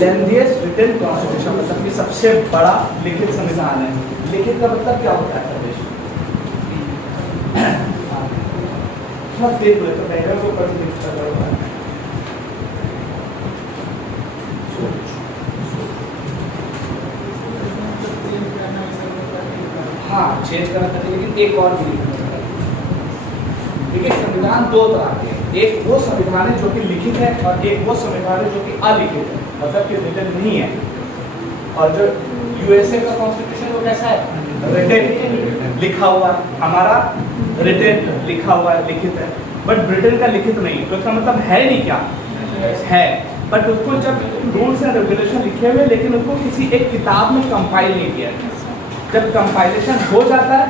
Lengthiest written constitution, मतलब कि सबसे बड़ा लिखित संविधान है। लिखित का मतलब क्या होता है देश? थोड़ा तेज बोले तो डायग्राम को पढ़ लिख कर रहा है। हाँ चेंज करना चाहिए, लेकिन एक और भी लिखना है। देखिए संविधान दो तरह के हैं, एक वो संविधान है जो कि लिखित है और एक वो संविधान है जो कि अलिखित है, मतलब कि रिटन नहीं है। और जो यूएसए का कॉन्स्टिट्यूशन वो कैसा है? रिटन, लिखा हुआ। हमारा रिटन लिखा हुआ है, लिखित है। बट ब्रिटेन का लिखित नहीं, तो इसका मतलब है नहीं क्या है, बट उसको जब रूल्स एंड रेगुलेशन लिखे हुए, लेकिन उसको किसी एक किताब में कंपाइल नहीं किया। जब कंपाइलेशन हो जाता है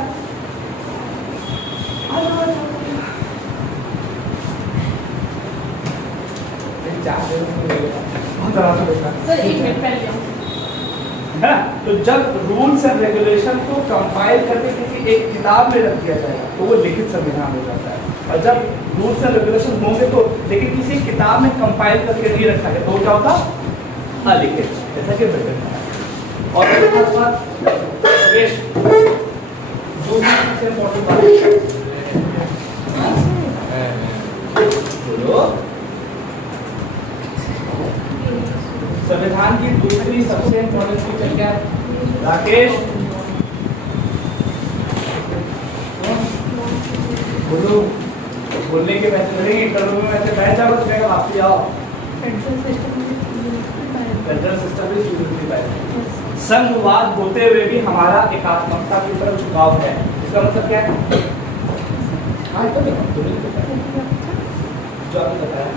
है, तो जब रूल्स एंड रेगुलेशन को कंपाइल करके किसी एक किताब में रख दिया जाएगा तो वो लिखित संविधान हो जाता है। और जब रूल्स एंड रेगुलेशन होंगे तो, लेकिन किसी किताब में कंपाइल करके नहीं रखा गया, तो वो क्या होता? अलिखित, जैसा कि ब्रिटेन है। और दूसरी सबसे इम्पोर्टेंट बात संविधान की दूसरी सबसे इम्पोर्टेंट फीचर क्या है? राकेश बोलो, बोलने के पैसे मिलेंगे, इंटरव्यू में वैसे बैठ जाओ, उसमें वापसी आओ। Federal system is unified. संघवाद होते हुए भी हमारा एकात्मकता की तरफ झुकाव है, इसका मतलब क्या है? हाँ तो जो आपने बताया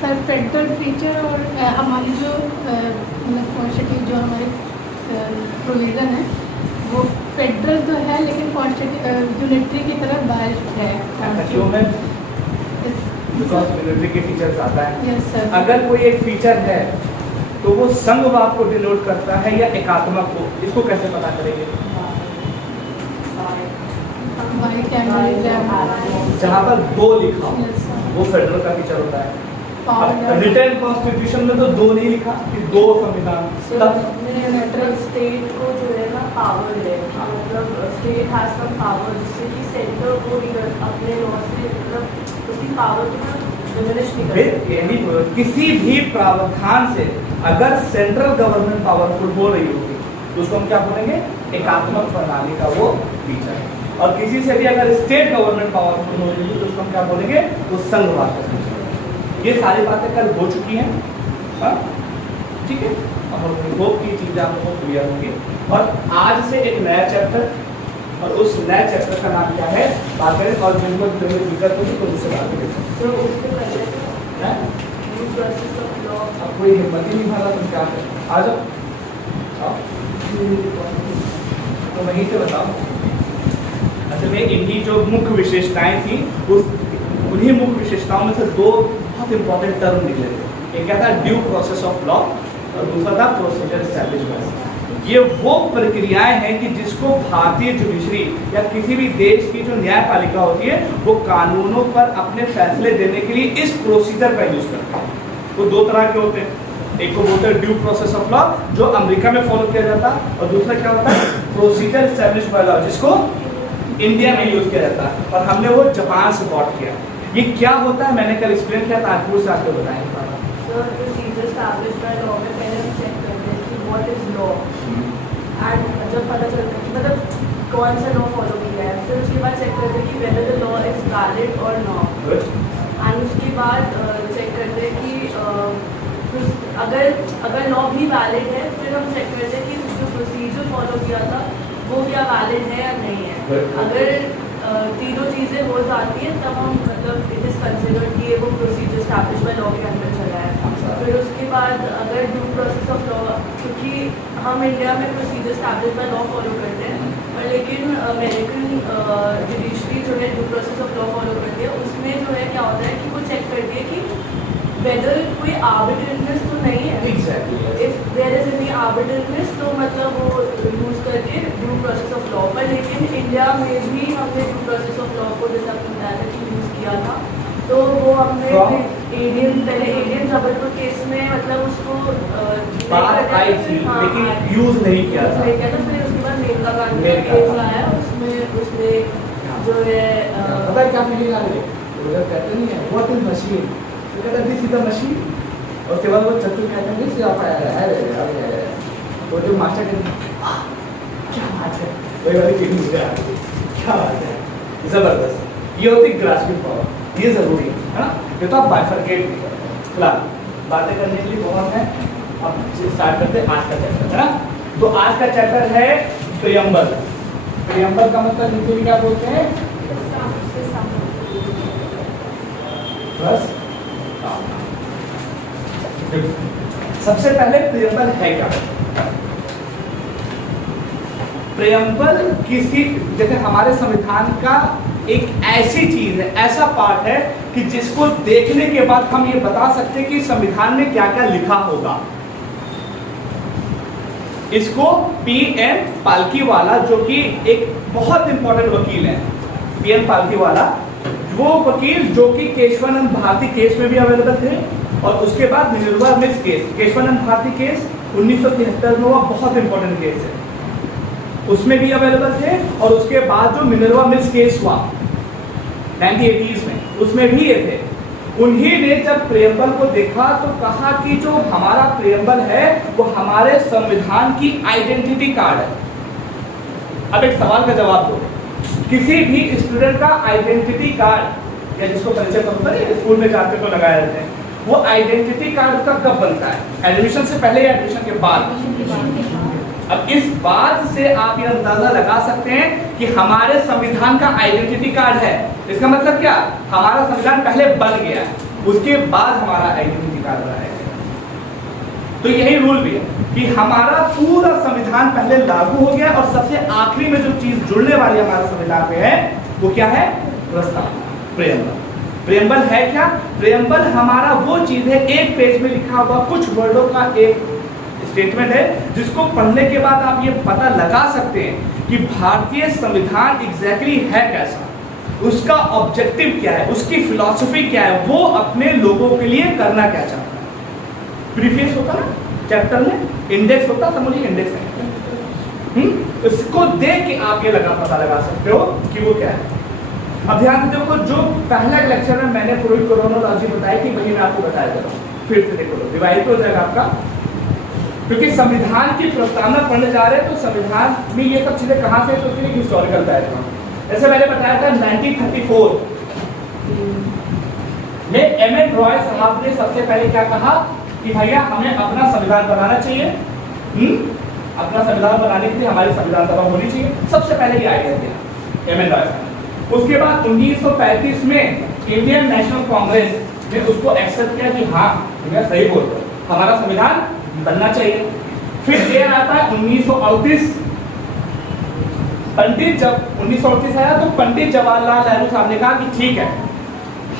सर, फेडरल फीचर और हमारी जो मतलब कॉन्स्टिट्यूशन जो हमारे प्रोविज़न है वो फेडरल तो है, लेकिन यूनिटरी की तरफ बायस्ड है। क्यों है? बिकॉज़ यूनिटरी के फीचर्स आता है। Yes sir. अगर कोई एक फीचर है तो वो संघवाद को डिनोट करता है या एकात्मक को, इसको कैसे पता करेंगे? जहाँ पर दो लिखा हो वो फेडरल का फीचर होता है। रिटन कॉन्स्टिट्यूशन में तो दो नहीं लिखा कि दो संविधान, यूनाइटेड स्टेट को जो है ना पावर है, मतलब स्टेट हैज सम पावर, जिससे कि सेंटर को अपने लॉ से मतलब उसकी पावर को डिमिनिश नहीं कर सकते। किसी भी प्रावधान से अगर सेंट्रल गवर्नमेंट पावरफुल हो रही होगी तो उसको हम क्या बोलेंगे? एकात्मक प्रणाली का वो फीचर है। और किसी से भी अगर स्टेट गवर्नमेंट पावरफुल हो रही है तो उसको हम क्या बोलेंगे? वो संघवाद का फीचर। ये सारी बातें कल हो चुकी हैं, ठीक है। अब होप की चीजें आप लोगों को क्लियर होंगी। और आज से एक नया चैप्टर, और उस नए चैप्टर का नाम क्या है? बात करें। और जिनको दिक्कत होगी तो उससे बात करें। अब कोई हिम्मत ही नहीं भाला, तुम क्या करें? आ जाओ, तो वहीं से बताओ। असल में इनकी जो मुख्य विशेषताएं थी, उन्हीं मुख्य विशेषताओं में से दो बहुत इंपॉर्टेंट टर्म निकले थे। एक क्या था? ड्यू प्रोसेस ऑफ लॉ, और दूसरा था प्रोसीजर एस्टैब्लिशमेंट। ये वो प्रक्रियाएं हैं कि जिसको भारतीय जुडिशरी या किसी भी देश की जो न्यायपालिका होती है वो कानूनों पर अपने फैसले देने के लिए इस प्रोसीजर का यूज करते हैं। वो दो तरह के होते हैं, एक को बोलते हैं ड्यू प्रोसेस ऑफ लॉ जो अमेरिका में फॉलो किया जाता है, और दूसरा क्या होता है? प्रोसीजर एस्टैब्लिश्ड बाय लॉ, जिसको इंडिया में यूज किया जाता है, और हमने वो जापान से बॉट किया। ये क्या होता है मैंने कल एक्सप्लेन किया था, आज से आपको बताएंगे। Sir procedure established by law में पहले हम चेक करते हैं कि व्हाट इज लॉ, एंड जब पता चलता है कि मतलब कौन सा लॉ फॉलो किया है, फिर उसके बाद चेक करते हैं कि whether the law is valid और नॉट, एंड उसके बाद चेक करते हैं कि अगर लॉ भी वैलिड है, फिर हम चेक करते हैं कि जो प्रोसीजर फॉलो किया था वो क्या वैलिड है या नहीं है। अगर तीनों चीज़ें हो जाती हैं तब हम मतलब इट इज़ कंसिडर्ड कि वो प्रोसीजर एस्टैब्लिश्ड बाय लॉ के अंदर चला है। फिर उसके बाद अगर ड्यू प्रोसेस ऑफ लॉ, क्योंकि हम इंडिया में procedure established by law follow करते हैं, और लेकिन अमेरिकन जुडिशरी जो है due process of law follow करती है, उसमें जो है क्या होता है कि वो चेक करती है कि वेदर कोई आर्बिट्रेरीनेस तो नहीं है। If there is any arbitrariness तो मतलब वो यूज़ करके ड्यू प्रोसेस ऑफ लॉ पर, लेकिन इंडिया में भी हमने ड्यू प्रोसेस ऑफ लॉ को जैसा आपने बताया था कि यूज़ किया था, तो वो हमने From? पहले एडीएम जबलपुर केस में मतलब उसको बात आई थी लेकिन यूज नहीं किया था। तो फिर उसके बाद मेनका कांड का मेनका केस कांड। आया, उसमें उसने जो है पता है क्या फीलिंग आ रही है? वो जब कहते नहीं है व्हाट इज मशीन, तो कहता दिस इज द मशीन, और केवल वो चतुर कहते हैं दिस आप आया है अरे वो जो मास्टर कहते हैं क्या बात है, वही वाली फीलिंग मुझे आ रही है, क्या बात है, जबरदस्त। ये होती ग्रास्पिंग पावर, ये जरूरी है ना, ये तो आप बाइफरकेट नहीं कर रहे। फिलहाल बातें करने के लिए बहुत है, अब स्टार्ट करते हैं आज का चैप्टर, है ना। तो आज का चैप्टर है प्रियम्बल। प्रियम्बल का मतलब हिंदी में क्या बोलते हैं? बस सबसे पहले प्रियम्बल है क्या? प्रियम्बल किसी, जैसे हमारे संविधान का एक ऐसी चीज है, ऐसा पार्ट है कि जिसको देखने के बाद हम ये बता सकते हैं कि संविधान में क्या क्या लिखा होगा। इसको पीएम पालकीवाला, जो कि एक बहुत इंपॉर्टेंट वकील है, पीएम पालकीवाला, वो वकील जो कि केशवानंद भारती केस में भी अवेलेबल थे, और उसके बाद Minerva Mills case, Kesavananda Bharati case 1973 में हुआ, बहुत इंपॉर्टेंट केस है, उसमें भी अवेलेबल थे, और उसके बाद जो मिनर्वा मिल्स केस हुआ 1980s में, उसमें भी ये थे। उन्हीं ने जब प्रियम्बल को देखा तो कहा कि जो हमारा प्रियम्बल है वो हमारे संविधान की आइडेंटिटी कार्ड है। अब एक सवाल का जवाब दो, किसी भी स्टूडेंट का आइडेंटिटी कार्ड, या जिसको परिचय पत्र नहीं स्कूल में जाते तो लगाए रहते हैं, वो आइडेंटिटी कार्ड उसका कब बनता है? एडमिशन से पहले या एडमिशन के बाद? अब इस बात से आप ये अंदाजा लगा सकते हैं कि हमारे संविधान का आइडेंटिटी कार्ड है, इसका मतलब क्या? हमारा संविधान पहले बन गया है, उसके बाद हमारा आइडेंटिटी कार्ड बनाया गया। तो यही रूल भी है कि हमारा पूरा संविधान पहले लागू हो गया, और सबसे आखिरी में जो चीज जुड़ने वाली हमारे संविधान में है वो क्या है? प्रस्तावना, प्रियम्बल। प्रियम्बल है क्या? प्रियम्बल हमारा वो चीज है, एक पेज में लिखा हुआ कुछ वर्डों का एक स्टेटमेंट है, जिसको पढ़ने के बाद आप ये पता लगा सकते हैं कि भारतीय संविधान एग्जैक्टली है कैसा, उसका ऑब्जेक्टिव क्या है, उसकी फिलॉसफी क्या है, वो अपने लोगों के लिए करना क्या चाहता है। प्रीफेस होता ना चैप्टर में, इंडेक्स होता, समझिए इंडेक्स है, इसको देख के आप ये पता लगा सकते हो कि वो क्या है। अब ध्यान से देखो, जो पहला लेक्चर में मैंने पूरी क्रोनोलॉजी बताई थी वही मैं आपको बताया जा रहा हूँ, फिर से देखो, रिवाइज हो जाएगा आपका, क्योंकि संविधान की प्रस्तावना पढ़ने जा रहे हैं, तो संविधान में ये सब चीजें कहाँ से, तो उसके लिए हिस्टोरिकल बैकग्राउंड। जैसे मैंने बताया था 1934 में एम.एन. रॉय साहब ने सबसे पहले क्या कहा कि भैया हमें अपना संविधान बनाना चाहिए, अपना संविधान बनाने के लिए हमारी संविधान सभा होनी चाहिए, सबसे पहले ये आइडिया दिया एम.एन. रॉय साहब। उसके बाद 1935 में इंडियन नेशनल कांग्रेस ने उसको एक्सेप्ट किया कि हाँ भैया सही बोल रहे, हमारा संविधान बनना चाहिए। फिर ये आता है 1938, पंडित जब 1938 आया तो पंडित जवाहरलाल नेहरू साहब ने कहा कि ठीक है,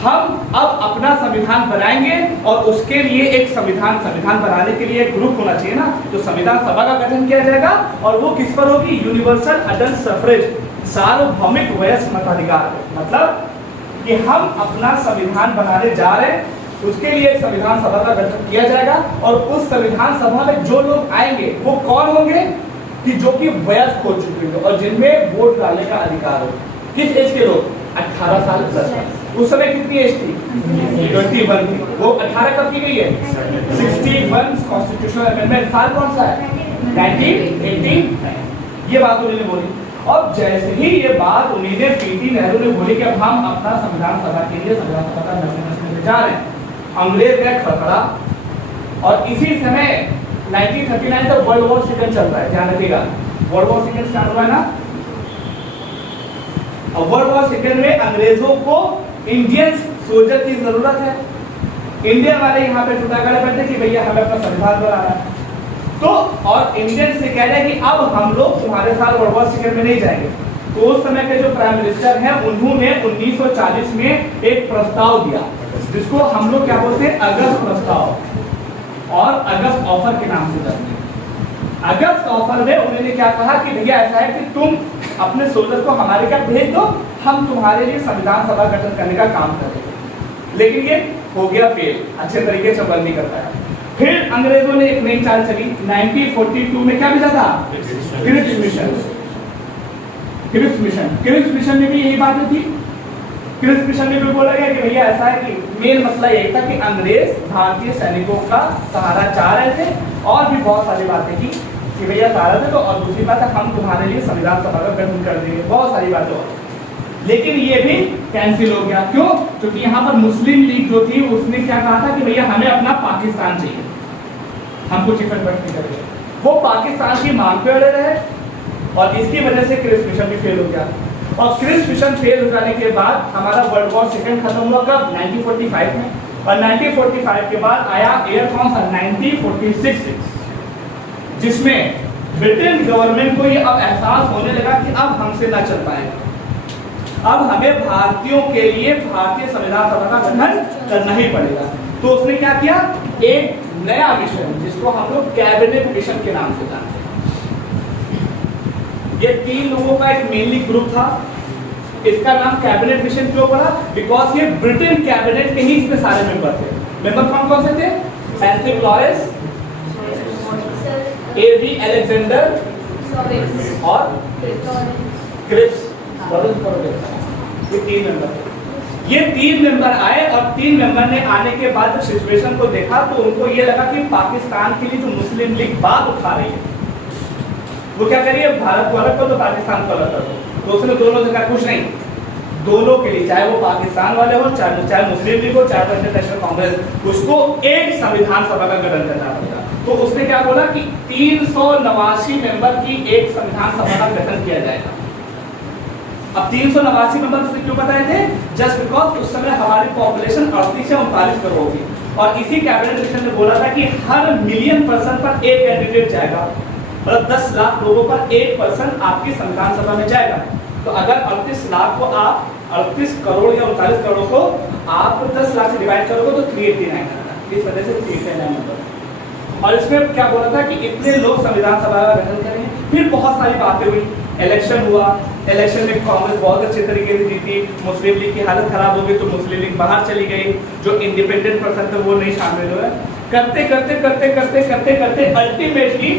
हम अब अपना संविधान बनाएंगे, और उसके लिए एक संविधान बनाने के लिए एक ग्रुप होना चाहिए ना, तो संविधान सभा का गठन किया जाएगा, और वो किस पर होगी? यूनिवर्सल अडल्ट सफरेज, सार्वभौमिक वयस्क मताधिकार। मतलब कि हम अपना संविधान बनाने जा रहे हैं, उसके लिए एक संविधान सभा का गठन किया जाएगा, और उस संविधान सभा में जो लोग आएंगे वो कौन होंगे? कि जो कि वयस्क हो चुके होंगे और जिनमें वोट डालने का अधिकार हो। किस एज के लोग? 18 साल प्लस। उस समय कितनी एज थी? 21 थी। वो 18 कब की गई है? 61 कॉन्स्टिट्यूशनल अमेंडमेंट। साल कौन सा है? 1980। ये बात उन्होंने बोली। अब जैसे ही ये बात उन्होंने पीटी नेहरू ने बोली कि अब हम अपना संविधान सभा के लिए संविधान सभा का गठन करने जा रहे हैं, अंग्रेज गए खड़खड़ा। और इसी समय 1939 तक वर्ल्ड वॉर सेकंड चल रहा है, ध्यान रखिएगा, वर्ल्ड वॉर सेकंड स्टार्ट हुआ है ना। अब वर्ल्ड वॉर सेकंड में अंग्रेजों को इंडियन सोल्जर की जरूरत है। इंडियन वाले यहाँ पे टूटा गला बैठे कि भैया हमें अपना संविधान बनाना है, तो और इंडियन से कह रहे हैं कि अब हम लोग तुम्हारे साथ वर्ल्ड वॉर सेकंड में नहीं जाएंगे। तो उस समय के जो प्राइम मिनिस्टर हैं उन्होंने 1940 में एक प्रस्ताव दिया, जिसको हम लोग क्या बोलते हैं? अगस्त प्रस्ताव, और अगस्त ऑफर के नाम से जानते हैं। अगस्त ऑफर में उन्होंने क्या कहा कि भैया ऐसा है कि तुम अपने सोल्जर को हमारे क्या भेज दो, हम तुम्हारे लिए संविधान सभा गठन करने का काम करेंगे। लेकिन ये हो गया फेल, अच्छे तरीके से बंद नहीं कर पाया। फिर अंग्रेजों ने एक नई चाल चली 1942 में, क्या भेजा था? Cripps mission. क्रिप्स मिशन में भी यही बात थी। क्रिप्स मिशन में भी बोला गया कि भैया ऐसा है कि मेन मसला यही था कि अंग्रेज भारतीय सैनिकों का सहारा चाह रहे थे, और भी बहुत सारी बातें की कि भैया सहारा थे, तो और दूसरी बात है हम तुम्हारे लिए संविधान सभा का गठन कर देंगे, बहुत सारी बातें और। लेकिन ये भी कैंसिल हो गया। क्यों? क्योंकि यहाँ पर मुस्लिम लीग जो थी उसने क्या कहा था कि भैया हमें अपना पाकिस्तान चाहिए, हम कुछ इफेक्ट नहीं करेंगे। वो पाकिस्तान की मांग पे अड़े रहे, और इसकी वजह से क्रिप्स मिशन भी फेल हो गया। और क्रिप्स मिशन फेल हो जाने के बाद हमारा वर्ल्ड वॉर सेकंड खत्म हुआ कब? 1945 में। और 1945 के बाद आया ईयर कौन सा? 1946, जिसमें ब्रिटेन गवर्नमेंट को ये अब एहसास होने लगा कि अब हमसे ना चल पाएगा, अब हमें भारतीयों के लिए भारतीय संविधान सभा का गठन करना ही पड़ेगा। तो उसने क्या किया? एक नया मिशन, जिसको हम लोग कैबिनेट मिशन के नाम से जानते हैं। ये 3 लोगों का एक मेनली ग्रुप था। इसका नाम कैबिनेट मिशन क्यों पड़ा? बिकॉज ये ब्रिटेन कैबिनेट के ही इसमें सारे मेंबर थे। मेंबर कौन कौन से थे? सेंट्रिक लॉरेंस, एवी अलेक्जेंडर और क्रिप्स। ये 3 मेंबर थे। ये 3 मेंबर आए, और 3 मेंबर ने आने के बाद जब सिचुएशन को देखा तो उनको ये लगा कि पाकिस्तान के लिए जो मुस्लिम लीग बात उठा रही है, वो क्या करिए, भारत को अलग कर दो, पाकिस्तान को अलग कर दो। तो उसने दोनों से कहा कुछ नहीं, दोनों के लिए, चाहे वो पाकिस्तान वाले हो, चाहे मुस्लिम लीग हो, चाहे इंडियन नेशनल कांग्रेस, उसको एक संविधान सभा का गठन करना पड़ेगा। तो उसने क्या बोला कि 389 मेंबर की एक संविधान सभा का गठन किया जाएगा। अब 389 मेंबर उसने क्यों बताए थे? जस्ट बिकॉज उस समय हमारी पॉपुलेशन 38 से 39 करोड़ थी, और इसी कैबिनेट मिशन ने बोला था कि हर मिलियन पर्सन पर एक कैंडिडेट जाएगा, मतलब 10 लाख लोगों पर एक पर्सन आपकी संविधान सभा में जाएगा। तो अगर 38 लाख को आप 38 करोड़ या 39 करोड़ को आप 10 लाख से डिवाइड करोगे तो 389 आएगा। इस वजह से 389 नंबर। और इसमें क्या बोला था कि इतने लोग संविधान सभा का गठन करेंगे। फिर बहुत सारी बातें हुई, इलेक्शन हुआ, इलेक्शन में कांग्रेस बहुत अच्छे तरीके से जीती, मुस्लिम लीग की हालत खराब हो गई तो मुस्लिम लीग बाहर चली गई, जो इंडिपेंडेंट पर्सन थे वो नहीं शामिल हुए। करते करते करते करते करते करते अल्टीमेटली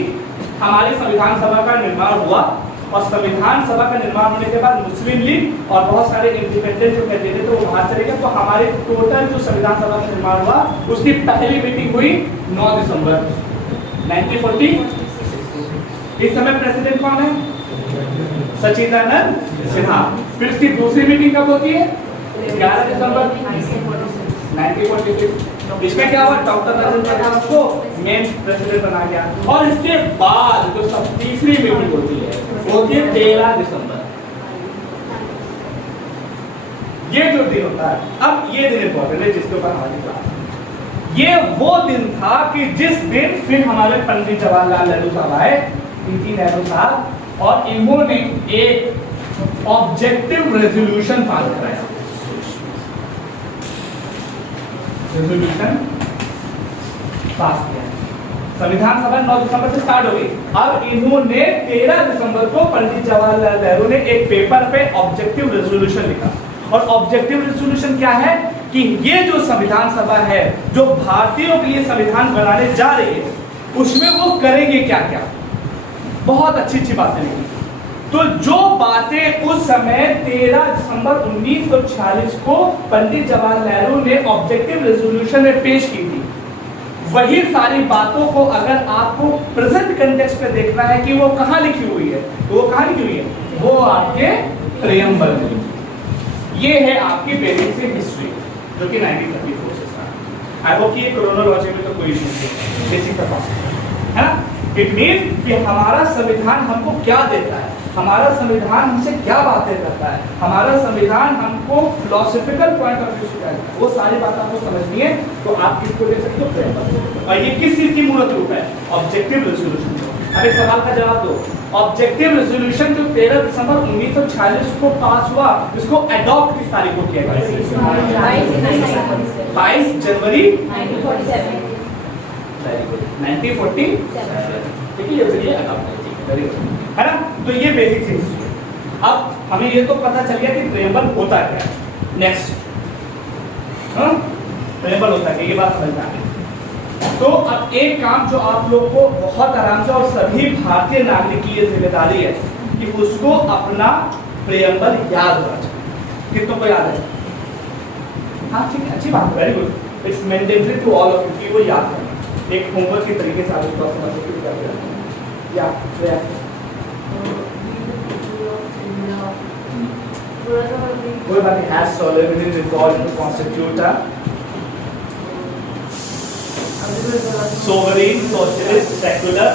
हमारी संविधान सभा का निर्माण हुआ, और संविधान सभा का निर्माण होने के बाद मुस्लिम लीग और बहुत सारे इंडिपेंडेंट जो कैंडिडेट थे वो बाहर चले गए। तो हमारे टोटल जो संविधान सभा का निर्माण हुआ उसकी पहली मीटिंग हुई 9 दिसंबर 1940। इस समय प्रेसिडेंट कौन है? सच्चिदानंद सिन्हा। फिर इसकी दूसरी मीटिंग कब होती है? 11 दिसंबर 1946। इसमें क्या हुआ? डॉक्टर राजेंद्र प्रसाद को मेन प्रेसिडेंट बना गया। और इसके बाद जो सब तीसरी मीटिंग होती है 13 दिसंबर। ये जो दिन होता है, अब ये दिन इंपॉर्टेंट है जिसके ऊपर हमारी क्लास। ये वो दिन था कि जिस दिन फिर हमारे पंडित जवाहरलाल नेहरू साहब आए, पीटी नेहरू साहब, और इन्होंने एक ऑब्जेक्टिव रेजोल्यूशन पास कराया। रेजोल्यूशन पास किया। संविधान सभा 9 दिसंबर से स्टार्ट हो गई। अब इन्होंने 13 दिसंबर को पंडित जवाहरलाल नेहरू ने एक पेपर पे ऑब्जेक्टिव रेजोल्यूशन लिखा। और ऑब्जेक्टिव रेजोल्यूशन क्या है कि ये जो संविधान सभा है जो भारतीयों के लिए संविधान बनाने जा रही है, उसमें वो करेंगे क्या क्या। बहुत अच्छी अच्छी बातें लिखी। तो जो बातें उस समय 13 दिसंबर 1946 को पंडित जवाहरलाल नेहरू ने ऑब्जेक्टिव रेजोल्यूशन में पेश की थी, वही सारी बातों को अगर आपको प्रेजेंट कंटेक्स्ट में देखना है कि वो कहाँ लिखी हुई है, तो वो कहाँ लिखी हुई है? वो आपके प्रेम्बल में। ये है आपकी बेसिक से हिस्ट्री जो कि 1934 से स्टार्ट। आई होप कि ये क्रोनोलॉजी में तो कोई इशू नहीं, बेसिक का कॉन्सेप्ट है ना। इट मीन कि हमारा संविधान हमको क्या देता है, हमारा संविधान हमसे क्या बातें करता है, हमारा संविधान हमको फिलोसॉफिकल पॉइंट ऑफ व्यू से क्या देता है, वो सारी बातें आपको समझनी है। तो आप किसको देख सकते हो? प्रेम्बल। और ये किस चीज की मूर्त रूप है? Objective resolution. अब एक सवाल का जवाब दो। ऑब्जेक्टिव रेजोल्यूशन जो 13 दिसंबर 1946 को पास हुआ, इसको अडॉप्ट किस तारीख को किया गया? 22 जनवरी 1947। ठीक है, ये अडॉप्ट है ना। तो ये बेसिक चीज है। अब हमें ये तो पता चल गया कि प्रेम्बल होता क्या है। नेक्स्ट, हाँ, प्रेम्बल होता है, ये बात समझना है। तो अब एक काम जो आप लोग को बहुत आराम से और सभी भारतीय नागरिक की ये जिम्मेदारी है कि उसको अपना प्रेम्बल याद होना चाहिए। कितनों को याद है? हाँ ठीक है, अच्छी बात, very good. It's mandatory to all of you कि वो याद करें, एक होमवर्क के तरीके से आप उसको समझ सकते हैं। या कोई बात नहीं, has solemnly resolved to constitute a sovereign, socialist, secular,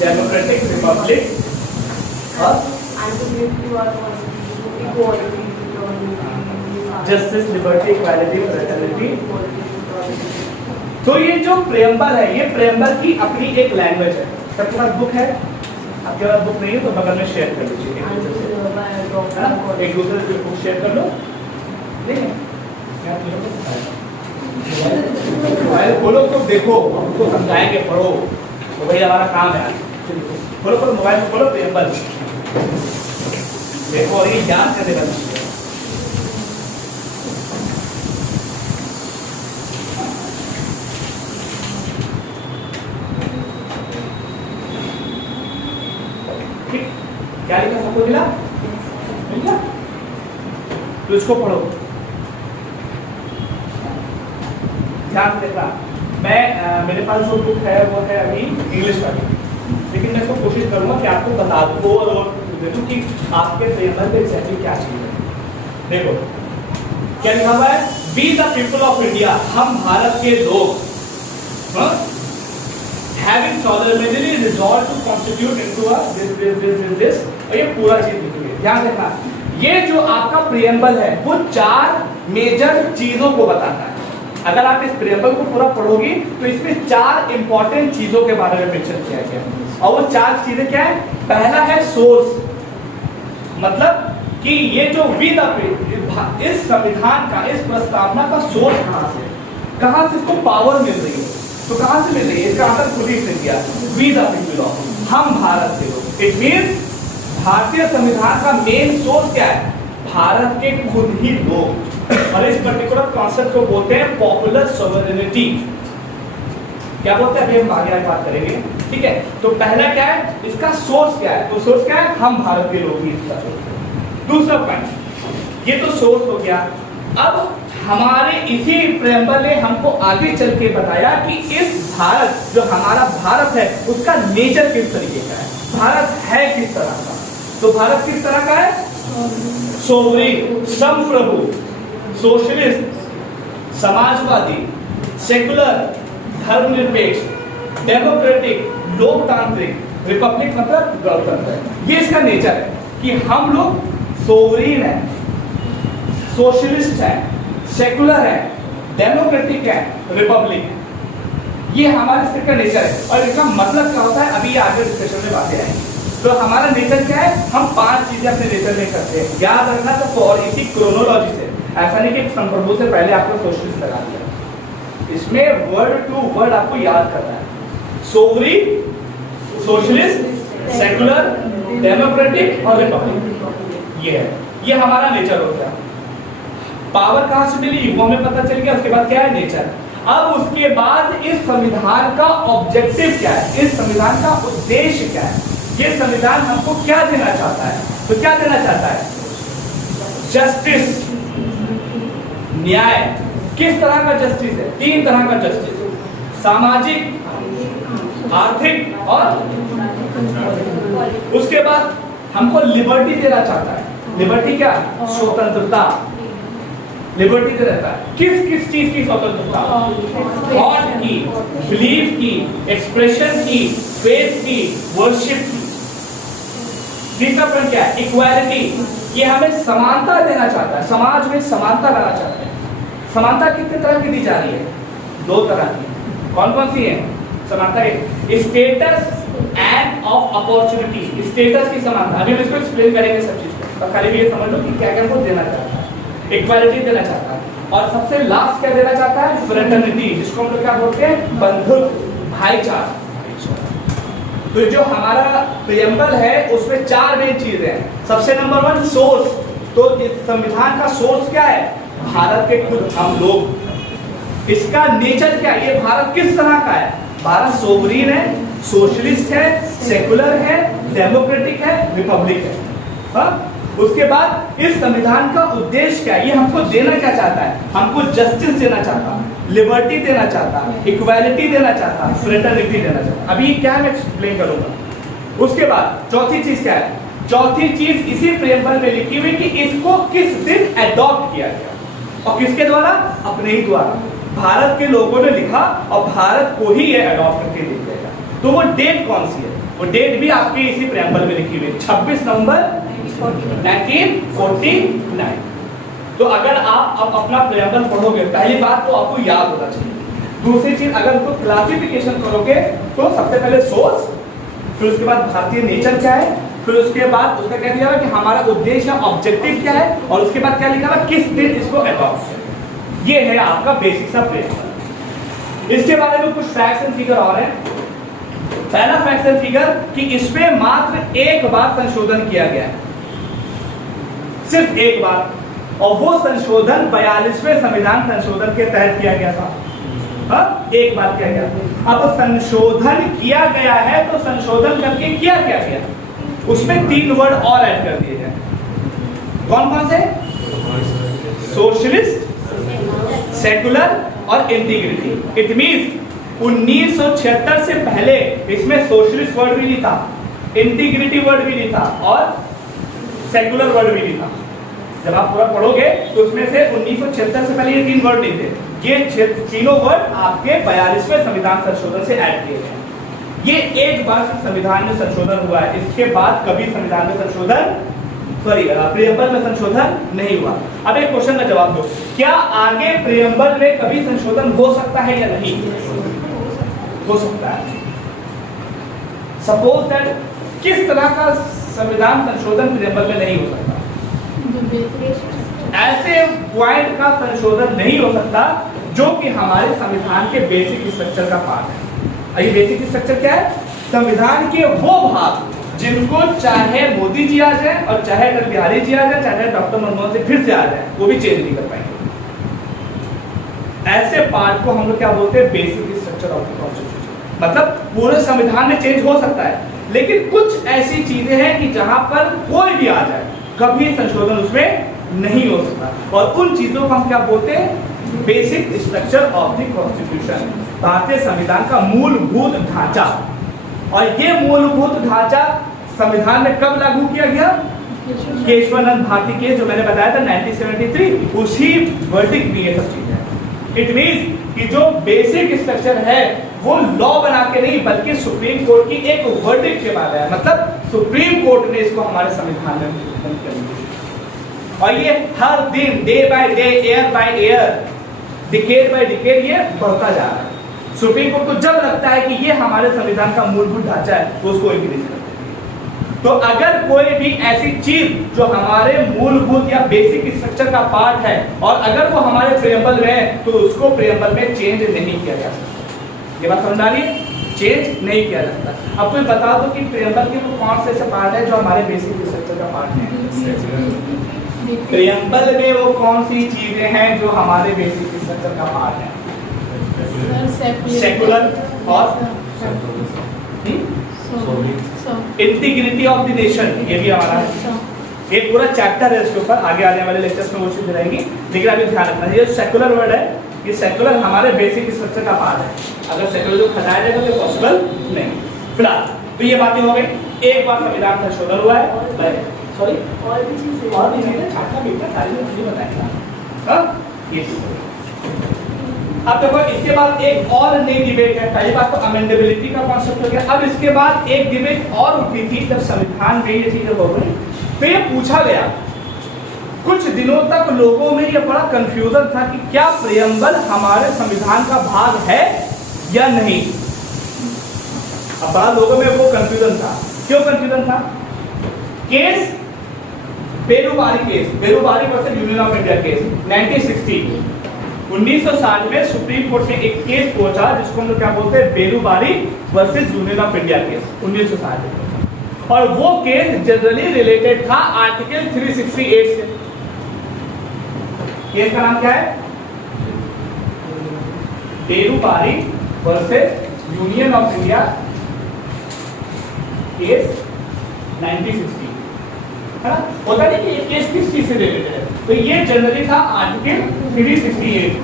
democratic republic and to give to our constitution equality, justice, liberty, equality, fraternity। तो ये जो प्रेम्बल है, ये प्रेम्बल की अपनी एक लैंग्वेज है। सबके पास बुक है? आपके पास बुक नहीं है तो बगल में शेयर कर लीजिए, एक दूसरे से बुक शेयर कर लो। नहीं मोबाइल खोलो तो देखो, हमको समझाएंगे, पढ़ो, तो वही हमारा काम है। खोलो खोलो मोबाइल में, खोलो प्रेम्बल देखो और ये याद करने वाली है। ठीक, क्या लिखा, सबको मिला? मिल गया? तो इसको पढ़ो, ध्यान से देखना। मैं मेरे पास जो बुक है वो है अभी इंग्लिश का, लेकिन मैं इसको कोशिश करूंगा कि आपको बता दूं और दे दूं कि आपके प्रेम्बल में एग्जैक्टली क्या चीज है। देखो क्या लिखा हुआ है, we the people of India, हम भारत के लोग, having solemnly resolved to constitute into a this, और ये पूरा चीज लिखी है। ध्यान रखना, ये जो आपका प्रेम्बल है वो 4 मेजर चीजों को बताता है। अगर आप इस प्रेम्बल को पूरा पढ़ोगे तो इसमें 4 इंपॉर्टेंट चीजों के बारे में मेंशन किया गया है, और वो 4 चीजें क्या है? पहला है सोर्स, मतलब कि ये जो इस संविधान का, इस प्रस्तावना का सोर्स कहां से इसको पावर मिल रही है। तो कहां से मिल रही है? इसका आंसर खुद ही से दिया, वी द पीपल ऑफ, हम भारत के लोग। इट मींस भारतीय संविधान का मेन सोर्स क्या है? भारत के खुद ही लोग। और इस पर्टिकुलर कॉन्सेप्ट को बोलते हैं पॉपुलर सोवरेनिटी। क्या बोलते हैं, अभी हम आगे बात करेंगे, ठीक है। तो पहला क्या है, इसका सोर्स क्या है? तो सोर्स क्या है? हम भारत के लोग ही इसका सोर्स है। दूसरा पॉइंट, ये तो सोर्स हो गया। अब हमारे इसी प्रेम्बल ने हमको आगे चल के बताया कि इस भारत, जो हमारा भारत है, उसका नेचर किस तरीके का है, भारत है किस तरह का। तो भारत किस तरह का है? सोवरेन, संप्रभु, सोशलिस्ट, समाजवादी, सेकुलर, धर्मनिरपेक्ष, डेमोक्रेटिक, लोकतांत्रिक, रिपब्लिक मतलब गणतंत्र। ये इसका नेचर है कि हम लोग सोवरेन है, सोशलिस्ट है, सेकुलर है, डेमोक्रेटिक है, रिपब्लिक है। ये हमारे स्टेट का नेचर है। और इसका मतलब क्या होता है, अभी ये आगे डिस्कशन में बातें आएंगी। तो हमारा नेचर क्या है? हम 5 चीजें अपने नेचर में करते हैं। याद रखना, तो और इसी क्रोनोलॉजी से, ऐसा नहीं कि संप्रभु से पहले आपको सोशलिस्ट लगा दिया। इसमें वर्ड टू वर्ड आपको याद करना है। सोवरेन, सोशलिस्ट, सेकुलर, डेमोक्रेटिक और रिपब्लिक, ये है, ये हमारा नेचर हो गया। पावर कहां से मिली वो हमें पता चल गया। उसके बाद क्या है? नेचर। अब उसके बाद इस संविधान का ऑब्जेक्टिव क्या है, इस संविधान का उद्देश्य क्या है, ये संविधान हमको क्या देना चाहता है। तो क्या देना चाहता है? जस्टिस, न्याय। किस तरह का जस्टिस है? 3 तरह का जस्टिस, सामाजिक, आर्थिक और उसके बाद हमको लिबर्टी देना चाहता है। लिबर्टी क्या? स्वतंत्रता। लिबर्टी दे रहता है किस किस चीज की स्वतंत्रता? थॉट की, बिलीफ की, एक्सप्रेशन की, फेथ की, वर्शिप की। तीसरा पॉइंट क्या है? इक्वालिटी। ये हमें समानता देना चाहता है, समाज में समानता लाना चाहता है। समानता कितने तरह की दी जा रही है? 2 तरह की। कौन कौन सी है समानता? Status end of opportunity. Status की समानता, अभी हम इसको एक्सप्लेन करेंगे सब चीज को, तो खाली ये समझ लो कि क्या क्या वो देना चाहता है। इक्वालिटी देना चाहता है, और सबसे लास्ट क्या देना चाहता है? फ्रेटर्निटी, जिसको हम लोग क्या बोलते हैं? बंधुत्व, भाईचारा। तो जो हमारा प्रेम्बल है उसमें 4 मेन चीजें हैं। सबसे नंबर 1 सोर्स। तो इस संविधान का सोर्स क्या है? भारत के खुद हम लोग। इसका नेचर क्या है, ये भारत किस तरह का है? भारत सोवरीन है, सोशलिस्ट है, सेकुलर है, डेमोक्रेटिक है, रिपब्लिक है। हाँ? उसके बाद इस संविधान का उद्देश्य क्या है? ये हमको देना क्या चाहता है? हमको जस्टिस देना चाहता है, लिबर्टी देना चाहता है, इक्वालिटी देना चाहता है, फ्रेटर्निटी देना चाहता है। अभी क्या है मैं एक्सप्लेन करूंगा। उसके बाद चौथी चीज क्या है? चौथी चीज इसी प्रेम्बल में लिखी हुई कि इसको किस दिन एडॉप्ट किया गया और किसके द्वारा? अपने ही द्वारा। भारत के लोगों ने लिखा और भारत को ही ये एडॉप्ट करके लिख देगा। तो वो डेट कौन सी है? वो डेट भी आपके इसी प्रेम्बल में लिखी हुई है, 26 नवंबर 1949। तो अगर आप अब अपना प्रेम्बल पढ़ोगे, पहली बात तो आपको याद होना चाहिए। दूसरी चीज, अगर उसको क्लासिफिकेशन करोगे तो सबसे पहले सोर्स, फिर उसके बाद भारतीय नेचर क्या है, फिर उसके बाद उसका क्या दिया हुआ कि हमारा उद्देश्य ऑब्जेक्टिव क्या है, और उसके बाद क्या लिखा हुआ किस दिन इसको अडॉप्ट करें। ये है आपका बेसिक सा प्रेम्बल। इसके बारे में कुछ फैक्ट्स एंड फिगर और हैं। पहला फैक्ट एंड फिगर कि इसमें मात्र एक बार संशोधन किया गया है, सिर्फ एक बार, और वो संशोधन 42वें संविधान संशोधन के तहत किया गया था। हाँ? एक बार किया गया। अब संशोधन किया गया है तो संशोधन करके क्या किया गया? उसमें 3 वर्ड और ऐड कर दिए गए। कौन कौन से? सोशलिस्ट, सेकुलर और इंटीग्रिटी। इट मींस 1976 से पहले इसमें सोशलिस्ट वर्ड भी नहीं था, इंटीग्रिटी वर्ड भी नहीं था और सेकुलर वर्ड भी नहीं था। जब आप पूरा पढ़ोगे तो उसमें से 1976 से पहले ये 3 वर्ड नहीं थे। ये तीनों वर्ड आपके 42वें संविधान संशोधन से ऐड किए गए। ये एक बार संविधान में संशोधन हुआ है, इसके बाद कभी संविधान में संशोधन प्रेम्बल में संशोधन नहीं हुआ। अब एक क्वेश्चन का जवाब दो, क्या आगे प्रेम्बल में कभी संशोधन हो सकता है या नहीं? हो सकता है। सपोज दैट किस तरह का संविधान संशोधन प्रेम्बल में नहीं हो सकता? ऐसे पॉइंट का संशोधन नहीं हो सकता जो कि हमारे संविधान के बेसिक स्ट्रक्चर का पार्ट है। ये बेसिक स्ट्रक्चर क्या है? संविधान के वो भाग जिनको चाहे मोदी जी आ जाए और चाहे अटल बिहारी जी आ जाए, चाहे डॉक्टर मनमोहन सिंह फिर से आ जाए, वो भी चेंज नहीं कर पाएंगे। ऐसे पार्ट को हम लोग क्या बोलते हैं? Basic structure of the constitution. मतलब पूरे संविधान में चेंज हो सकता है, लेकिन कुछ ऐसी चीजें हैं कि जहां पर कोई भी आ जाए कभी संशोधन उसमें नहीं हो सकता, और उन चीजों को हम क्या बोलते हैं? Basic structure of the constitution, भारतीय संविधान का मूलभूत ढांचा। और ये मूलभूत ढांचा संविधान में कब लागू किया गया? केशवानंद भारती केस जो मैंने बताया था 1973, उसी वर्डिक्ट में ये सब चीजें। इट मींस कि जो बेसिक स्ट्रक्चर है वो लॉ बना के नहीं, बल्कि सुप्रीम कोर्ट की एक वर्डिक्ट के बाद है। मतलब सुप्रीम कोर्ट ने इसको हमारे संविधान में implement कर दिया। और ये हर दिन, day by day, year by year, decade by decade ये बढ़ता जा रहा है। सुप्रीम कोर्ट को जब लगता है कि ये हमारे संविधान का मूलभूत ढांचा है, तो उसको इंक्रीज कर देती है। तो अगर कोई भी ऐसी चीज जो हमारे मूलभूत या बेसिक स्ट्रक्चर का पार्ट है और अगर वो हमारे प्रेम्बल में है, तो उसको प्रेम्बल में चेंज नहीं किया जा सकता। ये बात समझ आ रही है? चेंज नहीं किया जाता। अब कोई बता दो कि प्रेम्बल के वो कौन से ऐसे पार्ट है जो हमारे बेसिक स्ट्रक्चर का पार्ट है? प्रेम्बल में वो कौन सी चीजें हैं जो हमारे बेसिक स्ट्रक्चर का पार्ट है? सेकुलर और इंटीग्रिटी ऑफ द नेशन, ये भी हमारा है। एक पूरा चैप्टर है इसके ऊपर, आगे आने वाले लेक्चर्स में वो चीज रहेंगी। लेकिन अभी ध्यान रखना, ये सेकुलर वर्ड है, ये सेकुलर हमारे बेसिक स्ट्रक्चर का पार्ट है। अगर सेकुलर को हटाया जाएगा तो पॉसिबल नहीं। फिलहाल तो ये बातें हो गई। एक बार संविधान संशोधन हुआ है, सॉरी और भी चीजें छाटा बेटा सारी चीजें बताएंगे। ये अब देखो, इसके बाद एक और नई डिबेट है। पहली बात तो अमेंडेबिलिटी का कॉन्सेप्ट हो गया। अब इसके बाद एक डिबेट और उठी थी जब संविधान में ये चीजें हो गई, तो ये पूछा गया, कुछ दिनों तक लोगों में ये बड़ा कंफ्यूजन था कि क्या प्रेम्बल हमारे संविधान का भाग है या नहीं। अब बड़ा लोगों में वो कंफ्यूजन था। क्यों कंफ्यूजन था? Case Berubari case, Berubari versus Union of India case 1960 में सुप्रीम कोर्ट ने एक केस पहुंचा जिसको हम लोग क्या बोलते हैं? Berubari versus Union of India case 1960 में। और वो केस जनरली रिलेटेड था आर्टिकल 368 से। केस का नाम क्या है? Berubari versus Union of India, case 1960, है ना? होता है कि ये केस किस चीज से रिलेटेड है, तो ये जनरली था आर्टिकल 368।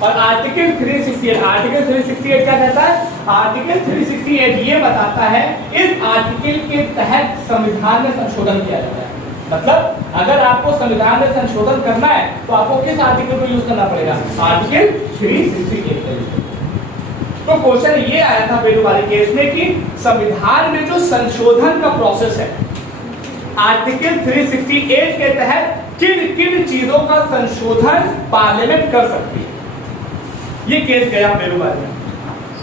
और आर्टिकल 368 क्या कहता है? आर्टिकल 368 ये बताता है इस आर्टिकल के तहत संविधान में संशोधन किया जाता है। मतलब अगर आपको संविधान में संशोधन करना है तो आपको किस आर्टिकल को यूज करना पड़ेगा? आर्टिकल 368। तो क्वेश्चन ये आया था बेरुपारी केस में कि संविधान में जो संशोधन का प्रोसेस है, आर्टिकल 368 के तहत किन किन चीजों का संशोधन पार्लियामेंट कर सकती है, ये केस गया बेरुपारी में।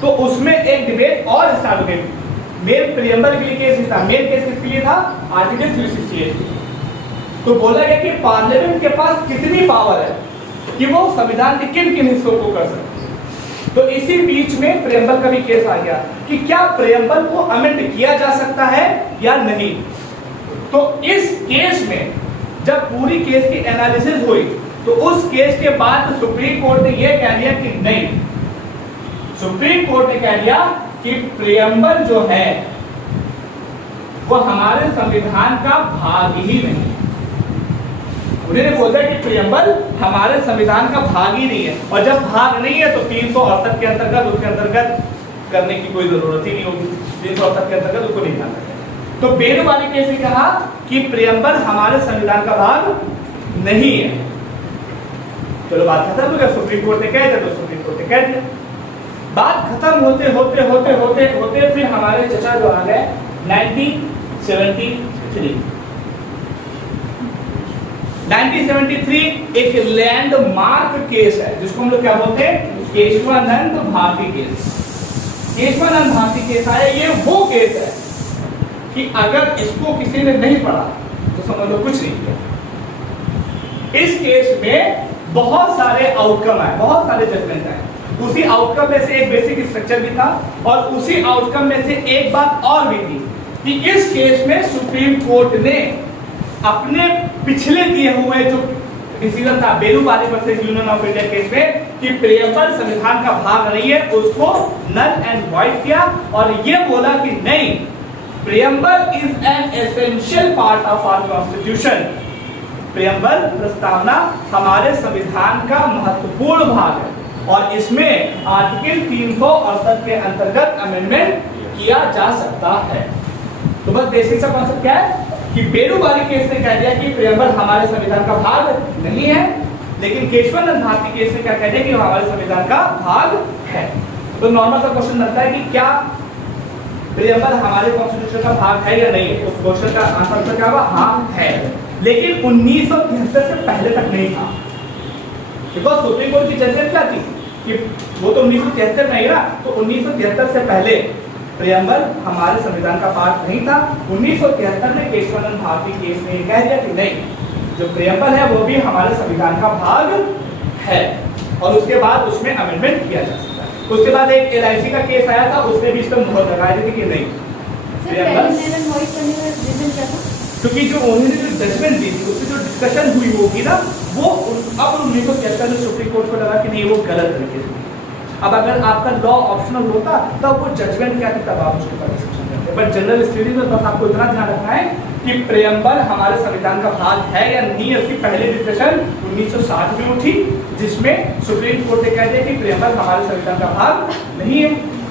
तो उसमें एक डिबेट और स्टार्ट हो गई। मेन प्रियम्बल के लिए केस नहीं था, मेन केस किसके लिए था? आर्टिकल 368। तो बोला गया कि पार्लियामेंट के पास कितनी पावर है कि वो संविधान के किन किन हिस्सों को कर सकते हैं। तो इसी बीच में प्रियम्बल का भी केस आ गया कि क्या प्रियम्बल को अमेंड किया जा सकता है या नहीं। तो इस केस में जब पूरी केस की एनालिसिस हुई तो उस केस के बाद सुप्रीम कोर्ट ने यह कह दिया कि नहीं, सुप्रीम कोर्ट ने कह दिया कि प्रियम्बल जो है वो हमारे संविधान का भाग ही नहीं। उन्होंने बोला कि प्रियम्बल हमारे संविधान का भाग ही नहीं है, और जब भाग नहीं है तो 368 के अंतर्गत उसके अंतर्गत करने की कोई जरूरत ही नहीं होगी। 368 के अंतर्गत उसको नहीं जाना है। तो बेरुपारी केस ने कहा कि प्रियम्बल हमारे संविधान का भाग नहीं है। चलो बात खत्म हो गया, सुप्रीम कोर्ट ने कह दिया तो सुप्रीम कोर्ट ने कह दिया। बात खत्म होते होते होते होते होते फिर हमारे चचा जो आ गए 1973 एक लैंडमार्क केस है जिसको हम लोग क्या बोलते हैं? केशवानंद भारती केस। केशवानंद भारती केस आया, ये वो केस है कि अगर इसको किसी ने नहीं पढ़ा तो समझ लो कुछ नहीं किया। इस केस में बहुत सारे आउटकम है, बहुत सारे जजमेंट है। उसी आउटकम में से एक बेसिक स्ट्रक्चर भी था और उसी आउटकम में से एक बात और भी थी कि इस केस में सुप्रीम कोर्ट ने अपने पिछले दिए हुए जो डिसीजन था Berubari versus Union of India case में कि प्रियम्बल संविधान का भाग नहीं है, उसको नल एंड वॉइड किया और ये बोला कि नहीं, preamble is an essential part of our constitution. Preamble प्रस्तावना हमारे संविधान का महत्वपूर्ण भाग है और इसमें आर्टिकल 368 के अंतर्गत अमेंडमेंट किया जा सकता है। तो बस बेसिक सा कॉन्सेप्ट क्या है कि बेरुपारी केस ने कह दिया कि प्रियम्बल हमारे संविधान का भाग नहीं है, लेकिन केशवानंद भारती केस ने क्या कह दिया कि हमारे संविधान का भाग है। तो नॉर्मल सा क्वेश्चन लगता है कि क्या प्रियम्बल हमारे कॉन्स्टिट्यूशन का भाग है या नहीं? उस क्वेश्चन का आंसर क्या होगा? हाँ है, लेकिन 1973 से पहले तक नहीं था। बिकॉज सुप्रीम कोर्ट की जजमेंट क्या थी कि वो तो 1973 में ही ना, तो 1973 से पहले प्रियम्बल हमारे संविधान का पार्ट नहीं था। 1973 में केशवानंद भारती केस ने कह दिया कि नहीं, जो प्रियम्बल है वो भी हमारे संविधान का भाग है और उसके बाद उसमें अमेंडमेंट किया जा सकता है। उसके बाद एक LIC का केस आया था, उसने भी इस पर मुहर लगाई थी कि नहीं क्योंकि जो उन्होंने जो जजमेंट दी थी उससे जो डिस्कशन हुई होगी ना वो अब 1973 में सुप्रीम कोर्ट को लगा कि नहीं वो गलत तरीके से। अब अगर आपका लॉ ऑप्शनल होता तब वो जजमेंट क्या थी तब आप उसके ऊपर डिस्कशन करते। बट जनरल स्टडीज में बस आपको इतना ध्यान रखना है कि प्रियम्बल हमारे संविधान का भाग है या नहीं है। उसकी पहली डिस्कशन 1960 में उठी जिसमें सुप्रीम कोर्ट ने कह दिया कि प्रियम्बल हमारे संविधान का भाग नहीं है,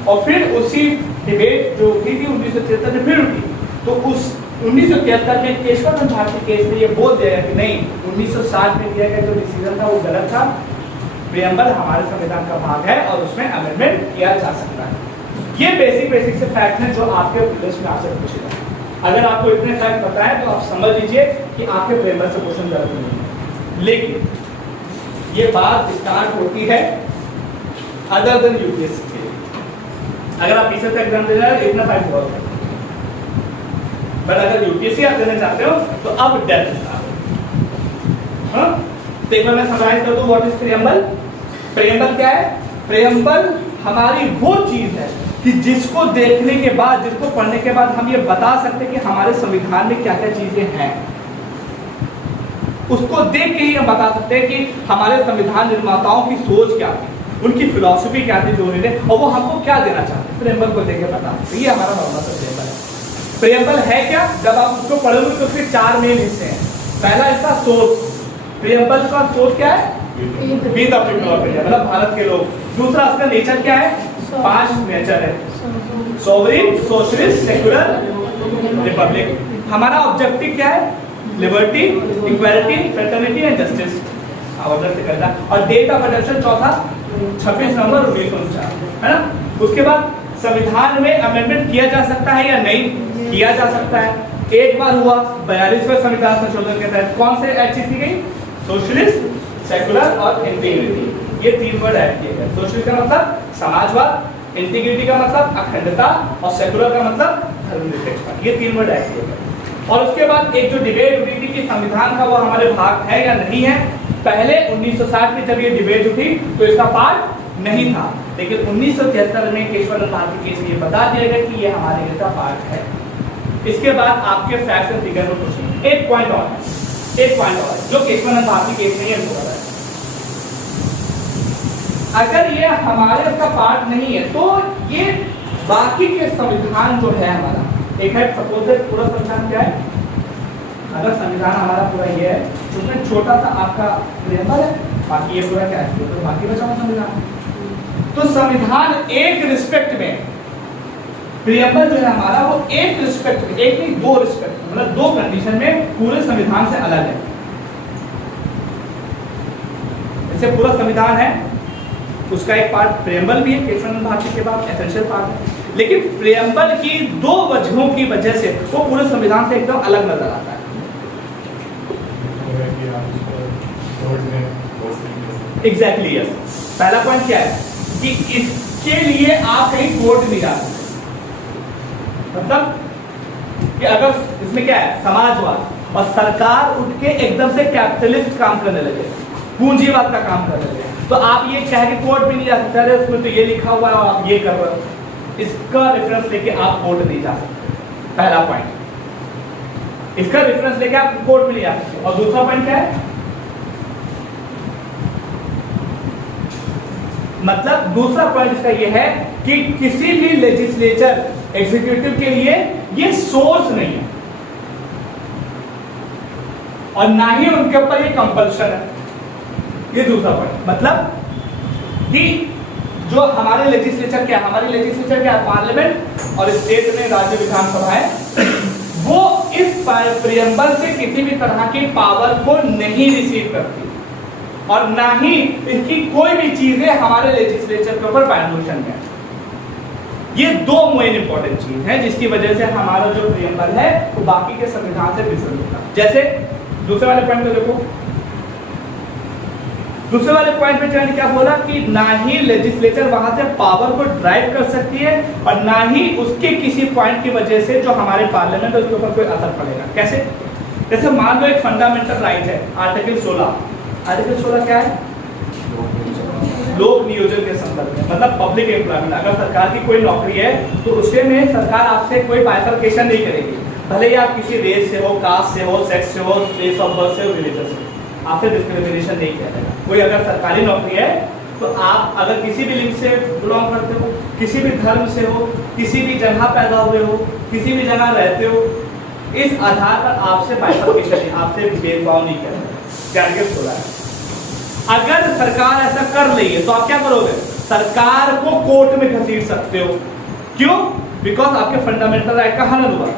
और फिर उसी डिबेट जो उठी थी 1973 में फिर उठी। तो उस 1973 में केशवानंद भारती केस ने ये बोल दिया कि नहीं, 1960 में दिया गया जो डिसीजन था वो गलत था, प्रियम्बल हमारे संविधान का भाग है और उसमें अमेंडमेंट किया जा सकता है। ये बेसिक से फैक्ट हैं जो आपके प्रीलिम्स में आपसे पूछेगा। अगर आपको इतने फैक्ट पता है तो आप समझ लीजिए कि आपके प्रियम्बल से क्वेश्चन गलत नहीं है। लेकिन ये बात स्टार्ट होती है अदर देन यूपीएससी के लिए। अगर आप पीछे से एग्जाम देना है इतना फैक्ट बहुत है, बट अगर यूपीएससी आप देना चाहते हो तो अब डेप्थ स्टार्ट। हाँ, तो एक बार मैं समराइज कर दूं व्हाट इज प्रियम्बल। प्रियम्बल क्या है? प्रियम्बल हमारी वो चीज है कि जिसको देखने के बाद, जिसको पढ़ने के बाद हम ये बता सकते हैं कि हमारे संविधान में क्या क्या चीजें हैं। उसको देख के ही हम बता सकते हैं कि हमारे संविधान निर्माताओं की सोच क्या थी, उनकी फिलॉसफी क्या थी जो उन्होंने, और वो हमको क्या देना चाहते। प्रेम्बल को देख के बता सकते, ये हमारा नॉर्मल सा प्रेम्बल है। प्रेम्बल है क्या, जब आप उसको पढ़ोगे तो उसके 4 मेन हिस्से हैं। पहला हिस्सा सोच, प्रेम्बल का सोच क्या है, we the people of India, मतलब भारत के लोग। दूसरा उसका नेचर क्या है, 5 नेचर है, सोवरेन, सोशलिस्ट, सेक्युलर, रिपब्लिक। हमारा ऑब्जेक्टिव क्या है, liberty, equality, fraternity and justice objective करता। और डेट ऑफ अडॉप्शन चौथा 26 नवंबर 1949, है ना। उसके बाद संविधान में अमेंडमेंट किया जा सकता है या नहीं किया जा सकता है। एक बार हुआ 42वें संविधान संशोधन के तहत, कौन से एक्ट की गई, सोशलिस्ट, सेक्युलर और इंटीग्रिटी, ये 3 वर्ड ऐड किए गए। सोशलिस्ट का मतलब समाजवाद, इंटीग्रिटी का मतलब अखंडता और सेक्युलर का मतलब धर्मनिरपेक्षता, ये 3 वर्ड ऐड किए गए। और उसके बाद एक जो डिबेट उठी थी कि संविधान का वो हमारे भाग है या नहीं है। पहले 1960 में जब ये डिबेट उठी तो इसका पार्ट नहीं था, लेकिन 1973 में केशवानंद भारती केस में ये बता दिया गया कि ये हमारे लिए का पार्ट है। इसके बाद आपके फैक्ट्स एंड फिगर में पूछेंगे। एक पॉइंट और जो केशवानंद भारती केस में ये हो रहा है, अगर ये हमारे का पार्ट नहीं है तो ये बाकी के संविधान जो है हमारा, एक है सपोज पूरा संविधान क्या है, अगर संविधान हमारा पूरा ये है तो उसमें छोटा सा आपका प्रेम्बल है, बाकी ये पूरा क्या है, तो बाकी बचा हुआ संविधान। तो संविधान एक रिस्पेक्ट में, प्रियम्बल जो है हमारा वो एक रिस्पेक्ट में, एक नहीं 2 रिस्पेक्ट, मतलब 2 कंडीशन में पूरे संविधान से अलग है। जैसे पूरा संविधान है, उसका एक पार्ट प्रियम्बल भी है, केशवानंद भारती के बाद एसेंशियल पार्ट है, लेकिन प्रियम्बल की 2 वजहों की वजह से वो पूरे संविधान से एकदम अलग नजर आता है। Exactly yes. पहला पॉइंट क्या है कि इसके लिए आप कहीं कोर्ट नहीं जा सकते, मतलब कि अगर इसमें क्या है, समाजवाद, और सरकार उठ के एकदम से कैपिटलिस्ट काम करने लगे, पूंजीवाद का काम करने लगे, तो आप ये कह के कोर्ट भी नहीं जा सकते, अरे उसमें तो ये लिखा हुआ है और आप ये कर रहे हो, इसका रेफरेंस लेके आप कोर्ट नहीं जा सकते। पहला पॉइंट, इसका रेफरेंस लेके आप कोर्ट में नहीं जा सकते। और दूसरा पॉइंट क्या है, मतलब दूसरा पॉइंट इसका यह है कि किसी भी लेजिस्लेचर, एग्जीक्यूटिव के लिए ये सोर्स नहीं है और ना ही उनके ऊपर ये कंपल्शन है। ये दूसरा पॉइंट, मतलब कि जो हमारे लेजिस्लेचर क्या, हमारी लेजिस्लेचर क्या, पार्लियामेंट और स्टेट में राज्य विधानसभा है, वो इस प्रियम्बल से किसी भी तरह की पावर को नहीं रिसीव करती और ना ही इसकी कोई भी चीजें हमारे लेजिस्लेचर के ऊपर बाइंडूशन है। ये 2 मेन इंपॉर्टेंट चीज है जिसकी वजह से हमारा जो प्रियम्बल है वो बाकी के संविधान से डिफरेंट होता है। जैसे दूसरे वाले पॉइंट में देखो, दूसरे वाले पॉइंट में मैंने क्या बोला कि ना ही लेजिस्लेचर वहां से पावर को ड्राइव कर सकती है और ना ही उसके किसी पॉइंट की वजह से जो हमारे पार्लियामेंट है उसके ऊपर कोई असर पड़ेगा। कैसे, जैसे मान लो एक फंडामेंटल राइट है, आर्टिकल 16। आर्टिकल 16 क्या है, लोक नियोजन के संदर्भ में, मतलब पब्लिक एम्प्लॉयमेंट। अगर सरकार की कोई नौकरी है तो उसके में सरकार आपसे कोई बाइफरकेशन नहीं करेगी, भले ही आप किसी रेस से हो, कास्ट से हो, सेक्स से हो, प्लेस ऑफ बर्थ से हो, रिलीजन से, आपसे डिस्क्रिमिनेशन नहीं किया जाएगा। कोई अगर सरकारी नौकरी है तो आप अगर किसी भी लिंग से बिलोंग करते हो, किसी भी धर्म से हो, किसी भी जगह पैदा हुए हो, किसी भी जगह रहते हो, इस आधार पर आपसे बाइफरकेशन नहीं, आपसे भेदभाव नहीं किया जाएगा। अगर सरकार ऐसा कर रही है तो आप क्या करोगे, सरकार को कोर्ट में घसीट सकते हो। क्यों, बिकॉज आपके फंडामेंटल राइट का हनन हुआ।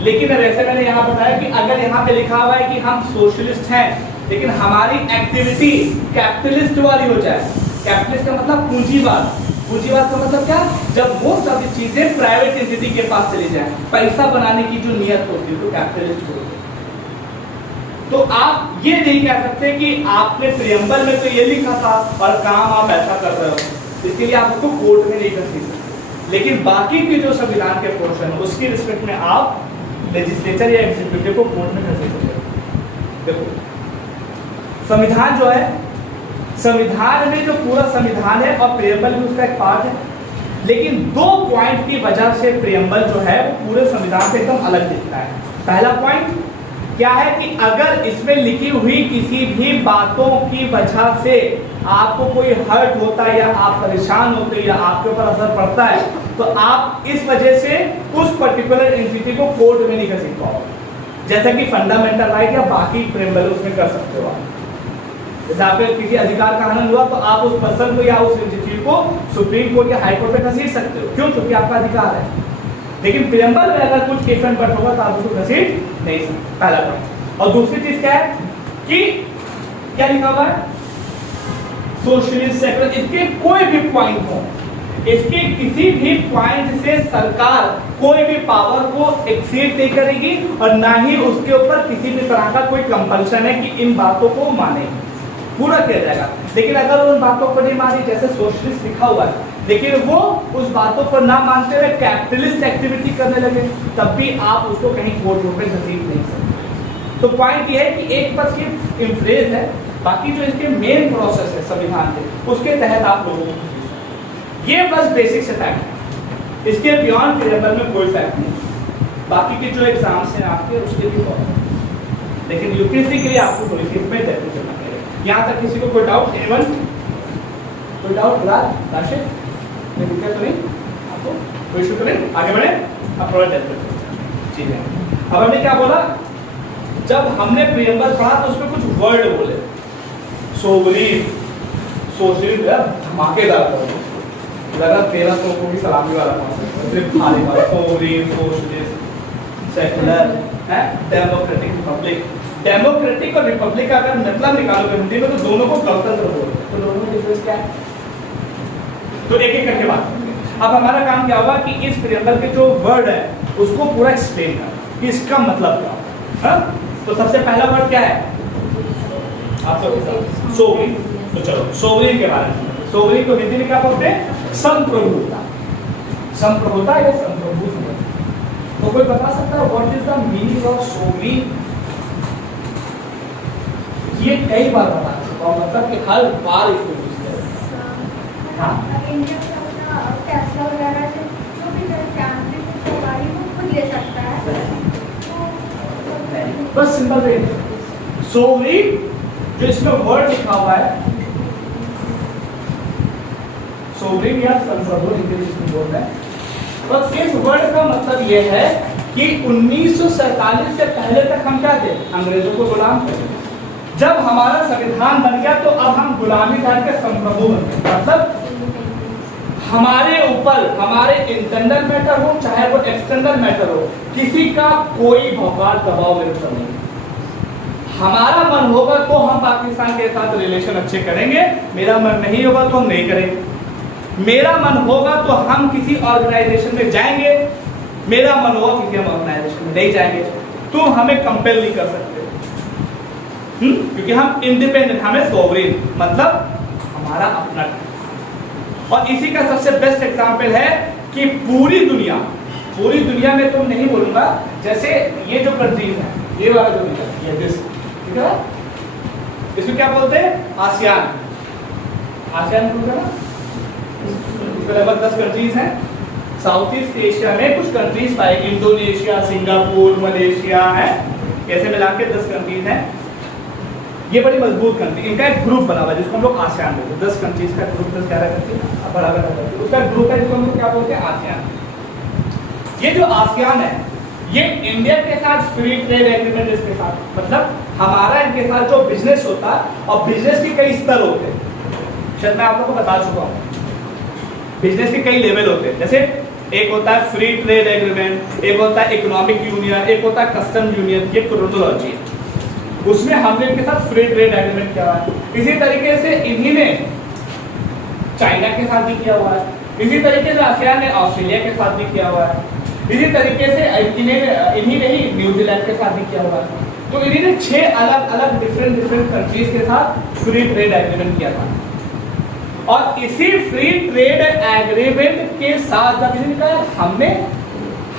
लेकिन वैसे मैंने यहाँ बताया कि अगर यहाँ पे लिखा हुआ है कि हम सोशलिस्ट हैं लेकिन हमारी एक्टिविटी कैपिटलिस्ट वाली हो जाए, कैपिटलिस्ट का मतलब पूंजीवाद, पूंजीवाद का मतलब क्या, जब वो सब चीजें प्राइवेट एंटिटी के पास चली जाए, पैसा बनाने की जो नियत होती है तो कैपिटलिस्ट होती है। तो आप ये नहीं कह सकते कि आपने प्रियम्बल में तो ये लिखा था और काम आप ऐसा कर रहे हो, इसके लिए आप उसको कोर्ट में नहीं कर सकते। लेकिन बाकी के जो संविधान के पोर्शन है उसकी रिस्पेक्ट में आप लेजिस्लेचर या एग्जीक्यूटिव को कोर्ट में कर सकते हो। देखो संविधान जो है, संविधान में जो पूरा संविधान है और प्रियम्बल भी उसका एक पार्ट है, लेकिन 2 पॉइंट की वजह से प्रियम्बल जो है वो पूरे संविधान से एकदम अलग दिखता है। पहला पॉइंट क्या है कि अगर इसमें लिखी हुई किसी भी बातों की वजह से आपको कोई हर्ट होता है या आप परेशान होते हैं या आपके ऊपर असर पड़ता है, तो आप इस वजह से उस पर्टिकुलर एंटिटी को कोर्ट में नहीं कर सकते हो, जैसा कि फंडामेंटल राइट या बाकी प्रियम्बल उसमें कर सकते हो आप। जैसे आपके किसी अधिकार का हनन हुआ तो आप उस पर्सन को या उस एंटिटी को सुप्रीम कोर्ट या हाई कोर्ट में घसीट सकते हो, क्यों? क्योंकि आपका अधिकार है। लेकिन प्रियम्बल में अगर कुछ इफ एंड बट होगा तो आप उसको घसीट नहीं सकते, पहला पॉइंट। और दूसरी चीज क्या है कि क्या लिखा हुआ है, सोशलिस्ट सेक्युलर, इसके कोई भी पॉइंट हो, इसके किसी भी पॉइंट से सरकार कोई भी पावर को एक्सीड नहीं करेगी और ना ही उसके ऊपर किसी भी तरह का कोई कंपल्शन है कि इन बातों को माने, पूरा किया जाएगा। लेकिन अगर उन बातों को नहीं मानी, जैसे सोशलिस्ट लिखा हुआ है, लेकिन वो उस बातों को ना मानते हुए कैपिटलिस्ट एक्टिविटी करने लगे, तब भी आप उसको कहीं कोर्ट में घसीट नहीं सकते। तो पॉइंट ये है कि एक बस ये इम्फ्रेज है, बाकी जो इसके मेन प्रोसेस है संविधान के, उसके तहत आप लोगों को ये बस बेसिक से फैक्ट है, इसके बियॉन्ड प्रियम्बल में कोई फैक्ट नहीं। बाकी के जो एग्जाम्स हैं आपके उसके भी बहुत, लेकिन यूपीएससी के लिए आपको थोड़ी सी इसमें डेवलप करना पड़ेगा। यहाँ तक किसी को कोई डाउट? एवन कोई डाउट? राशिद तो नहीं आपको कोई इशू तो नहीं? आगे बढ़े, अब थोड़ा डेवलप ठीक है। अब हमने क्या बोला, जब हमने प्रियम्बल पढ़ा तो उसमें कुछ वर्ड बोले, सोवरीन, सोशलिस्ट, धमाकेदार लगा 13 को भी सलामी वाला सिर्फ खाली वाला, सोवरीन, सोशलिस्ट, सेक्युलर है, डेमोक्रेटिक, रिपब्लिक। डेमोक्रेटिक और रिपब्लिक का अगर मतलब निकालोगे हिंदी में तो दोनों को गणतंत्र बोलते हैं, तो दोनों में डिफरेंस क्या है? तो एक एक करके बात करेंगे। अब हमारा काम क्या होगा कि इस प्रियम्बल के जो वर्ड है उसको पूरा एक्सप्लेन करना कि इसका मतलब क्या है। तो सबसे पहला वर्ड क्या है आप सबके? सोवरीन। तो चलो सोवरीन के बारे में, सोवरीन को हिंदी में क्या बोलते हैं? संप्रभुता। संप्रभुता या संप्रभु, तो कोई बता सकता है what is the meaning of sovereign? ये कई बार बता चुका हूं, मतलब कि हर बार इसको फैसला वगैरह जो भी खुद ले सकता है, बस सिंपल वे। सोवरीन जो इसमें वर्ड लिखा हुआ है, सोवरीन या संप्रभु इंग्लिश में बोलते हैं, बस इस वर्ड का मतलब ये है कि 1947 से पहले तक हम क्या थे? अंग्रेजों को गुलाम थे। जब हमारा संविधान बन गया तो अब हम गुलामी धार के संप्रभु बन गए, मतलब हमारे ऊपर हमारे इंटरनल मैटर हो चाहे वो एक्सटर्नल मैटर हो, किसी का कोई भौकाल दबाव मेरे ऊपर नहीं। हमारा मन होगा तो हम पाकिस्तान के साथ रिलेशन अच्छे करेंगे, मेरा मन नहीं होगा तो हम नहीं करेंगे। मेरा मन होगा तो हम किसी ऑर्गेनाइजेशन में जाएंगे, मेरा मन होगा किसी हम ऑर्गेनाइजेशन में नहीं जाएंगे। तुम हमें कंपेल नहीं कर सकते, क्योंकि हम इंडिपेंडेंट, हमें सोवरेन मतलब हमारा अपना। और इसी का सबसे बेस्ट एग्जांपल है कि पूरी दुनिया में तुम नहीं बोलूंगा, जैसे ये जो कंट्रीज है, ये वाला जो ये दिस, ठीक है, इसको क्या बोलते हैं? आसियान। आसियान बोलते हैं ना, इसमें लगभग 10 कंट्रीज हैं। साउथ ईस्ट एशिया में कुछ कंट्रीज पाए, इंडोनेशिया, सिंगापुर, मलेशिया है, ऐसे मिला के 10 कंट्रीज हैं। ये बड़ी मजबूत कंट्री, इनका एक ग्रुप बना हुआ है जिसको हम लोग आसियान बोलते हैं। 10 कंट्रीज का ग्रुप, 10-11 कंट्री बड़ा कंट्री, उसका ग्रुप है जिसको हम लोग क्या बोलते हैं? आसियान। ये जो आसियान है, ये इंडिया के साथ फ्री ट्रेड एग्रीमेंट, इसके साथ मतलब हमारा इनके साथ जो बिजनेस होता है, और बिजनेस के कई स्तर होते हैं, शायद मैं आप लोगों को बता चुका हूँ। बिजनेस के कई लेवल होते हैं, जैसे एक होता है फ्री ट्रेड एग्रीमेंट, एक होता है इकोनॉमिक यूनियन, एक होता है कस्टम यूनियन, ये क्रोनोलॉजी है। उसमें हमने इनके साथ फ्री ट्रेड एग्रीमेंट किया हुआ है। इसी तरीके से इन्हीं ने चाइना के साथ भी किया हुआ है, इसी तरीके से आसियान ने ऑस्ट्रेलिया के साथ भी किया हुआ है, इसी तरीके से इन्हीं ने ही न्यूजीलैंड के साथ भी किया हुआ है। तो इन्हीं ने 6 अलग अलग डिफरेंट कंट्रीज के साथ फ्री ट्रेड एग्रीमेंट किया था। और इसी फ्री ट्रेड एग्रीमेंट के साथ जब इन्होंने कहा हमने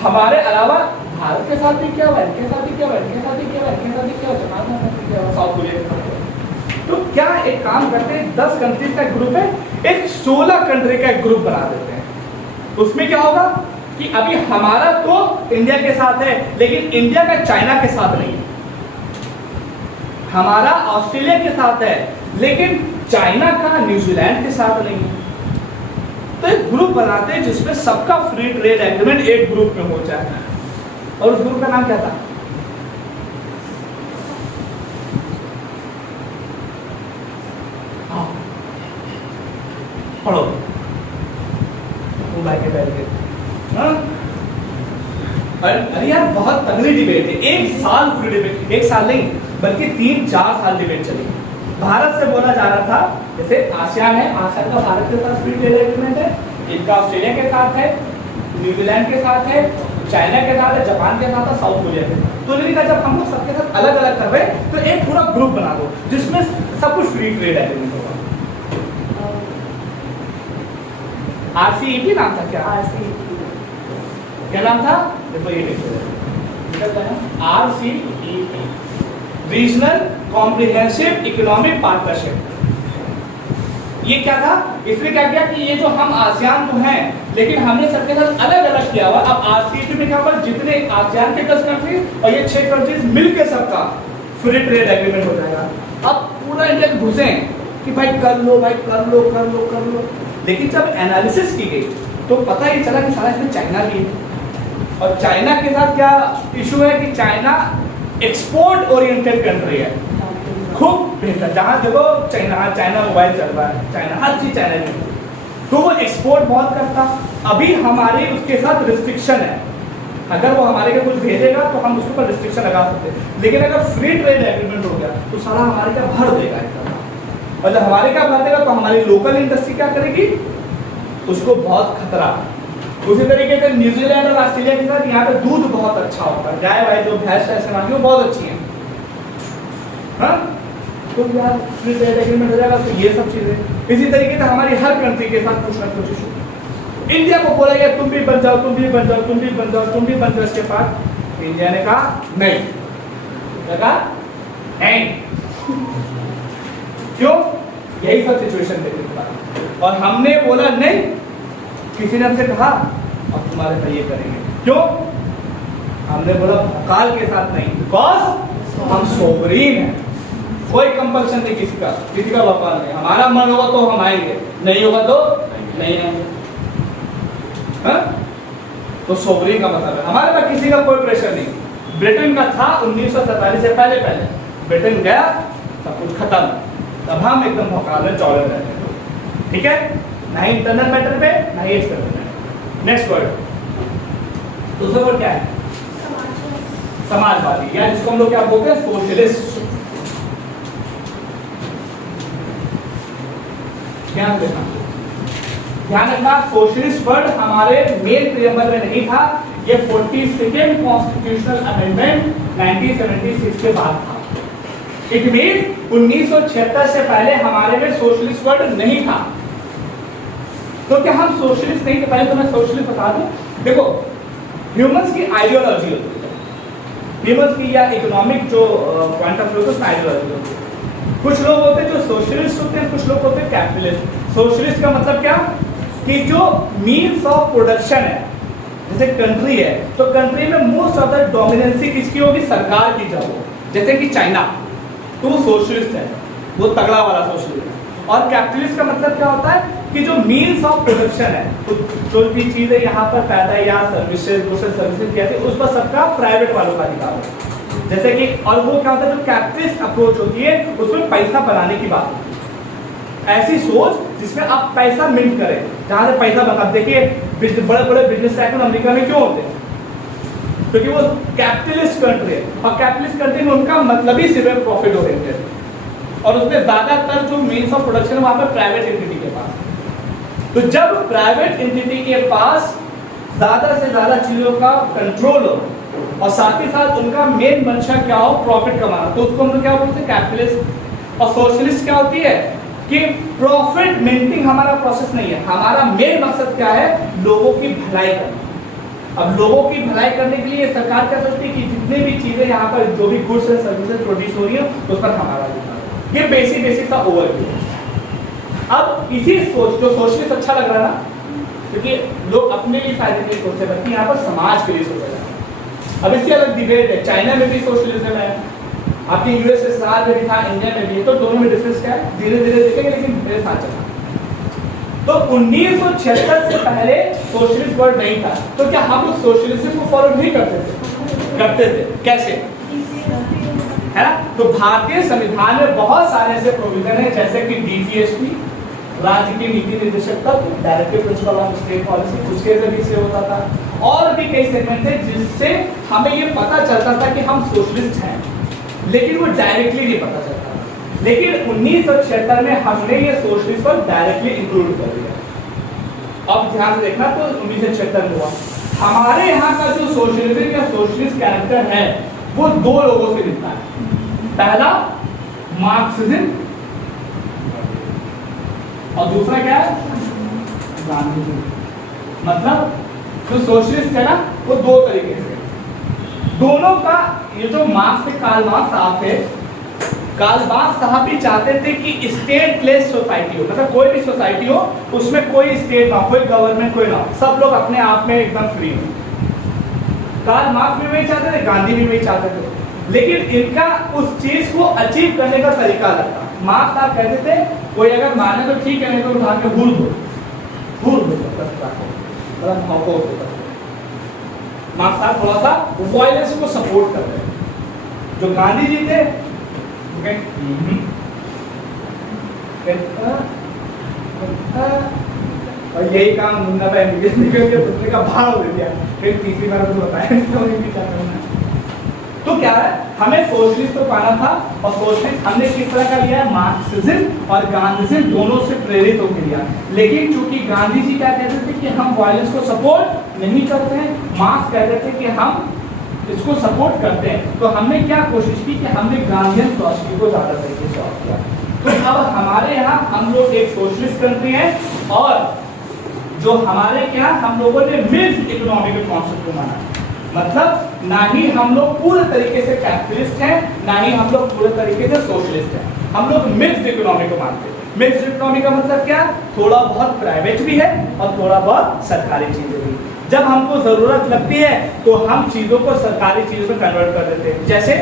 हमारे अलावा भारत के साथ भी किया हुआ है, इनके साथ भी किया हुआ है, इनके साथ भी किया हुआ है, इनके साथ भी किया हुआ है, जापान के साथ भी किया हुआ है, साउथ कोरिया के साथ किया हुआ है। तो क्या एक काम करते हैं, 10 कंट्रीज का ग्रुप है, एक 16 कंट्री का एक ग्रुप बना देते हैं। उसमें क्या होगा कि अभी हमारा तो इंडिया के साथ है, लेकिन इंडिया का चाइना के साथ नहीं है। हमारा ऑस्ट्रेलिया के साथ है, लेकिन चाइना का न्यूजीलैंड के साथ नहीं है। तो एक ग्रुप बनाते हैं जिसमें सबका फ्री ट्रेड एग्रीमेंट एक ग्रुप में हो जाए, और उस ग्रुप का नाम क्या था? हाँ, पढ़ो भाई के बैठ गए। हाँ? अरे यार बहुत तगड़ी डिबेट है, एक साल फ्री डिबेट, एक साल नहीं बल्कि 3-4 साल डिबेट चली। भारत से बोला जा रहा था, जैसे आसियान है, आसियान का भारत के साथ फ्री ट्रेड एग्रीमेंट है, इनका ऑस्ट्रेलिया के साथ है, न्यूजीलैंड के साथ है, चाइना के साथ है, जापान के साथ है, साउथ कोरिया के साथ। तो उन्होंने कहा जब हम लोग सबके साथ अलग अलग कर रहे हैं तो एक पूरा ग्रुप बना दो जिसमें सब कुछ फ्री ट्रेड एग्रीमेंट होगा। RCEP नाम था क्या? क्या नाम था? देखो ये RCEP, regional comprehensive economic partnership. ये क्या था? इसने क्या किया कि ये जो हम आसियान तो हैं, लेकिन हमने सबके साथ अलग अलग किया हुआ। अब RCEP में क्या हुआ, जितने आसियान के 10 कंट्री और ये 6 कंट्रीज मिलके सबका फ्री ट्रेड एग्रीमेंट हो जाएगा। अब पूरा इंडिया घुसे कि भाई कर लो, भाई कर लो कर लो कर लो। लेकिन जब एनालिसिस की गई तो पता ही चला कि सारा इसमें चाइना भी है, और चाइना के साथ क्या इशू है कि चाइना एक्सपोर्ट ओरिएंटेड कंट्री है, खूब बेहतर, जहाँ देखो चाइना मोबाइल चल रहा है, चाइना हर चीज चाइना में, तो वो एक्सपोर्ट बहुत करता। अभी हमारी उसके साथ रिस्ट्रिक्शन है, अगर वो हमारे को कुछ भेजेगा तो हम उसके ऊपर रिस्ट्रिक्शन लगा सकते हैं, लेकिन अगर फ्री ट्रेड एग्रीमेंट हो गया तो सारा हमारे का भर देगा एकदम। और जब हमारे का भर देगा तो हमारी लोकल इंडस्ट्री क्या करेगी, उसको बहुत खतरा। उसी तरीके से न्यूजीलैंड और ऑस्ट्रेलिया के साथ यहाँ पे दूध बहुत अच्छा होता है, गाय वाय जो भैंस वो बहुत अच्छी है, हाँ? तो यार फ्री ट्रेड एग्रीमेंट हो जाएगा तो ये सब चीजें। इसी तरीके से हमारी हर कंट्री के साथ कुछ ना कुछ इशू। इंडिया को बोला गया तुम भी बन जाओ, तुम भी बन जाओ, तुम भी बन जाओ, तुम भी बन जाओ, इसके बाद इंडिया ने कहा नहीं, कहा नहीं। क्यों? यही सब सिचुएशन देखने के बाद, और हमने बोला नहीं, किसी ने हमसे कहा अब तुम्हारे साथ ये करेंगे। क्यों? हमने बोला भोकाल के साथ नहीं, बिकॉज हम सोवरीन हैं, कोई कंपल्सन नहीं किसी का व्यापार नहीं। हमारा मन होगा तो हम आएंगे, नहीं होगा तो नहीं आएंगे। हाँ? तो सोवरीन का मतलब है हमारे पास किसी का कोई प्रेशर नहीं। ब्रिटेन का था 1947 से पहले ब्रिटेन गया, सब कुछ खत्म, तब हम एकदम भौकाल में चौड़े रहते हैं। ठीक है, ना ही इंटरनल मैटर पे ना ही एक्सटर्नल मैटर। नेक्स्ट वर्ड, दूसरा वर्ड क्या है? समाजवादी, या जिसको हम लोग क्या बोलते हैं, सोशलिस्ट। ध्यान रखना, सोशलिस्ट वर्ड हमारे मेन प्रियम्बल में नहीं था, ये 42nd कॉन्स्टिट्यूशनल अमेंडमेंट 1976 के बाद था। इट मीन 1976 से पहले हमारे में सोशलिस्ट वर्ड नहीं था। तो क्या हम सोशलिस्ट नहीं थे पहले? तो मैं सोशलिस्ट बता दूं। देखो, ह्यूमंस की आइडियोलॉजी होती है, ह्यूमंस की या इकोनॉमिक जो पॉइंट ऑफ व्यू उसमें आइडियोलॉजी होती है। कुछ लोग होते हैं जो सोशलिस्ट होते हैं, कुछ लोग होते हैं कैपिटलिस्ट। सोशलिस्ट का मतलब क्या कि जो मीन्स ऑफ प्रोडक्शन है, जैसे कंट्री है तो कंट्री में मोस्ट ऑफ द डोमिनेंसी किसकी होगी? सरकार की जाओ। जैसे कि चाइना, तो वो सोशलिस्ट है, वो तगड़ा वाला सोशलिस्ट है। और कैपिटलिस्ट का मतलब क्या होता है कि जो मीन्स ऑफ प्रोडक्शन है, तो जो भी चीजें यहाँ पर पैदा या सर्विसेज किया थे उस पर सबका प्राइवेट वालों का अधिकार है। जैसे कि, और वो क्या होता है, जो कैपिटलिस्ट अप्रोच होती है उसमें पैसा बनाने की बात होती है। ऐसी सोच जिसमें आप पैसा मिंट करें, जहां से पैसा बना। देखिए बड़े बड़े बिजनेस टाइकून अमेरिका में क्यों होते हैं? क्योंकि वो कैपिटलिस्ट कंट्री है, और कैपिटलिस्ट कंट्री में उनका मतलब ही सिर्फ प्रॉफिट ओरिएंटेड है, और उसमें ज्यादातर जो मीन्स ऑफ प्रोडक्शन है वहां पर प्राइवेट एंटिटी के पास। तो जब प्राइवेट एंटिटी के पास ज्यादा से ज्यादा चीजों का कंट्रोल हो और साथ ही साथ उनका मेन मंशा क्या हो, प्रॉफिट कमाना, तो उसको हम लोग क्या बोलते हैं? कैपिटलिस्ट। और सोशलिस्ट क्या होती है कि प्रॉफिट मिंटिंग हमारा प्रोसेस नहीं है, हमारा मेन मकसद क्या है? लोगों की भलाई करना। अब लोगों की भलाई करने के लिए सरकार क्या सोचती है कि जितने भी चीजें यहाँ पर जो भी गुड्स एंड सर्विसेज प्रोड्यूस हो रही है उस पर हमारा अधिकार। ये बेसिक सा ओवरव्यू है। अब इसी सोच, जो सोशलिस्ट अच्छा लग रहा है ना, क्योंकि लोग अपने लिए फायदे के लिए सोचते, बल्कि यहाँ पर समाज के लिए सोचा जाता है। अब इसकी अलग डिबेट है, चाइना में भी सोशलिज्म है, आपके यूएसएसआर में भी था, इंडिया में भी है, तो दोनों में डिफरेंस क्या है धीरे धीरे देखेंगे, लेकिन मेरे साथ चलना। तो 1976 से पहले सोशलिस्ट वर्ड नहीं था, तो क्या हम लोग सोशलिज्म को फॉलो नहीं करते थे? करते थे। कैसे है ना? तो भारतीय संविधान में बहुत सारे ऐसे प्रोविजन है, जैसे कि डीपीएसपी, राज्य की नीति निर्देशक तत्व, directive principle of state policy, उसके जरिए से होता था। और भी कई सेगमेंट थे जिससे हमें ये पता चलता था कि हम सोशलिस्ट हैं, लेकिन वो डायरेक्टली नहीं पता चलता। लेकिन 1976 में हमने ये सोशलिस्ट को डायरेक्टली इंक्लूड कर दिया। अब ध्यान से देखना, तो 1976 में हुआ। हमारे यहाँ का जो सोशलिज्म या सोशलिस्ट कैरेक्टर है वो दो लोगों से मिलता है। पहला मार्क्सिज्म और दूसरा क्या है? गांधीज्म। मतलब जो सोशलिस्ट है ना वो दो तरीके से, दोनों का ये जो मार्क्स थे, कार्ल मार्क्स साहब थे, कार्ल मार्क्स साहब भी चाहते थे कि स्टेटलेस सोसाइटी हो, मतलब कोई भी सोसाइटी हो उसमें कोई स्टेट ना हो, कोई गवर्नमेंट कोई ना हो, सब लोग अपने आप में एकदम फ्री हो। कार्ल मार्क्स भी वही चाहते थे, गांधी भी वही चाहते थे, लेकिन इनका उस चीज को अचीव करने का तरीका अलग था। मार्क्स साहब कहते थे कोई अगर माने तो ठीक है, नहीं तो उठा के भूल दो, मतलब भावों को। मार्क्स साहब थोड़ा सा वायलेंस को सपोर्ट करते हैं। जो गांधी जी थे और यही काम मुन्ना भाई निकल के दूसरे का भाव दे दिया, फिर तीसरी बार तो बताया। तो क्या है, हमें सोशलिस्ट तो पाना था, और सोशलिस्ट हमने किस तरह का लिया है? मार्क्सिज्म और गांधीज्म दोनों से प्रेरित होकर लिया। लेकिन चूंकि गांधी जी क्या कहते थे कि हम वायलेंस को सपोर्ट नहीं करते हैं, मार्क्स कहते थे कि हम इसको सपोर्ट करते हैं, तो हमने क्या कोशिश की कि हमने गांधीयन फिलॉसफी को ज्यादा तरीके से ऑफ किया। तो अब हमारे यहाँ हम लोग एक सोशलिस्ट कंट्री है, और जो हमारे क्या हम लोगों ने मिक्स्ड इकोनॉमिक कॉन्सेप्ट को माना, मतलब ना ही हम लोग पूरे तरीके से कैपिटलिस्ट हैं, ना ही हम लोग पूरे तरीके से सोशलिस्ट हैं, हम लोग मिक्स्ड इकोनॉमी को मानते हैं। मिक्स्ड इकोनॉमी का मतलब क्या? थोड़ा बहुत प्राइवेट भी है और थोड़ा बहुत सरकारी चीजें भी। जब हमको जरूरत लगती है तो हम चीजों को सरकारी चीजों में कन्वर्ट कर देते हैं, जैसे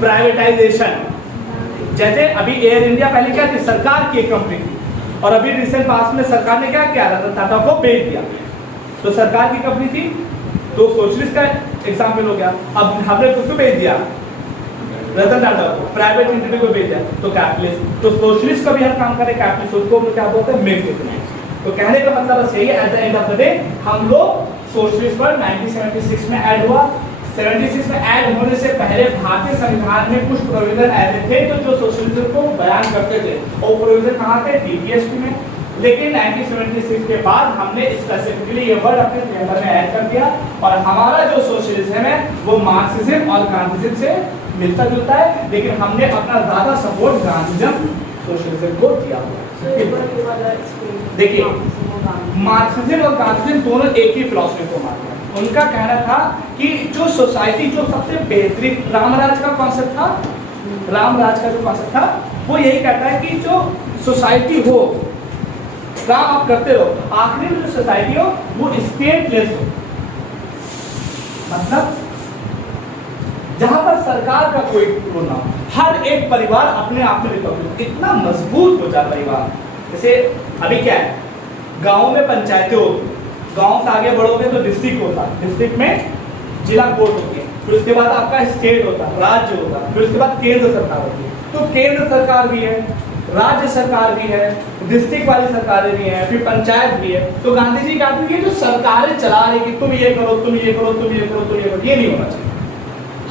प्राइवेटाइजेशन। जैसे अभी एयर इंडिया पहले क्या थी? सरकार की एक कंपनी थी, और अभी रिसेंट पास में सरकार ने क्या किया? रतन टाटा को बेच दिया। तो सरकार की कंपनी थी, तो सोशलिस्ट का एग्जाम्पल हो गया। अब हमने किसको बेच दिया? रतन टाटा को, प्राइवेट इंडस्ट्री को बेच दिया, तो कैपिटलिस्ट। तो सोशलिस्ट का भी हर काम करे कैपिटलिस्ट, उसको क्या बोलते हैं? Mixed economy. तो कहने का मतलब बस यही है, at the end of the day हम लोग सोशलिस्ट वर्ड 1976 में ऐड हुआ। 76 में ऐड होने से पहले भारतीय संविधान में कुछ प्रोविजन ऐसे थे तो जो सोशलिज्म को बयान करते थे, और प्रोविजन कहाँ थे? डीपीएसपी में। लेकिन 1976 के बाद हमने स्पेसिफिकली ये वर्ड अपने पेपर में ऐड कर दिया, और हमारा जो सोशलिज्म है वो मार्क्सिज्म और गांधीज्म से मिलता जुलता है, लेकिन हमने अपना ज्यादा सपोर्ट गांधीज्म सोशलिज्म को दिया हुआ। देखिए, मार्क्सिज्म और गांधीज्म दोनों एक ही फिलॉसफी को मानते हैं। उनका कहना था कि जो सोसाइटी, जो सबसे बेहतरीन रामराज का कॉन्सेप्ट था, रामराज का जो कॉन्सेप्ट था वो यही कहता है कि जो सोसाइटी हो, काम आप करते रहो, आखिरी में जो सोसाइटी हो वो स्टेटलेस हो, मतलब जहां पर सरकार का कोई रोल ना हो, हर एक परिवार अपने आप में रिपब्लिक, इतना मजबूत हो जाए परिवार। जैसे अभी क्या है, गांव में पंचायतें होती, गांव से आगे बढ़ोगे तो डिस्ट्रिक्ट होता है, डिस्ट्रिक्ट में जिला कोर्ट होती है, फिर उसके बाद आपका स्टेट होता है, राज्य होता है, फिर उसके बाद केंद्र सरकार होती है। तो केंद्र सरकार भी है, राज्य सरकार भी है, डिस्ट्रिक्ट वाली सरकारें भी हैं, फिर पंचायत भी है। तो गांधी जी कहते हैं कि जो सरकारें चला रही कि तुम ये करो, तुम ये करो, तुम ये करो, तुम ये करो, ये नहीं होना चाहिए।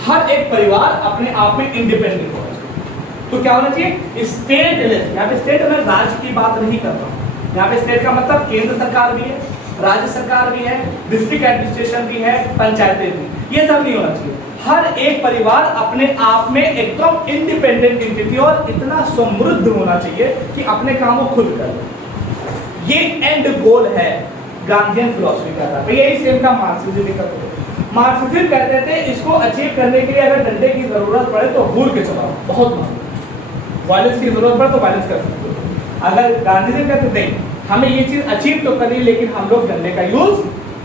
हर एक परिवार अपने आप में इंडिपेंडेंट होना चाहिए। तो क्या होना चाहिए? स्टेटलेस। यहाँ पे स्टेट में राज्य की बात नहीं कर रहा हूँ, यहाँ पे स्टेट का मतलब केंद्र सरकार भी है, राज्य सरकार भी है, डिस्ट्रिक्ट एडमिनिस्ट्रेशन भी है, पंचायतें भी, ये सब नहीं होना चाहिए। हर एक परिवार अपने आप में एकदम इंडिपेंडेंट एंटिटी और इतना समृद्ध होना चाहिए कि अपने काम को खुद कर ले। ये एंड गोल है गांधीयन फिलॉसफी का था। यही सेम का मार्क्सिज्म भी करते थे। मार्क्सिज्म कहते थे इसको अचीव करने के लिए अगर डंडे की जरूरत पड़े तो भूल के चलाओ, बहुत मालूम, वायलेंस की जरूरत पड़े तो वायलेंस कर सकते हो। अगर गांधीजी कहते नहीं, हमें ये चीज अचीव तो करनी लेकिन हम लोग डंडे का यूज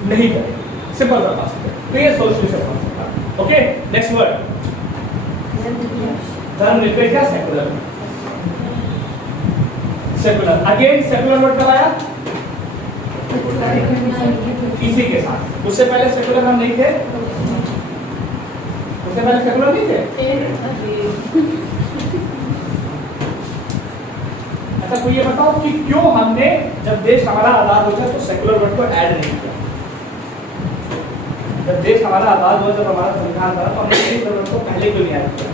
नहीं करेंगे, सिंपल सा बात है। तो ये सोशलिस्ट कॉन्सेप्ट था। ओके, नेक्स्ट वर्ड, धर्मनिरपेक्ष या secular. Secular, again secular word कब आया? इसी के साथ। उससे पहले सेकुलर हम नहीं थे, उससे पहले सेकुलर नहीं थे। अच्छा, तो ये बताओ कि क्यों हमने जब देश हमारा आजाद हो गया तो सेकुलर वर्ड को ऐड नहीं किया? जब देश हमारा आजाद हुआ, जब हमारा संविधान बना, तो हमने सेकुलर वर्ड को पहले क्यों नहीं ऐड किया?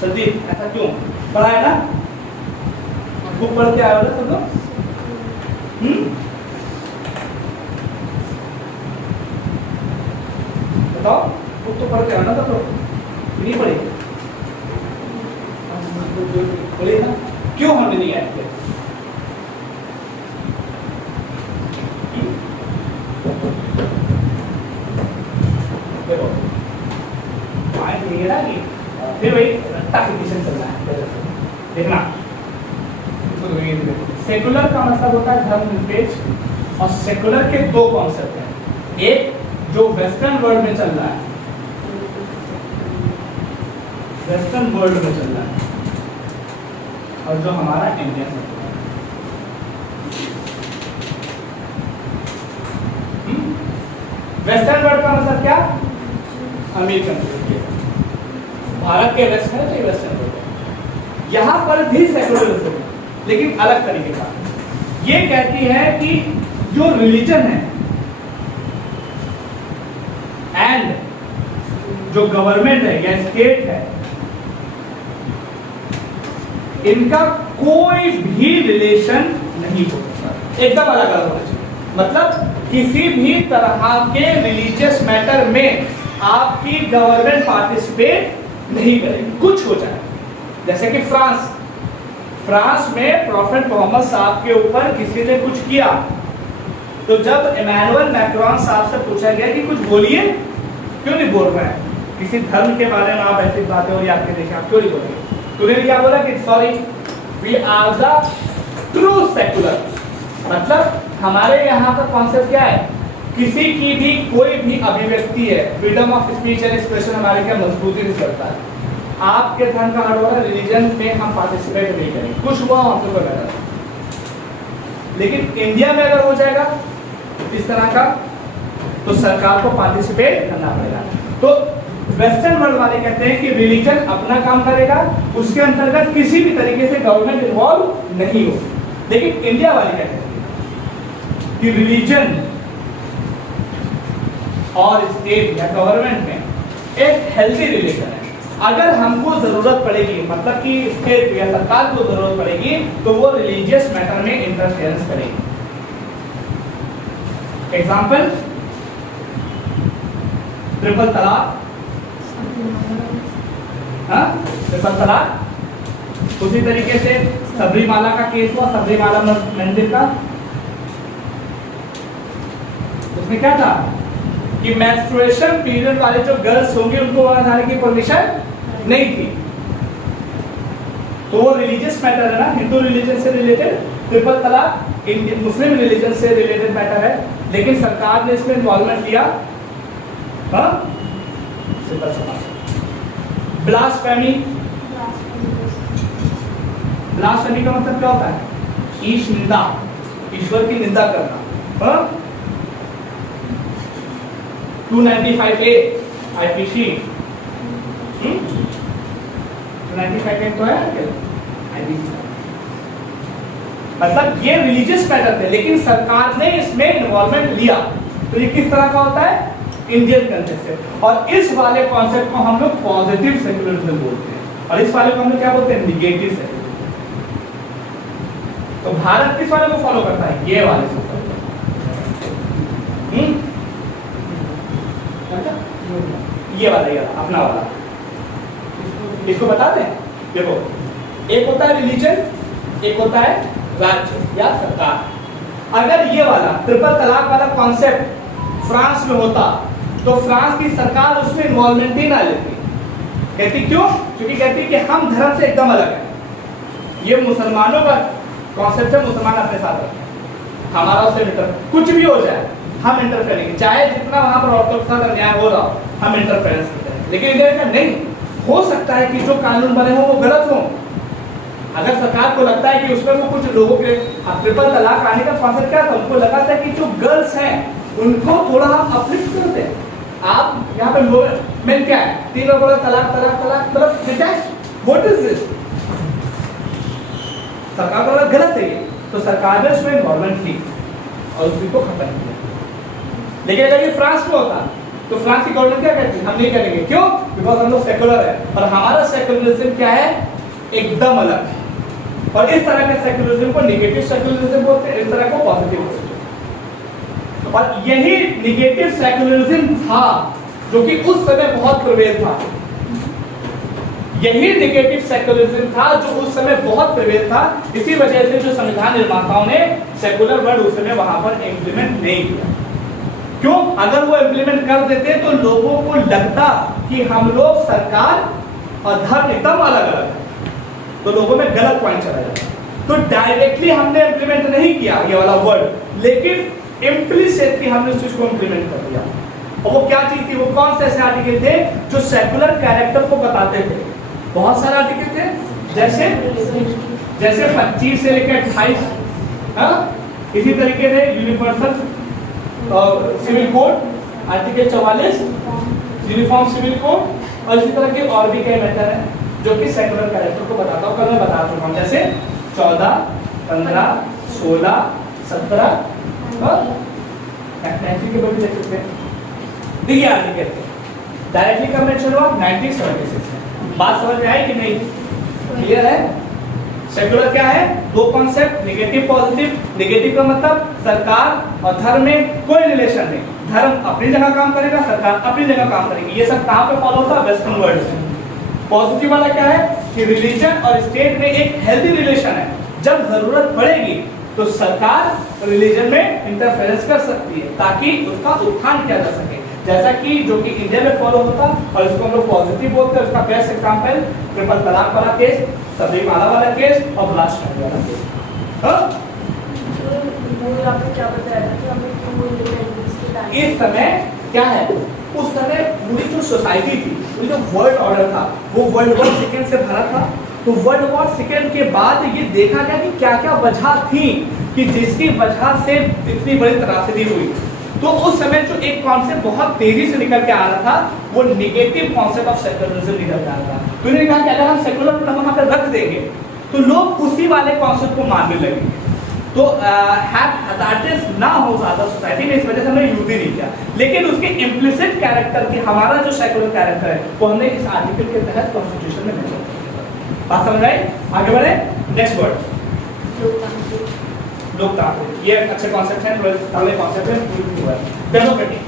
संदीप, ऐसा क्यों? पढ़ा है ना, बुक पढ़ के आए हो ना सब लोग? बताओ, बुक तो पढ़ के आए ना सब लोग? नहीं पढ़ी? बोलिए ना, क्यों हमने नहीं ऐड किया? देखो, पॉइंट ये है कि फिर वही रट्टा फिजिशन चल रहा है। देखना, सेकुलर का मतलब होता है धर्मनिरपेक्ष, और सेकुलर के दो कॉन्सेप्ट हैं। एक जो वेस्टर्न वर्ल्ड में चल रहा है, वेस्टर्न वर्ल्ड में चल रहा है, और जो हमारा इंडियन है। वेस्टर्न वर्ल्ड का मतलब क्या? अमेरिकन कंट्री, भारत के वेस्ट है तो वेस्टर्न वर्ल्ड है। यहां पर भी सेकुलरिज्म है, लेकिन अलग तरीके का। ये कहती है कि जो रिलीजन है एंड जो गवर्नमेंट है या स्टेट है, इनका कोई भी रिलेशन नहीं हो सकता, एकदम अलग अलग होना चाहिए। मतलब किसी भी तरह के रिलीजियस मैटर में आपकी गवर्नमेंट पार्टिसिपेट नहीं करेगी, कुछ हो जाए। जैसे कि फ्रांस में प्रोफेट मोहम्मद साहब के ऊपर किसी ने कुछ किया, तो जब इमैनुअल मैक्रोन साहब से पूछा गया कि कुछ बोलिए, क्यों नहीं बोल रहे हैं, किसी धर्म के बारे में आप ऐसी बातें हो रही आपके देश, आप क्यों नहीं बोल रहे? तो उन्होंने क्या बोला कि sorry, we are the true secular. मतलब हमारे यहाँ का कॉन्सेप्ट क्या है, किसी की भी कोई भी अभिव्यक्ति है, freedom of speech and expression हमारे क्या मजबूती से चलता है। आपके धर्म का हर वाला रिलीजन में हम पार्टिसिपेट नहीं करेंगे, कुछ हुआ हमसे कोई गलत। लेकिन इंडिया में अगर हो जाएगा इस तरह का, तो सरकार को पार्टिसिपेट करना पड़ेगा। तो वेस्टर्न वर्ल्ड वाले कहते हैं कि रिलीजन अपना काम करेगा, उसके अंतर्गत किसी भी तरीके से गवर्नमेंट इन्वॉल्व नहीं हो। लेकिन इंडिया वाले कहते हैं कि रिलीजन और स्टेट या गवर्नमेंट में एक हेल्दी रिलेशन है। अगर हमको जरूरत पड़ेगी, मतलब कि स्टेट या सरकार को जरूरत पड़ेगी, तो वो रिलीजियस मैटर में इंटरफेरेंस करेगी। एग्जाम्पल, ट्रिपल तलाक, ट्रिपल तलाक। उसी तरीके से सबरीमाला का केस हुआ, सबरीमाला मंदिर का। उसमें क्या था कि मेंस्ट्रुएशन पीरियड वाले जो गर्ल्स होंगे उनको वहां जाने की परमिशन नहीं थी। तो वो रिलीजियस मैटर है ना, हिंदू रिलीजन से रिलेटेड। ट्रिपल तलाक मुस्लिम रिलीजन से रिलेटेड मैटर है, लेकिन सरकार ने इसमें इन्वॉल्वमेंट लिया। ब्लास्फेमी, ब्लास्फेमी का मतलब क्या होता है? ईश निंदा, ईश्वर की निंदा करना। 295A आईपीसी, 295A तो है आईपीसी। मतलब ये रिलीजियस मैटर थे, लेकिन सरकार ने इसमें इन्वॉल्वमेंट लिया। तो ये किस तरह का होता है? Indian concept. और इस वाले कॉन्सेप्ट को हम लोग पॉजिटिव सेक्युलरिज्म बोलते हैं, और इस वाले को हम लोग क्या बोलते हैं? Negative secularism. तो भारत किस वाले को फॉलो करता है? ये वाले को फॉलो करता है। ये वाला अपना वाला, इसको बता दें। देखो, एक होता है रिलीजन, एक होता है राज्य या सरकार। अगर ये वाला ट्रिपल तलाक वाला कॉन्सेप्ट फ्रांस में होता, तो फ्रांस की सरकार उसमें इन्वॉल्वमेंट ही ना लेती। कहती क्यों? क्योंकि कहती कि हम धर्म से एकदम अलग है, ये मुसलमानों का कॉन्सेप्ट है, मुसलमान अपने साथ रखें, हमारा उससे कुछ भी हो जाए हम इंटरफेयर करेंगे, चाहे जितना वहां पर औरतों के साथ अन्याय हो रहा हो, हम इंटरफेरेंस करते हैं। लेकिन इंडिया का नहीं, हो सकता है कि जो कानून बने हो वो गलत हो। अगर सरकार को लगता है कि उसमें वो कुछ लोगों के ट्रिपल तलाक आने का कॉन्सेप्ट क्या था, उनको लगा था कि जो गर्ल्स हैं उनको थोड़ा हम अपलिफ्ट कर दें। आप यहाँ पे मेन क्या है, 3 बार बोला तलाक तलाक तलाक, मतलब व्हाट इज दिस? सरकार को लगा गलत है ये, तो सरकार ने उसमें गवर्नमेंट की और उसी को खत्म किया। लेकिन अगर ये फ्रांस में होता तो फ्रांस की गवर्नमेंट क्या कहती, हम नहीं करेंगे। क्यों? बिकॉज हम लोग सेकुलर है और हमारा सेकुलरिज्म क्या है, एकदम अलग है। और इस तरह के सेकुलरिज्म को नेगेटिव सेकुलरिज्म बोलते हैं, इस तरह को पॉजिटिव बोलते हैं। और यही नेगेटिव सेकुलरिज्म था जो कि उस समय बहुत प्रवेल था। यही नेगेटिव सेकुलरिज्म था जो उस समय बहुत प्रवेल था। इसी वजह से जो संविधान निर्माताओं ने सेकुलर वर्ड उस समय वहां पर इम्प्लीमेंट नहीं किया। क्यों? अगर वो इम्प्लीमेंट कर देते तो लोगों को लगता कि हम लोग सरकार और धर्म एकदम अलग अलग है, तो लोगों में गलत पॉइंट चला जाता। तो डायरेक्टली हमने इम्प्लीमेंट नहीं किया ये वाला वर्ड, लेकिन इम्प्लिसिटली हमने उस चीज को इम्प्लीमेंट कर दिया। और वो क्या चीज थी, वो कौन से ऐसे आर्टिकल थे जो सेकुलर कैरेक्टर को बताते थे? बहुत सारे आर्टिकल थे, जैसे 25 से लेकर 28, इसी तरीके से universal civil code article 44, uniform civil code, और इसी तरह के और भी कई मैटर हैं जो कि सेकुलर कैरेक्टर को बताता हूँ। कल मैं बता चुका हूँ, जैसे 14, 15, 16, 17 के भी देख सकते हैं। देखिए आर्टिकल डायरेक्टली कब मेंशन हुआ, 1976 में। बात समझ में आई कि नहीं? क्लियर है? सेकुलर क्या है? दो कॉन्सेप्ट, नेगेटिव पॉजिटिव। नेगेटिव का मतलब सरकार और धर्म में कोई रिलेशन नहीं, धर्म अपनी जगह काम करेगा, सरकार अपनी जगह काम करेगी। ये सब कहाँ पे फॉलो होता है? वेस्टर्न वर्ल्ड में। पॉजिटिव वाला क्या है कि रिलीजन और स्टेट में एक हेल्दी रिलेशन है, जब जरूरत पड़ेगी तो सरकार रिलीजन में इंटरफेरेंस कर सकती है ताकि उसका उत्थान किया जा सके, जैसा कि जो कि इंडिया में फॉलो होता और इसको हम लोग पॉजिटिव बोलते हैं। उसका बेस्ट एग्जांपल ट्रिपल तलाक वाला केस, सबरीमाला वाला केस और ब्लास्फेमी वाला केस। इस समय क्या है, उस समय पूरी जो सोसाइटी थी, पूरी जो वर्ल्ड ऑर्डर था, वो वर्ल्ड वॉर सेकेंड से भरा था। तो वर्ल्ड वॉर सेकेंड के बाद ये देखा गया कि क्या क्या वजह थी कि जिसकी वजह से इतनी बड़ी त्रासदी हुई। तो उस समय जो एक कॉन्सेप्ट बहुत तेजी से निकल के आ रहा था, वो नेगेटिव कॉन्सेप्ट ऑफ सेकुलरिज्म निकल के आ रहा था। तो इन्होंने कहा कि अगर हम सेकुलर को वहां पर रख देंगे तो लोग उसी वाले कॉन्सेप्ट को मानने लगेंगे। तो हैजार्डस ना हो ज्यादा सोसाइटी में, इस वजह से हमने यूज ही नहीं किया। लेकिन उसके इम्प्लिसिट कैरेक्टर की, हमारा जो सेकुलर कैरेक्टर है, वो हमने इस आर्टिकल के तहत कॉन्स्टिट्यूशन में मेंशन किया। बात समझ आई? आगे बढ़े, नेक्स्ट वर्ड लोकतांत्रिक। ये अच्छे कॉन्सेप्ट है, थोड़े कॉन्सेप्ट है। डेमोक्रेटिक,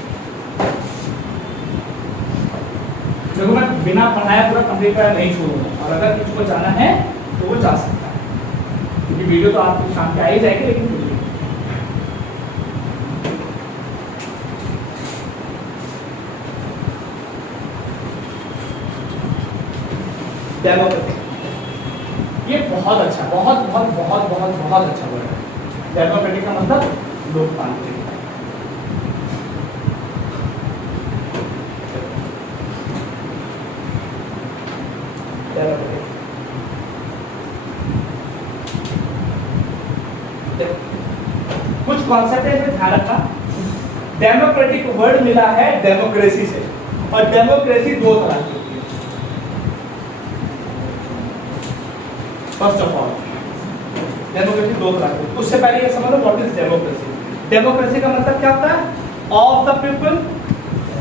देखो मैं बिना पढ़ाया पूरा कंप्लीट करा नहीं छोड़ूंगा, और अगर किसी को जाना है तो वो जा सकता है, क्योंकि वीडियो तो आपको शाम के आ ही जाएगी। लेकिन डेमोक्रेटिक ये बहुत अच्छा, बहुत बहुत बहुत बहुत बहुत अच्छा वर्ड है। डेमोक्रेटिक का मतलब लोकतांत्रिक। कुछ कॉन्सेप्ट है इसमें ध्यान रखना। डेमोक्रेटिक वर्ड मिला है डेमोक्रेसी से, और डेमोक्रेसी दो तरह की होती है। फर्स्ट ऑफ ऑल डेमोक्रेसी दो तरह की। उससे पहले ये समझ लो व्हाट इज डेमोक्रेसी। डेमोक्रेसी का मतलब क्या होता है? Of the people,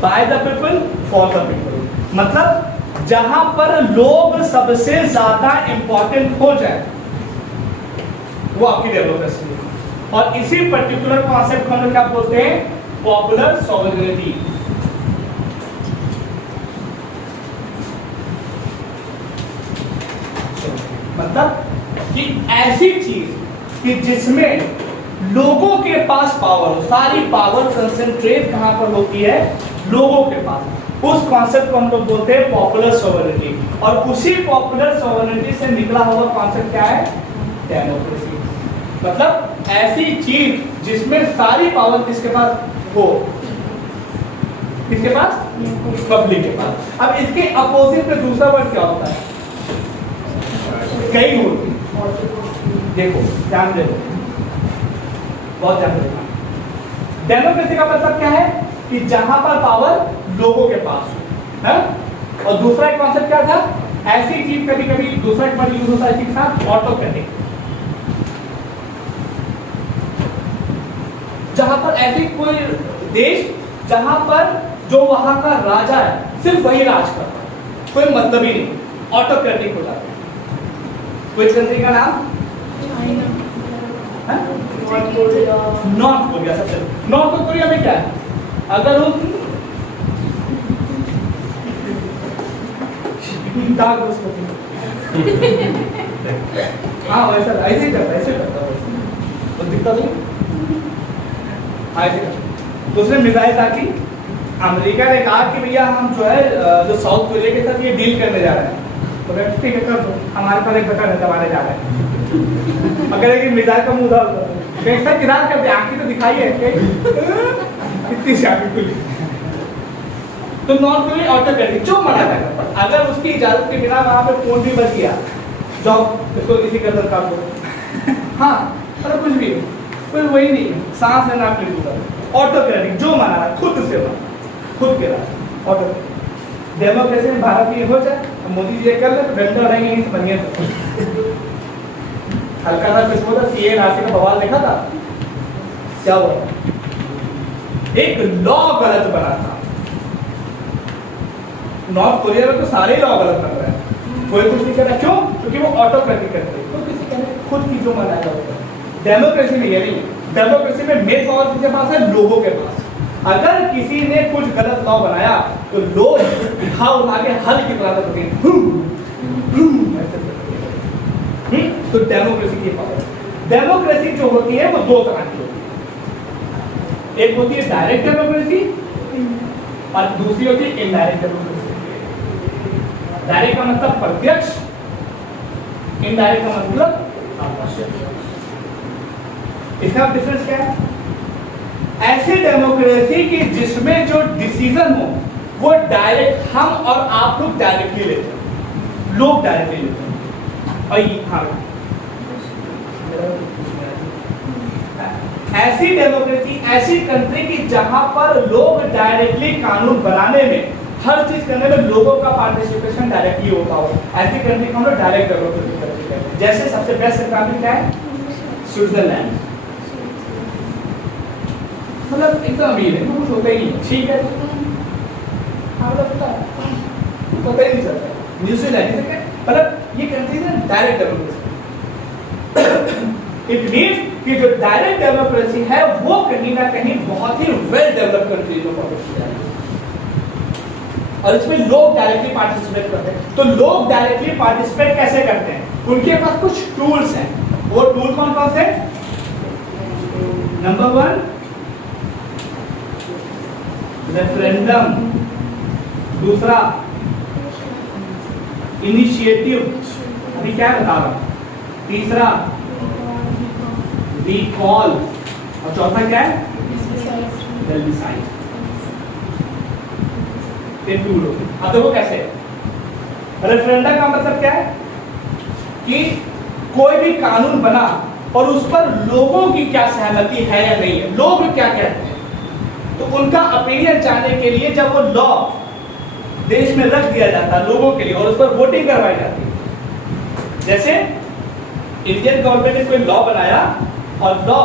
by the people, for the people. मतलब जहां पर लोग सबसे ज्यादा इंपॉर्टेंट हो जाए वो आपकी डेमोक्रेसी है। और इसी पर्टिकुलर कॉन्सेप्ट को हम लोग क्या बोलते हैं? Popular sovereignty. मतलब कि ऐसी चीज कि जिसमें लोगों के पास पावर हो, सारी पावर कंसंट्रेट कहां पर होती है? लोगों के पास। उस कॉन्सेप्ट को हम लोग बोलते हैं पॉपुलर सॉवरेनिटी। और उसी पॉपुलर सॉवरेनिटी से निकला हुआ कॉन्सेप्ट क्या है? डेमोक्रेसी। मतलब ऐसी चीज जिसमें सारी पावर किसके पास हो, किसके पास? पब्लिक के पास। अब इसके अपोजिट में दूसरा वर्ड क्या होता है? कई होती है। देखो ध्यान दे, बहुत ध्यान देना। डेमोक्रेसी का मतलब क्या है कि जहां पर पावर लोगों के पास हो, है? और दूसरा एक कॉन्सेप्ट क्या था? ऐसी चीज कभी कभी दूसरा एक वर्ड यूज होता है इसी के साथ, ऑटोक्रेटिक। जहां पर ऐसी कोई देश जहां पर जो वहां का राजा है सिर्फ वही राज करता है, कोई मतलब ही नहीं, ऑटोक्रेटिक हो जाता है। कोई कंट्री का नाम? North Korea. सबसे नॉर्थ कोरिया में क्या है? अगर वो हाँ वैसा ऐसे ही करता, ऐसे करता वो दिखता तो ऐसे करता। तो उसने मिसाइल ताकि अमेरिका ने कहा कि भैया हम जो है जो साउथ कोरिया के साथ ये डील करने जा रहे हैं, तो ठीक है कर दो, हमारे पास एक बटन है दबाने जा रहे हैं। अगर एक मिसाइल का मुंह डाल दो, कैसा किनार कर दे, आंखें तो दिखाई है कितनी शादी खुली। तो नॉर्थ कोरिया ऑटोक्रेटिक जो मना कर, अगर उसकी इजाजत के बिना वहां पे फोन भी बच गया, जाओ इसको किसी का दरकार हो, हाँ पर कुछ भी कोई वही नहीं, सांस लेना आप नहीं होगा। ऑटोक्रेटिक जो मना रहा खुद से मना, खुद के राज ऑटोक्रेटिक। डेमोक्रेसी में भारत में हो जाए तो मोदी जी कर ले तो डंडा रहेंगे नहीं तो बढ़िया। हल्का सा कुछ होता, सीए नासी का बवाल देखा था, क्या हुआ? एक लॉ गलत बना था। नॉर्थ कोरिया में तो सारे लॉ गलत बन रहे हैं, कोई कुछ नहीं कर रहा। क्यों? क्योंकि वो ऑटोक्रेटिक करते हैं, तो किसी का खुद की जो मना है। डेमोक्रेसी में ये नहीं, डेमोक्रेसी में मेन पावर किसके पास है? लोगों के पास। अगर किसी ने कुछ गलत लॉ बनाया तो लोग उठा के हल की तरह करते हैं, तो डेमोक्रेसी की पावर। डेमोक्रेसी जो होती है वो दो तरह की होती है, एक होती है डायरेक्ट डेमोक्रेसी और दूसरी होती है इनडायरेक्ट डेमोक्रेसी। डायरेक्ट का मतलब प्रत्यक्ष, इनडायरेक्ट का मतलब अप्रत्यक्ष। इसका डिफरेंस क्या है? ऐसी डेमोक्रेसी की जिसमें जो डिसीजन हो वो डायरेक्ट हम और आप लोग डायरेक्टली लेते हैं, लोग डायरेक्टली लेते हैं। हाँ, ऐसी डेमोक्रेसी, ऐसी कंट्री की जहां पर लोग डायरेक्टली कानून बनाने में, हर चीज करने में लोगों का पार्टिसिपेशन डायरेक्टली होता हो, ऐसी कंट्री को हम लोग डायरेक्ट डेमोक्रेसी कहते हैं। जैसे सबसे बेस्ट एग्जांपल क्या है? स्विट्जरलैंड। मतलब एकदम अमीर है, कुछ होता ही नहीं, ठीक है, पता ही नहीं चलता। न्यूजीलैंड मतलब ये कंट्री है डायरेक्ट डेमोक्रेसी। इट मींस कि जो डायरेक्ट डेमोक्रेसी है वो कहीं ना कहीं बहुत ही वेल डेवलप्ड कंट्री में फॉलो की जाती है, और इसमें लोग डायरेक्टली पार्टिसिपेट करते हैं। तो लोग डायरेक्टली पार्टिसिपेट कैसे करते हैं? उनके पास कुछ टूल्स हैं। वो टूल कौन कौन से? नंबर 1 रेफरेंडम, दूसरा इनिशिएटिव, अभी क्या बता रहा हूं, तीसरा रिकॉल, और चौथा क्या है? प्लेबिसाइट। टूल। अब देखो कैसे रेफरेंडम का मतलब क्या है कि कोई भी कानून बना और उस पर लोगों की क्या सहमति है या नहीं है, लोग क्या कहते हैं, तो उनका ओपिनियन जानने के लिए जब वो लॉ देश में रख दिया जाता है लोगों के लिए और उस पर वोटिंग करवाई जाती है। जैसे इंडियन गवर्नमेंट ने कोई लॉ बनाया और लॉ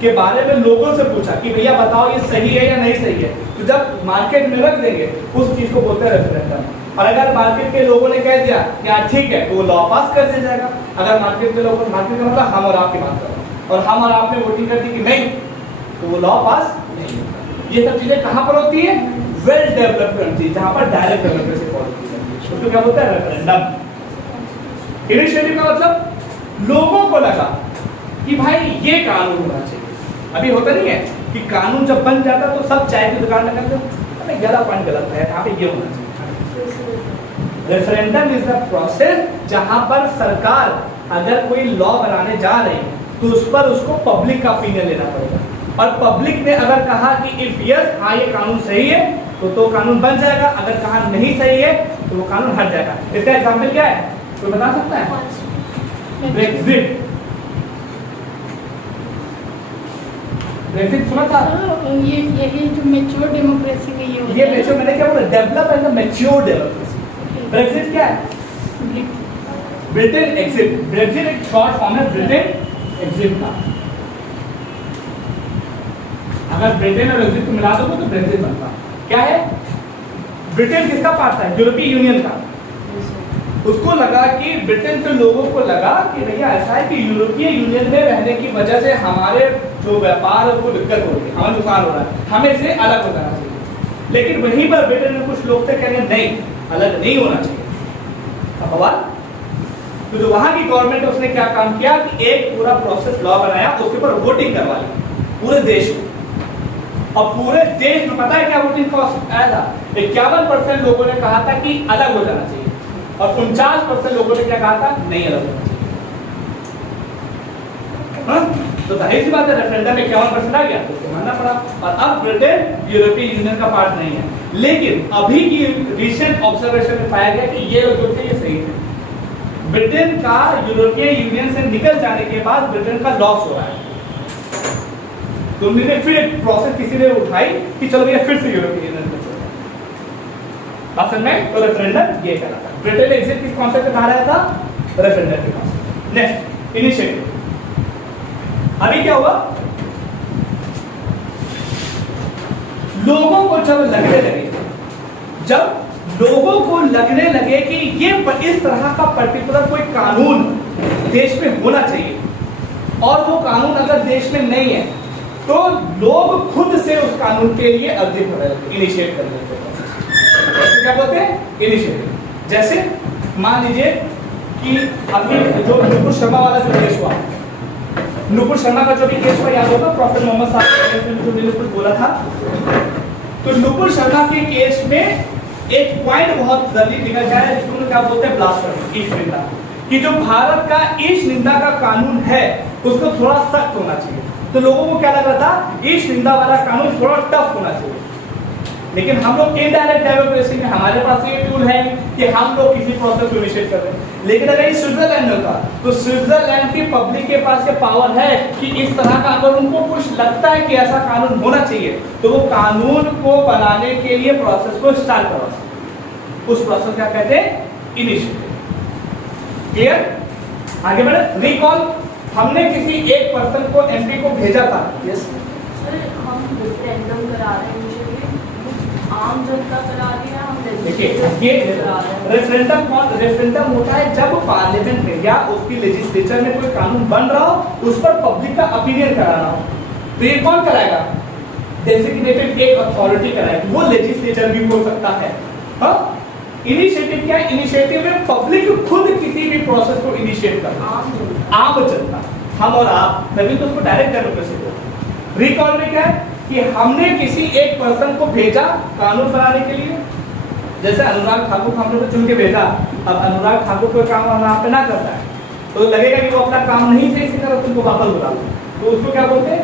के बारे में लोगों से पूछा कि भैया बताओ ये सही है या नहीं सही है, तो जब मार्केट में रख देंगे उस चीज को बोलते हैं रेफरेंडम। और अगर मार्केट के लोगों ने कह दिया कि हाँ ठीक है, तो वो लॉ पास कर दिया जाएगा। अगर मार्केट के लोगों, मार्केट का मतलब हम और आपकी बात कर रहे हैं, और हम और आपने वोटिंग कर दी कि नहीं, तो वो लॉ पास नहीं होता। ये सब चीजें कहां पर होती है? वेल डेवलप्ड कंट्री, जहां पर डायरेक्ट डेमोक्रेसी फॉलो की जाती है, उसको क्या बोलते हैं? रेफरेंडम। इनिशिएटिव का मतलब लोगों को लगा कि भाई ये कानून होना चाहिए। अभी होता नहीं है कि कानून जब बन जाता तो सब चाय की दुकान लगाते हैं, अरे गलत पॉइंट गलत है, यहाँ पे ये होना चाहिए। रेफरेंडम इज द प्रोसेस जहां पर सरकार अगर कोई लॉ बनाने जा रही है तो उस पर उसको पब्लिक का ओपिनियन लेना पड़ेगा। और पब्लिक ने अगर कहा कि इफ यस हाँ ये कानून सही है तो कानून बन जाएगा, अगर कहा नहीं सही है तो वो कानून हट जाएगा। इसका एग्जाम्पल क्या है, कोई बता सकता है? ब्रेक्सिट। ब्रेक्सिट सुना था? ये जो मैच्योर डेमोक्रेसी में ये मैच्योर, मैंने क्या बोला, develop and mature democracy. Brexit क्या है? Britain exit. ब्रेक्सिट एक शॉर्ट फॉर्म है ब्रिटेन एग्जिट का। अगर ब्रिटेन और एग्जिट को मिला दोगे तो ब्रेक्सिट बनता। क्या है? ब्रिटेन किसका पार्ट था? यूरोपीय यूनियन का। उसको लगा कि ब्रिटेन के लोगों को लगा कि भैया ऐसा है कि यूरोपीय यूनियन में रहने की वजह से हमारे जो व्यापार है वो दिक्कत हो रही है, हमें नुकसान हो रहा है, हमें इससे अलग हो जाना चाहिए। लेकिन वहीं पर ब्रिटेन में कुछ लोग थे कह रहे नहीं, अलग नहीं होना चाहिए। अब बवाल, तो जो वहां की गवर्नमेंट है उसने क्या काम किया कि एक पूरा प्रोसेस लॉ बनाया, उसके ऊपर वोटिंग करवा ली पूरे देश में। और पूरे देश में पता है क्या वोटिंग कॉस्ट आया था? 51% लोगों ने कहा था कि अलग हो जाना चाहिए और 49% लोगों ने क्या कहा था? नहीं अलग होना चाहिए। तो जाहिर सी बात है रेफरेंडम में 51% आ गया तो उसको मानना पड़ा। और अब ब्रिटेन यूरोपीय यूनियन का पार्ट नहीं है। लेकिन अभी की रिसेंट ऑब्जर्वेशन में पाया गया कि ये लोग जो थे ये सही थे। ब्रिटेन का यूरोपीय यूनियन से निकल जाने के बाद ब्रिटेन का लॉस हो रहा है। तो उन्होंने फिर एक प्रोसेस किसी ने उठाई कि चलो भैया फिर से यूरोपीय यूनियन में चलो। असल में तो रेफरेंडम ये करा था। ब्रिटेन एग्जिट किस कॉन्सेप्ट पे कहा रहा था? रेफरेंडम के कॉन्सेप्ट। Next initiative. अभी क्या हुआ? लोगों को जब लगने लगे कि ये इस तरह का पर्टिकुलर कोई कानून देश में होना चाहिए और वो कानून अगर देश में नहीं है तो लोग खुद से उस कानून के लिए अर्जी इनिशिएट कर लेते हैं। क्या बोलते हैं? इनिशिएटिव। जैसे मान लीजिए कि अभी जो नुपुर शर्मा वाला जो केस हुआ, नुपुर शर्मा का जो भी केस हुआ याद होगा, प्रॉफेसर मोहम्मद साहब ने जो बिल्कुल बोला था। तो नुपुर शर्मा के केस में एक पॉइंट बहुत जल्दी निकल जाए जिसको क्या बोलते हैं? ब्लास्फेमी, ईश निंदा। कि जो भारत का ईश निंदा का कानून है उसको थोड़ा सख्त होना चाहिए। तो लोगों को क्या लग रहा था? ईश निंदा वाला कानून थोड़ा टफ होना चाहिए। लेकिन हम लोग इनडायरेक्ट डेमोक्रेसी में हमारे पास ये टूल है कि हम लोग किसी प्रोसेस को इनिशिएट कर रहे हैं। लेकिन अगर ये स्विट्जरलैंड होता तो स्विट्जरलैंड की पब्लिक के पास ये पावर है कि इस तरह का अगर उनको कुछ लगता है कि ऐसा कानून होना चाहिए तो वो कानून को बनाने के लिए प्रोसेस को स्टार्ट करवा सकते। उस प्रोसेस क्या कहते हैं? इनिशिएटिव। क्लियर? आगे बढ़े। रिकॉल, हमने किसी एक पर्सन को एमपी को भेजा था। यस सर, हम रेफरेंडम करा रहे हैं, आम जनता करा रही है, हम देखिए ये रेफरेंडम होता है जब पार्लियामेंट में या उसकी लेजिस्लेचर में कोई कानून बन रहा हो उस पर पब्लिक का ओपिनियन कराना हो। तो ये कौन कराएगा? डेजिग्नेटेड एक अथॉरिटी कराएगी, वो लेजिस्लेचर भी हो सकता है। हाँ, इनिशिएटिव क्या है? इनिशिएटिव में पब्लिक खुद किसी भी प्रोसेस को इनिशिएट करना, आम जनता, हम और आप, तभी तो उसको डायरेक्ट डेमोक्रेसी बोलते हैं। रिकॉल में क्या है कि हमने किसी एक पर्सन को भेजा कानून बनाने के लिए। जैसे अनुराग ठाकुर को हमने चुन के भेजा, अब अनुराग ठाकुर कोई काम वहां पे ना करता है तो लगेगा कि वो अपना काम नहीं सही से कर, तुमको वापस बुला लो, तो उसको क्या बोलते हैं?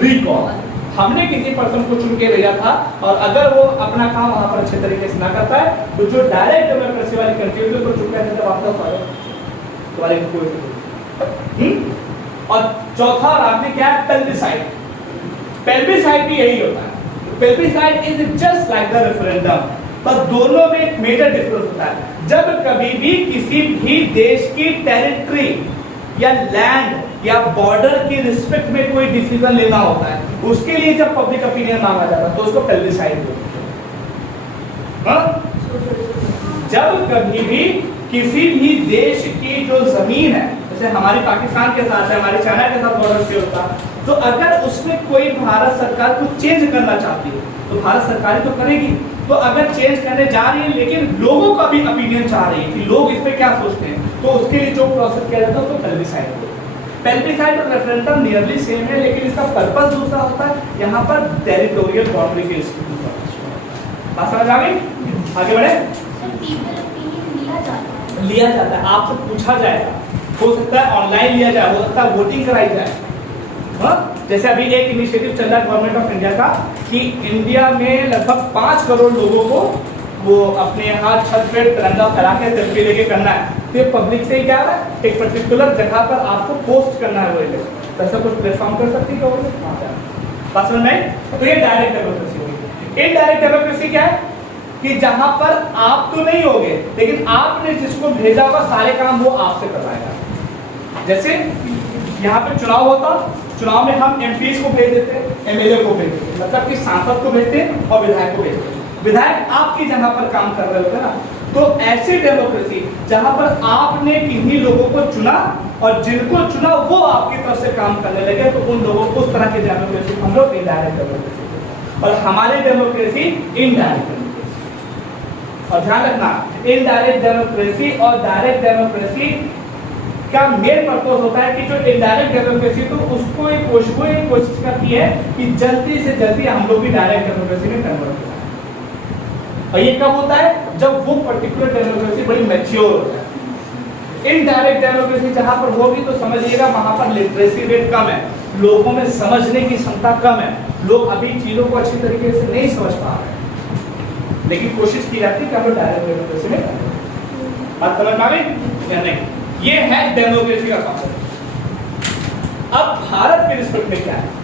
रिकॉल। हमने किसी पर्सन को चुन के भेजा था और अगर वो अपना काम वहां पर अच्छे तरीके से ना करता है तो जो डायरेक्ट डेमोक्रेसी वाली कंट्री है उसको चुन के वापस आ जाओ, तुम्हारे कोई। और चौथा और आखिरी क्या है? पेल्बिसाइड। पेल्बिसाइड भी यही होता है। Plebiscite is just like the referendum, पर दोनों में एक मेजर डिफरेंस होता है। जब कभी भी किसी भी देश की टेरिटरी या लैंड या बॉर्डर की रिस्पेक्ट में कोई डिसीजन लेना होता है, उसके लिए जब पब्लिक ओपिनियन मांगा जाता है तो उसको पेल्बिसाइड बोलते हैं। जब कभी भी किसी भी देश की जो जमीन है, जैसे हमारी पाकिस्तान के साथ है, हमारी चाइना के साथ बॉर्डर शेयर होता है, तो अगर उसमें कोई भारत सरकार कुछ चेंज करना चाहती है तो भारत सरकार तो करेगी। तो अगर चेंज करने जा रही है लेकिन लोगों का भी ओपिनियन चाह रही है कि लोग इस पे क्या सोचते हैं, तो उसके लिए जो प्रोसेस किया जाता है उसको पेल्बिसाइड बोलते हैं। पेल्बिसाइड और रेफरेंडम नियरली सेम है लेकिन इसका पर्पस दूसरा होता है। यहाँ पर टेरिटोरियल बाउंड्री के इश्यू बात समझ आ गई? आगे बढ़े। लिया जाता है, आपसे पूछा जाएगा, हो सकता है ऑनलाइन लिया जाए, हो सकता है वोटिंग कराई जाए, जैसे अभी एक इनिशिएटिव चल रहा है गवर्नमेंट ऑफ इंडिया का कि इंडिया में लगभग 5 करोड़ लोगों को वो अपने यहाँ छत पे तिरंगा फहरा के सेल्फी लेके करना है। तो ये पब्लिक से ही क्या है, एक पर्टिकुलर जगह पर आपको पोस्ट करना है वो इमेज, तो ऐसा कुछ प्लेटफॉर्म कर सकती है बात समझ में? तो ये डायरेक्ट डेमोक्रेसी होगी। इनडायरेक्ट डेमोक्रेसी क्या है कि जहां पर आप तो नहीं होगे लेकिन आपने जिसको भेजा होगा सारे काम वो आपसे करवाएगा। जैसे यहाँ पे चुनाव होता, चुनाव में हम एमपीज को भेज देते हैं, एमएलए को भेज देते हैं, मतलब कि सांसद को भेजते हैं और विधायक को भेजते हैं। विधायक आपकी जगह पर काम कर रहे होते हैं ना, तो ऐसी डेमोक्रेसी जहां पर आपने किन्हीं लोगों को चुना और जिनको चुना वो आपकी तरफ से काम करने लगे, तो उन लोगों को उस तरह की डेमोक्रेसी हम लोग इनडायरेक्ट डेमोक्रेसी, और हमारी डेमोक्रेसी इनडायरेक्ट डेमोक्रेसी। और ध्यान रखना, इनडायरेक्ट डेमोक्रेसी और डायरेक्ट डेमोक्रेसी का मेन पर्पस होता है कि जो इनडायरेक्ट डेमोक्रेसी तो उसको एक कोशिश करती है कि जल्दी से जल्दी हम लोग भी डायरेक्ट डेमोक्रेसी में कन्वर्ट हो। और ये कब होता है, जब वो पर्टिकुलर डेमोक्रेसी बड़ी मैच्योर होता है। इनडायरेक्ट डेमोक्रेसी जहां पर होगी तो समझिएगा वहां पर लिटरेसी रेट कम है, लोगों में समझने की क्षमता कम है, लोग अभी चीजों को अच्छी तरीके से नहीं समझ पा रहे हैं, लेकिन कोशिश की जाती है कि हम लोग डायरेक्ट डेमोक्रेसी में बात समझ पा गई या नहीं। ये है डेमोक्रेसी का कॉन्सेप्ट। अब भारत के रिस्पेक्ट में क्या है,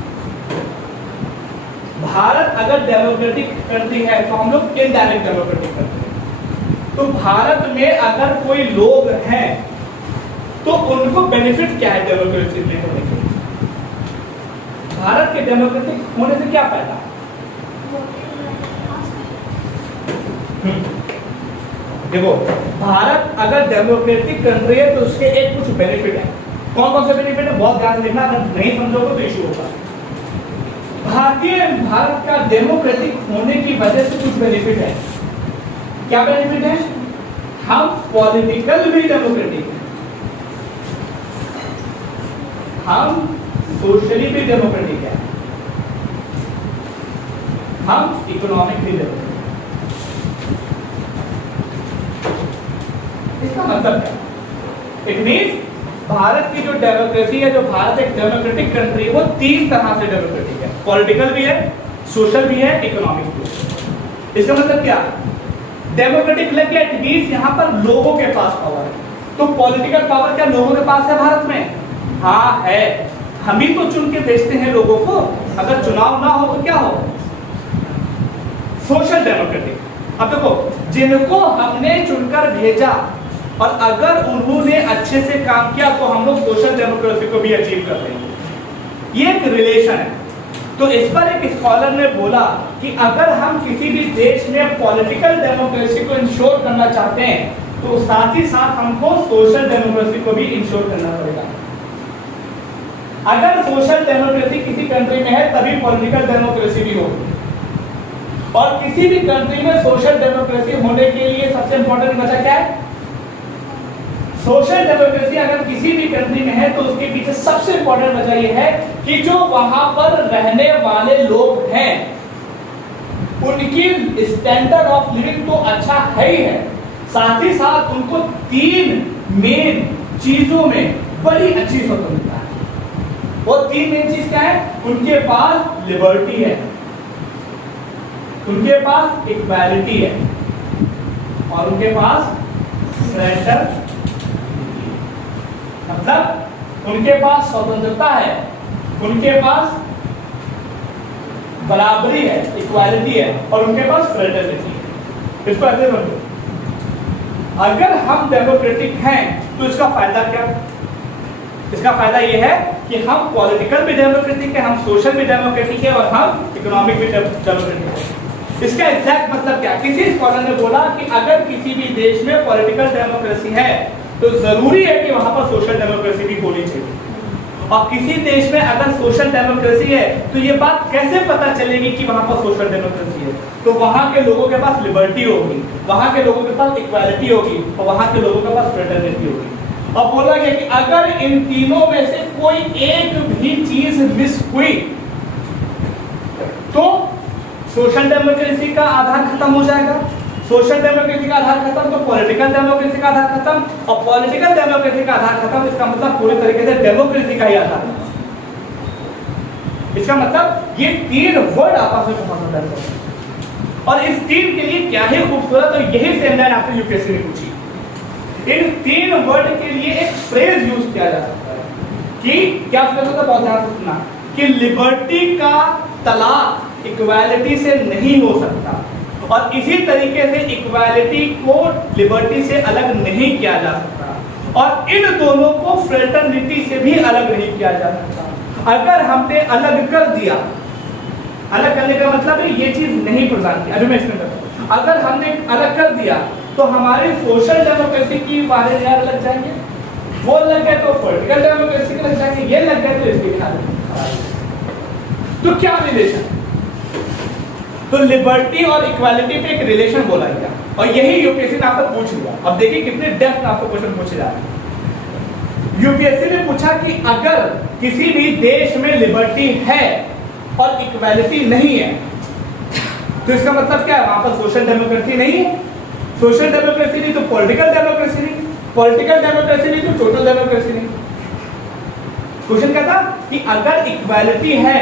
भारत अगर डेमोक्रेटिक कंट्री है तो हम लोग इनडायरेक्ट डेमोक्रेटिक कंट्री है। तो भारत में अगर कोई लोग हैं तो उनको बेनिफिट क्या है डेमोक्रेसी में होने के? भारत के डेमोक्रेटिक होने से क्या फायदा? देखो, भारत अगर डेमोक्रेटिक कंट्री है तो उसके एक कुछ बेनिफिट है। कौन कौन से बेनिफिट है बहुत ध्यान से देखना, अगर नहीं समझोगे तो इशू होगा। भारत का डेमोक्रेटिक होने की वजह से कुछ बेनिफिट है। क्या बेनिफिट है? हम पॉलिटिकल भी डेमोक्रेटिक हैं, हम सोशली भी डेमोक्रेटिक है, हम इकोनॉमिक भी डेमोक्रेटिक। इसका मतलब क्या? इट मींस भारत की जो डेमोक्रेसी है, जो भारत एक डेमोक्रेटिक कंट्री है, वो 3 तरह से डेमोक्रेटिक है, पॉलिटिकल भी है, सोशल भी है, इकोनॉमिक भी है। इसका मतलब क्या? डेमोक्रेटिक लग गया, इट मींस यहाँ पर लोगों के पास पावर है। तो पॉलिटिकल पावर क्या लोगों के पास है भारत में? हाँ है, हम ही तो चुन के भेजते हैं लोगों को, अगर चुनाव ना हो तो क्या हो? Social democratic. अब देखो, जिनको हमने चुनकर भेजा और अगर उन्होंने अच्छे से काम किया तो हम लोग सोशल डेमोक्रेसी को भी अचीव करते हैं। ये एक रिलेशन है। तो इस पर एक स्कॉलर ने बोला कि अगर हम किसी भी देश में पॉलिटिकल डेमोक्रेसी को इंश्योर करना चाहते हैं तो साथ ही साथ हमको सोशल डेमोक्रेसी को भी इंश्योर करना पड़ेगा। अगर सोशल डेमोक्रेसी किसी कंट्री में है तभी पॉलिटिकल डेमोक्रेसी भी होगी। और किसी भी कंट्री में सोशल डेमोक्रेसी होने के लिए सबसे इंपॉर्टेंट वजह क्या है? सोशल डेमोक्रेसी अगर किसी भी कंट्री में है तो उसके पीछे सबसे इंपॉर्टेंट वजह यह है कि जो वहां पर रहने वाले लोग हैं उनकी स्टैंडर्ड ऑफ लिविंग तो अच्छा है ही है, साथ ही साथ उनको 3 मेन चीजों में बड़ी अच्छी स्वतंत्रता है। वो 3 मेन चीज क्या है? उनके पास लिबर्टी है, उनके पास इक्वालिटी है और उनके पास फ्रेंडशिप, मतलब उनके पास स्वतंत्रता है, उनके पास बराबरी है, इक्वालिटी है और उनके पास फ्रेटर्निटी है। इसको ऐसे समझो, अगर हम डेमोक्रेटिक हैं तो इसका फायदा क्या? इसका फायदा यह है कि हम पॉलिटिकल भी डेमोक्रेटिक है, हम सोशल भी डेमोक्रेटिक है और हम इकोनॉमिक भी डेमोक्रेटिक है। इसका एग्जैक्ट मतलब क्या? किसी स्कॉलर ने बोला कि अगर किसी भी देश में पॉलिटिकल डेमोक्रेसी है तो जरूरी है कि वहां पर सोशल डेमोक्रेसी भी होनी चाहिए। और किसी देश में अगर सोशल डेमोक्रेसी है तो ये बात कैसे पता चलेगी कि वहां पर सोशल डेमोक्रेसी है? तो वहां के लोगों के पास लिबर्टी होगी, वहां के लोगों के पास इक्वालिटी होगी और वहां के लोगों के पास फ्रेटर्निटी होगी। और बोला गया कि अगर इन तीनों में से कोई एक भी चीज मिस हुई तो सोशल डेमोक्रेसी का आधार खत्म हो जाएगा, सोशल डेमोक्रेसी का आधार खत्म तो पॉलिटिकल डेमोक्रेसी का आधार खत्म और पॉलिटिकल डेमोक्रेसी का आधार खत्म, इसका मतलब पूरी तरीके से डेमोक्रेसी का ही आधार। इसका मतलब ये 3 वर्ड आपस में बहुत अंतर है। और इस 3 के लिए क्या ही खूबसूरत, और यही सेम लाइन आपसे यूपीएससी ने पूछी। इन 3 वर्ड के लिए एक फ्रेज यूज किया जा सकता है कि क्या फ्रेज होता है, बहुत ध्यान से सुनना, कि लिबर्टी का तलाक इक्वालिटी से नहीं हो सकता, और इसी तरीके से इक्वालिटी को लिबर्टी से अलग नहीं किया जा सकता, और इन दोनों को फ्रेटर्निटी से भी अलग नहीं किया जा सकता। अगर हमने अलग कर दिया, अलग करने का मतलब है ये चीज नहीं प्रदान की, अभी मैं इसमें करता हूं। अगर हमने अलग कर दिया तो हमारे सोशल डेमोक्रेसी की वाले यार लग जाएंगे, वो लग गए तो पॉलिटिकल डेमोक्रेसी के लग जाएंगे, ये लग गए तो इसके खा। तो क्या रिलेशन? तो लिबर्टी और इक्वालिटी पे एक रिलेशन बोला गया, और यही यूपीएससी ने आपसे पूछ लिया। अब देखिए कितने डेप्थ में आपसे क्वेश्चन पूछे जा रहे हैं। यूपीएससी ने पूछा कि अगर किसी भी देश में लिबर्टी है और इक्वालिटी नहीं है, तो इसका मतलब क्या है, वहां पर सोशल डेमोक्रेसी नहीं है। सोशल डेमोक्रेसी नहीं तो पॉलिटिकल डेमोक्रेसी नहीं, पॉलिटिकल डेमोक्रेसी नहीं तो टोटल डेमोक्रेसी नहीं। क्वेश्चन क्या था कि अगर इक्वालिटी है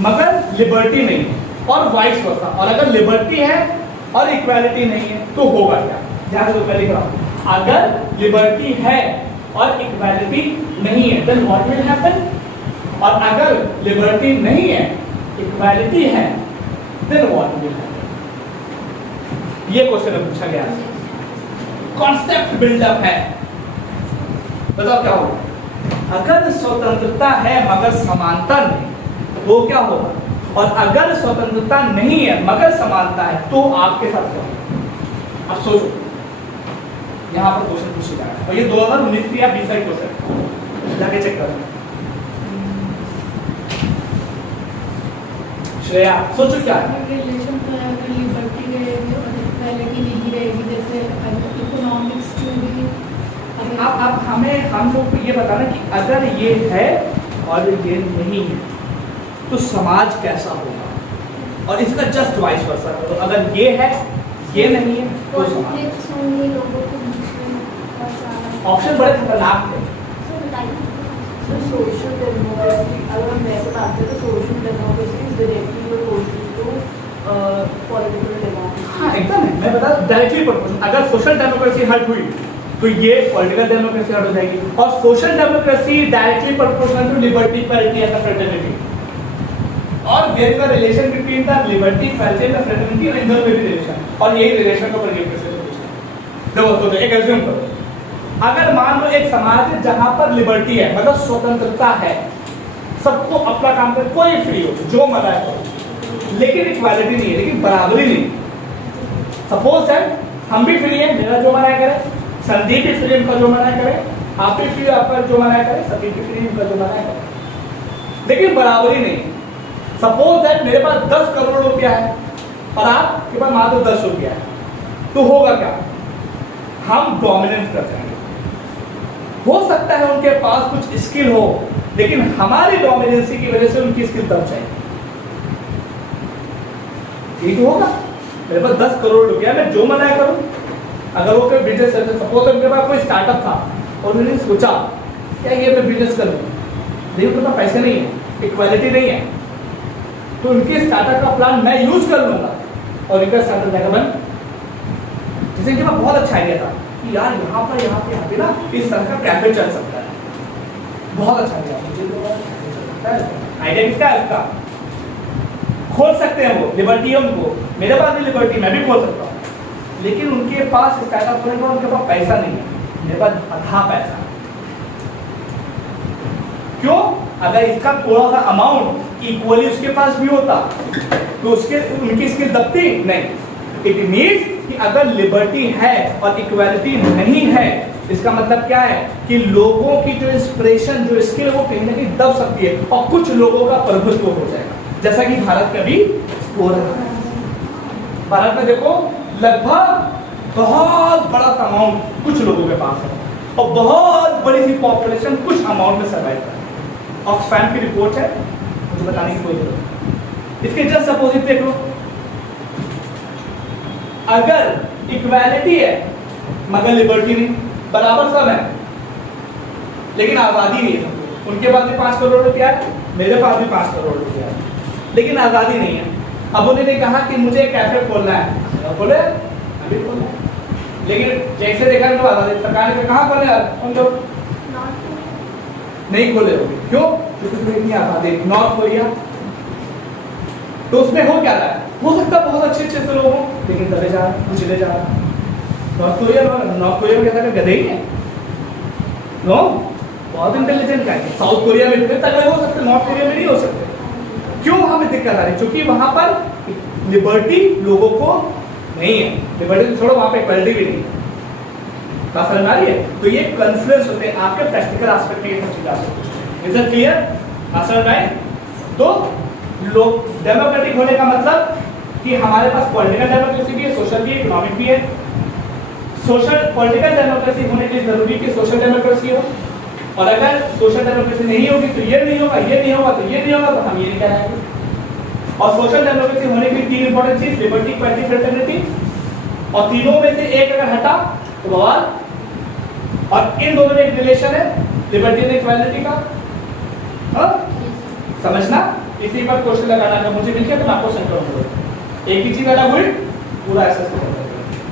मगर लिबर्टी नहीं है, और वाइस वर्सा, और अगर लिबर्टी है और इक्वालिटी नहीं है तो होगा क्या? ध्यान से पहले कराओ, अगर लिबर्टी है और इक्वालिटी नहीं है देन व्हाट विल हैपन, और अगर लिबर्टी नहीं है इक्वालिटी है देन व्हाट विल हैपन। ये क्वेश्चन पूछा गया, कॉन्सेप्ट बिल्डअप है। बताओ क्या होगा? अगर स्वतंत्रता है मगर समानता नहीं वो क्या होगा, और अगर स्वतंत्रता नहीं है मगर समानता है तो आपके साथ क्या होगा? अब सोचो, यहां पर क्वेश्चन पूछे जा रहा है, और ये 2019 या 20 का क्वेश्चन, जाके चेक करो। श्रेया सोचो क्या है? रिलेशन तो है, अगर लिबर्टी रहेगी और इक्वालिटी नहीं रहेगी, जैसे इकोनॉमिक्स में भी आप हमें हम लोग को ये बताना कि अगर ये है और ये नहीं है तो समाज कैसा होगा, और इसका जस्ट वाइस वर्सा करो। अगर ये है ये नहीं है तो समाज। ऑप्शन बड़े खतरनाक थे। सोशल डेमोक्रेसी, अगर हम वैसे बात करें तो social democracy is directly proportional to political democracy. हाँ एकदम है, मैं बता डायरेक्टली प्रोपोर्शनल। अगर सोशल डेमोक्रेसी हट हुई तो ये पॉलिटिकल डेमोक्रेसी हट हो जाएगी, और social democracy directly proportional to liberty, equality and fraternity, और there is a relation between the liberty, equality and fraternity, और इन दोनों में भी रिलेशन, और यही रिलेशन को प्रोजेक्ट देखो। एक एज्यूम करो, अगर मान लो एक समाज है जहां पर लिबर्टी है मतलब स्वतंत्रता है, सबको अपना काम कर, कोई फ्री हो जो मना है, लेकिन इक्वालिटी नहीं है, लेकिन बराबरी नहीं। सपोज है हम भी फ्री है, मेरा जो मना करे, संदीप भी फ्री उनका जो मना करे, आप भी फ्री आपका जो मना करे, सभी भी फ्री उनका जो मना करे, लेकिन बराबरी नहीं। सपोज दैट मेरे पास 10 करोड़ रुपया है और आपके पास मात्र 10 रुपया है, तो होगा क्या? हम डोमिनेंस कर जाएंगे। हो सकता है उनके पास कुछ स्किल हो, लेकिन हमारी डोमिनेंसी की वजह से उनकी स्किल दब जाएगी। ठीक होगा? मेरे पास 10 करोड़ रुपया, मैं जो मना करूं, अगर वो कोई बिजनेस करते, सपोज उनके पास कोई स्टार्टअप था और उन्होंने सोचा क्या ये मैं बिजनेस करूं, लेकिन उनके पास पैसे नहीं है, इक्वालिटी नहीं है, तो उनके स्टार्टअप का प्लान मैं यूज कर लूंगा और इनका स्टार्टअप जाएगा बंद। जैसे इनके पास बहुत अच्छा आइडिया था कि यार यहाँ पे ना इस तरह का कैफे चल सकता है, बहुत अच्छा आइडिया, मुझे तो आइडिया किसका है? उसका। खोल सकते हैं वो, लिबर्टी है उनको, मेरे पास भी लिबर्टी, मैं भी खोल सकता हूँ, लेकिन उनके पास स्टार्टअप खोलने का उनके पास पैसा नहीं है, मेरे पास आधा पैसा। क्यों? अगर इसका थोड़ा सा अमाउंट इक्वली उसके पास भी होता तो उसके उनकी स्किल दबती नहीं। इट मीन्स कि अगर लिबर्टी है और इक्वालिटी नहीं है, इसका मतलब क्या है कि लोगों की जो इंस्पिरेशन, जो स्किल है वो कहीं ना कहीं दब सकती है और कुछ लोगों का प्रभुत्व हो जाएगा, जैसा कि भारत का भी हो रहा है। भारत में देखो लगभग बहुत बड़ा अमाउंट कुछ लोगों के पास है और बहुत बड़ी सी पॉपुलेशन कुछ अमाउंट में सर्वाइव कर रही है। ऑक्सफैम की रिपोर्ट है, मुझे बताने की कोई जरूरत नहीं। इसके जस्ट अपोजिट देख लो, अगर इक्वालिटी है मगर लिबर्टी नहीं, बराबर सब है लेकिन आजादी नहीं है, उनके पास भी 5 करोड़ रुपया है, मेरे पास भी 5 करोड़ रुपया है, लेकिन आज़ादी नहीं है। अब उन्होंने कहा कि मुझे कैफे खोलना है, बोले अभी खोलना है, लेकिन जैसे देखा तो आज़ादी, सरकार ने कहा खोले यार, उन लोग नहीं खोले होंगे, क्यों? क्योंकि तुम्हें इतनी आज़ादी। नॉर्थ कोरिया, तो उसमें हो क्या रहा है? हो सकता है बहुत अच्छे अच्छे से लोग हों, लेकिन दबे जा रहे, कुचले जा रहे। नॉर्थ कोरिया में कैसा गधे ही है? नो, बहुत इंटेलिजेंट है। साउथ कोरिया में इतने तगड़े हो सकते, नॉर्थ कोरिया में नहीं हो सकते। क्यों हमें दिक्कत आ रही? क्योंकि वहां पर लिबर्टी लोगों को नहीं है। लिबर्टी छोड़ो, वहां पे इक्वालिटी भी नहीं है। बात समझ आ रही है? तो ये कॉन्फ्लुएंस होते हैं आपके प्रैक्टिकल एस्पेक्ट में, ये सब चीजें आ सकती हैं। Is it clear? असर राइट? तो लोग डेमोक्रेटिक होने का मतलब कि हमारे पास पॉलिटिकल डेमोक्रेसी भी है, सोशल भी है, इकोनॉमिक भी है। सोशल पॉलिटिकल डेमोक्रेसी होने के लिए जरूरी कि सोशल डेमोक्रेसी हो, और अगर सोशल डेमोक्रेसी नहीं होगी तो ये नहीं होगा, ये नहीं होगा तो ये नहीं होगा, तो हम ये नहीं कहलाएंगे। और सोशल डेमोक्रेसी होने की 3 इंपॉर्टेंट चीज, लिबर्टी, इक्वालिटी, फ्रेटर्निटी, और तीनों में से एक अगर हटा तो बवाल। और इन दोनों में एक रिलेशन है, लिबर्टी और इक्वालिटी का। समझना? इसी पर क्वेश्चन लगाना, अगर मुझे मिल गया तो मैं आपको सेंटर करूंगा। एक ही चीज अलग हुई, पूरा एसेस करूंगा।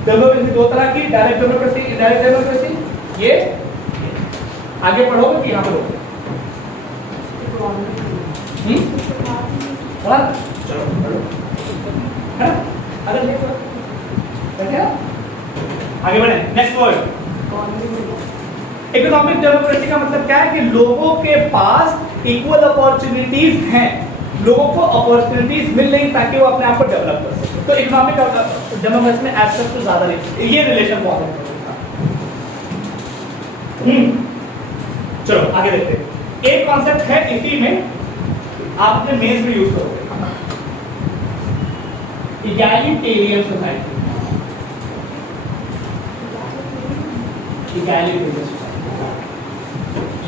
डेमोक्रेसी 2 तरह की, डायरेक्ट डेमोक्रेसी, इनडायरेक्ट डेमोक्रेसी। ये आगे पढ़ोगे कि यहाँ पर होगे? चलो पढ़ो, है ना? अगर देखो आगे बढ़े। नेक्स्ट वर्ड, इकोनॉमिक डेमोक्रेसी का मतलब क्या है? कि लोगों के पास इक्वल अपॉर्चुनिटीज हैं, लोगों को अपॉर्चुनिटीज मिल रही ताकि वो अपने आप को डेवलप कर सके। तो इकोनॉमिक डेमोक्रेसी में एस्पेक्ट तो ज्यादा नहीं, ये रिलेशन बहुत है। चलो आगे देखते हैं। एक कॉन्सेप्ट है, इसी में आप अपने मेंस में यूज करोगे, इगैलिटेरियन सोसाइटी। इगैलिटेरियन सोसाइटी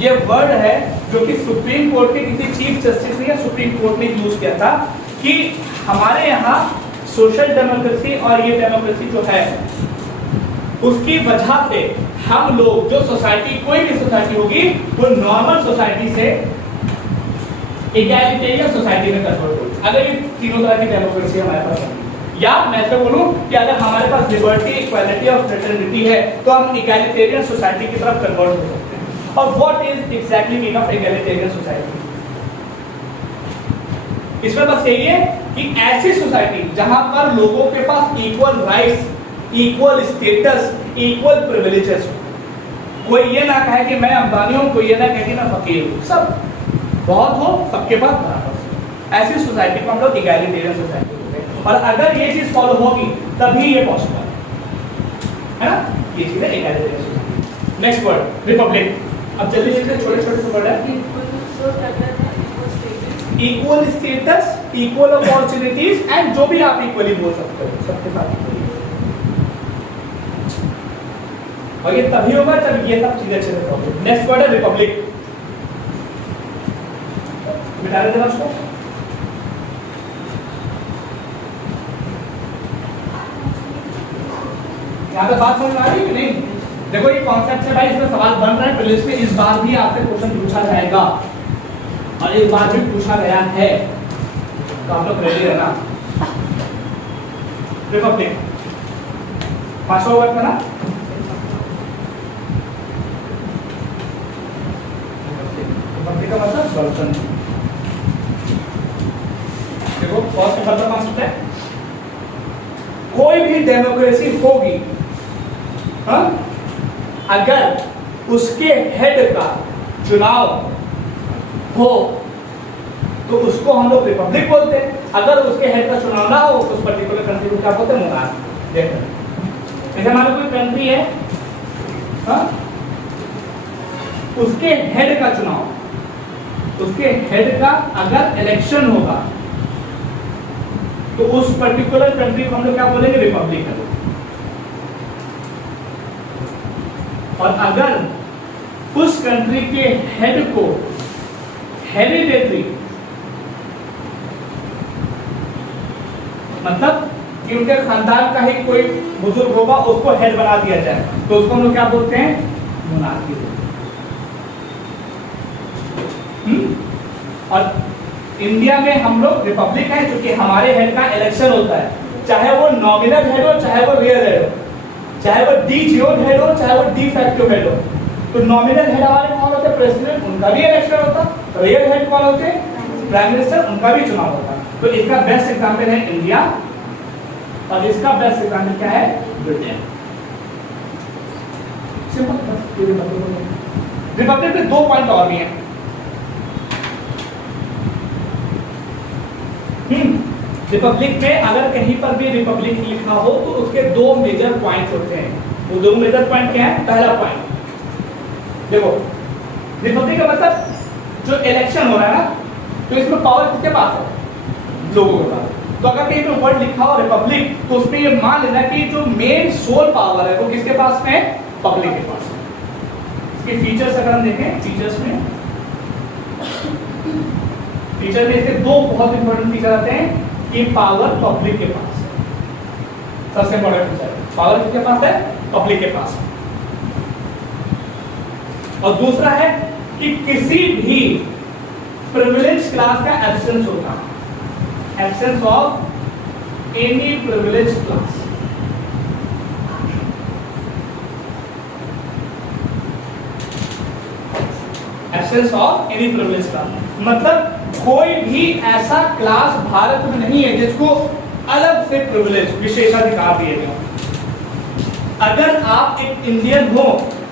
ये वर्ड है जो कि सुप्रीम कोर्ट के किसी चीफ जस्टिस ने या सुप्रीम कोर्ट ने यूज किया था कि हमारे यहाँ सोशल डेमोक्रेसी और ये डेमोक्रेसी जो है उसकी वजह से हम लोग जो सोसाइटी, कोई भी सोसाइटी होगी, वो नॉर्मल सोसाइटी से इगैलिटेरियन सोसाइटी में कन्वर्ट होगी अगर ये तीनों तरह की डेमोक्रेसी हमारे पास होगी। या मैं तो बोलूं कि अगर हमारे पास लिबर्टी, इक्वालिटी और फ्रेटर्निटी है तो हम इगैलिटेरियन सोसाइटी की तरफ कन्वर्ट हो सकते हैं। और what is exactly meaning of egalitarian society? इसमें बस यही है कि ऐसी सोसाइटी जहां पर लोगों के पास equal rights, equal status, equal privileges हो। कोई ये ना कहे कि मैं अंबानी हूं, कोई ये ना कहे कि मैं फकीर हूं, सब बहुत हो, सबके पास बराबर। ऐसी सोसाइटी को हम लोग इगैलिटेरियन सोसाइटी बोलते हैं। और अगर ये चीज फॉलो होगी तभी ये पॉसिबल है ना? ये चीज है egalitarian society. Next word, Republic. अब जल्दी से छोटे छोटे से वर्ड है। Equal status, equal opportunities and जो भी आप इक्वली बोल सकते हो, सबके साथ इक्वली। और ये तभी होगा जब ये सब चीजें अच्छे से होंगी। नेक्स्ट वर्ड है रिपब्लिक। मिटा देना उसको। यहाँ पे बात समझ में आ रही है कि नहीं? देखो ये कॉन्सेप्ट है भाई, इसमें सवाल बन रहा है, प्रीलिम्स में इस बार भी आपसे क्वेश्चन पूछा जाएगा और इस बार भी पूछा गया है, तो आप लोग रेडी रहना। रिपब्लिक 5वां वर्ड था ना? रिपब्लिक का मतलब गणतंत्र। देखो फर्स्ट नंबर पर कॉन्सेप्ट है, कोई भी डेमोक्रेसी होगी हाँ, अगर उसके हेड का चुनाव हो तो उसको हम लोग रिपब्लिक बोलते हैं। अगर उसके हेड का चुनाव ना हो तो उस पर्टिकुलर कंट्री को क्या बोलते हैं? मोनार्की। देखो जैसे हमारा कोई कंट्री है हाँ, उसके हेड का चुनाव, उसके हेड का अगर इलेक्शन होगा तो उस पर्टिकुलर कंट्री को हम लोग क्या बोलेंगे? रिपब्लिक है। और अगर उस कंट्री के हेड को हेरिडेटरी, मतलब कि उनके खानदान का ही कोई बुजुर्ग होगा उसको हेड बना दिया जाए तो उसको हम लोग क्या बोलते हैं? मोनार्की। और इंडिया में हम लोग रिपब्लिक है, क्योंकि हमारे हेड का इलेक्शन होता है, चाहे वो नॉमिनल हेड हो, चाहे वो रियल हेड हो, चाहे वो डी जियोन हेड हो, चाहे वो डी फैक्टो हेड हो। तो नॉमिनल हेड हमारे कौन होते हैं? प्रेसिडेंट, उनका भी इलेक्शन होता। रियल हेड कौन होते हैं? प्राइम मिनिस्टर, उनका भी चुनाव होता। तो इसका बेस्ट एग्जांपल है इंडिया, और इसका बेस्ट एग्जांपल क्या है? ब्रिटेन। सिंपल। रिपब्लिक में 2 पॉइंट और भी हैं। रिपब्लिक में अगर कहीं पर भी रिपब्लिक लिखा हो तो उसके 2 मेजर पॉइंट होते हैं। वो 2 मेजर पॉइंट क्या है? पहला पॉइंट देखो, रिपब्लिक का मतलब जो इलेक्शन हो रहा है ना, तो इसमें पावर किसके पास है? लोगों के पास। तो अगर कहीं पे वर्ड लिखा हो रिपब्लिक, तो उसमें ये मान लेना कि जो मेन सोल पावर है वो किसके पास में है? पब्लिक के पास। इसके फीचर्स अगर हम देखें, फीचर में इसके 2 बहुत इंपॉर्टेंट फीचर आते हैं कि पावर पब्लिक के पास है, सबसे इंपॉर्टेंट फीचर। पावर किसके पास है? पब्लिक के पास। और दूसरा है कि किसी भी प्रिविलेज क्लास का एब्सेंस होता है, absence of any privilege class. Absence of any privilege class मतलब कोई भी ऐसा क्लास भारत में नहीं है जिसको अलग से प्रिविलेज, विशेषाधिकार दिए गए। अगर आप एक इंडियन हो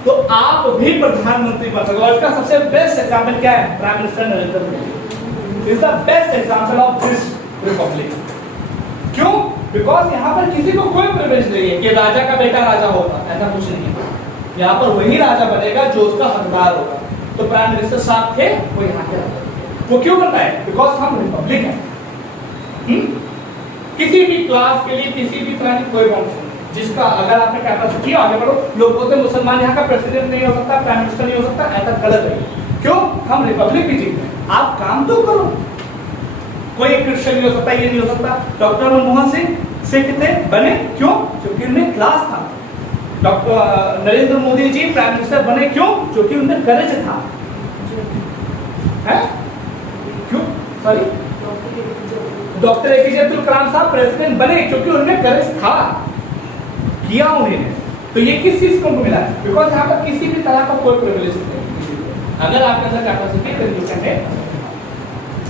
तो आप भी प्रधानमंत्री बन सकते हो। और इसका सबसे बेस्ट एग्जांपल क्या है? Prime minister Narendra Modi is the best example of this Republic. क्यों? बिकॉज यहाँ पर किसी को कोई प्रिविलेज नहीं है कि राजा का बेटा राजा होगा, ऐसा कुछ नहीं है। यहाँ पर वही राजा बनेगा जो उसका हकदार होगा। तो प्राइम मिनिस्टर साहब थे, वो यहाँ के राजा। वो क्यों करता है? बिकॉज हम रिपब्लिक हैं। किसी भी क्लास के लिए किसी भी तरह की कोई बात नहीं, जिसका अगर आपने कैपेसिटी, आगे बढ़ो, लोग बोलते हैं मुसलमान यहाँ का प्रेसिडेंट नहीं हो सकता, प्राइम मिनिस्टर नहीं हो सकता, ऐसा गलत है। क्यों? हम रिपब्लिक भी जीते हैं। आप काम तो करो। कोई क्रिश्चियन नहीं हो सकता, ये नहीं हो सकता। डॉक्टर मनमोहन सिंह सिख थे, बने क्यों? क्योंकि उनमें क्लास था। Doctor Narendra Modi ji prime minister बने क्यों? क्योंकि उनमें करेज था। है? क्यों? Sorry, doctor APJ Abdul Kalam साहब प्रेसिडेंट बने क्योंकि उनमें करेज था, किया उन्होंने। तो ये किस चीज को मिला? बिकॉज यहाँ पर किसी भी तरह का कोई प्रिविलेज नहीं। अगर आपके अंदर कैपेसिटी है तो यू कैन है।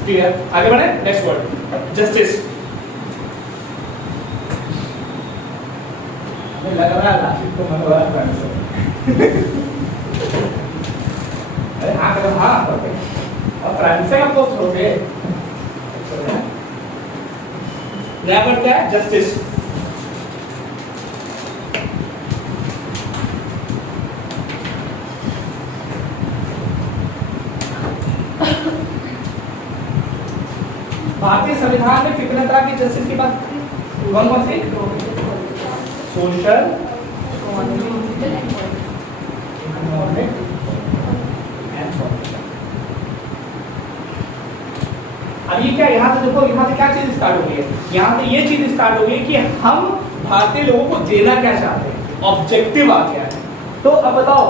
ठीक है, आगे बढ़े। Next word, justice. लग रहा है लास्ट को मन हो रहा है। अरे हाँ करो, हाँ और फ्रांस से आप पोस्ट हो गए। नया वर्ड क्या है? जस्टिस। भारतीय संविधान में कितने तरह की जस्टिस की बात की? कौन सी? Social, economic and political. अब ये क्या, यहाँ से देखो, यहाँ से क्या चीज स्टार्ट हो गई है? यहाँ से ये चीज स्टार्ट हो गई कि हम भारतीय लोगों को देना क्या चाहते हैं, ऑब्जेक्टिव आ गया है। तो अब बताओ,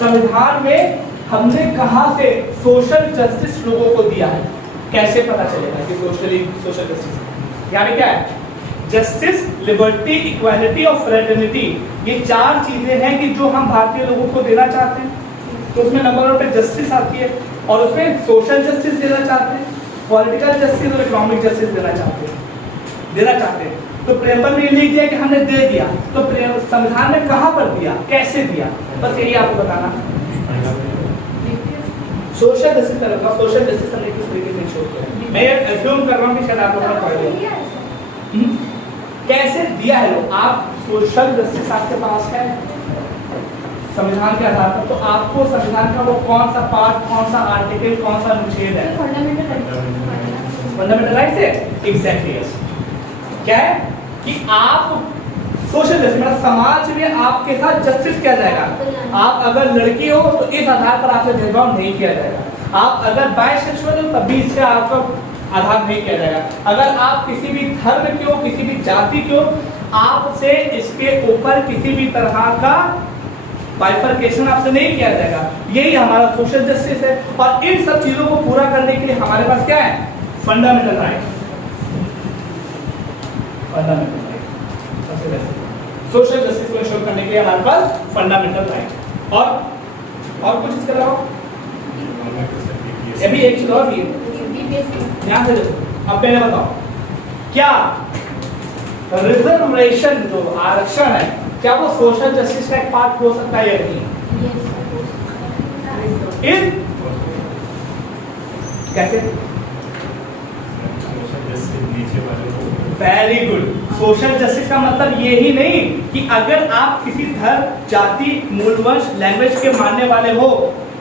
संविधान में हमने कहां से सोशल जस्टिस लोगों को दिया है? कैसे पता चलेगा कि सोशल जस्टिस? यहाँ पे क्या है? जस्टिस, लिबर्टी, इक्वालिटी और फ्रेटर्निटी, ये 4 चीजें हैं कि जो हम भारतीय लोगों को देना चाहते हैं। तो उसमें नंबर 1 पे जस्टिस आती है, और उसमें सोशल जस्टिस देना चाहते हैं, पॉलिटिकल जस्टिस और इकोनॉमिक जस्टिस देना चाहते हैं। तो प्रेमबल में लिख दिया कि हमने दे दिया, तो संविधान में कहां पर दिया, कैसे दिया, बस यही आपको बताना। सोशल जस्टिस का, सोशल जस्टिस हमने किस तरीके से शो किया, मैं एज्यूम कर रहा हूं कि शायद आप लोगों ने पढ़ लिया। कैसे दिया है लोग? आप सोशल जस्टिस आपके पास है संविधान के आधार पर, तो आपको संविधान का वो कौन सा पार्ट, कौन सा आर्टिकल, कौन सा अनुच्छेद है? फंडामेंटल राइट्स है। Exactly yes. क्या है कि आप सोशल जस्टिस, मतलब समाज में आपके साथ जस्टिस किया जाएगा। आप अगर लड़की हो तो इस आधार पर आपसे भेदभाव नहीं किया जाएगा। आप अगर बायसेक्सुअल हो तब भी इससे आपका आधार नहीं किया जाएगा। अगर आप किसी भी धर्म के हो, किसी भी जाति के हो, आपसे इसके ऊपर किसी भी तरह का बाइफरकेशन आपसे नहीं किया जाएगा। यही हमारा सोशल जस्टिस है। और इन सब चीजों को पूरा करने के लिए हमारे पास क्या है? Fundamental right. फंडामेंटल राइट सबसे बेस्ट सोशल जस्टिस को इंश्योर करने के लिए हमारे पास फंडामेंटल राइट। और कुछ इसके अलावा अभी एक चीज और भी है, ध्यान से देखो। अब पहले बताओ, क्या रिजर्वेशन जो आरक्षण है, क्या वो सोशल जस्टिस का एक पार्ट हो सकता है या नहीं? इन कैसे? Very good. सोशल जस्टिस का मतलब ये ही नहीं कि अगर आप किसी धर्म, जाति, मूलवंश, लैंग्वेज के मानने वाले हो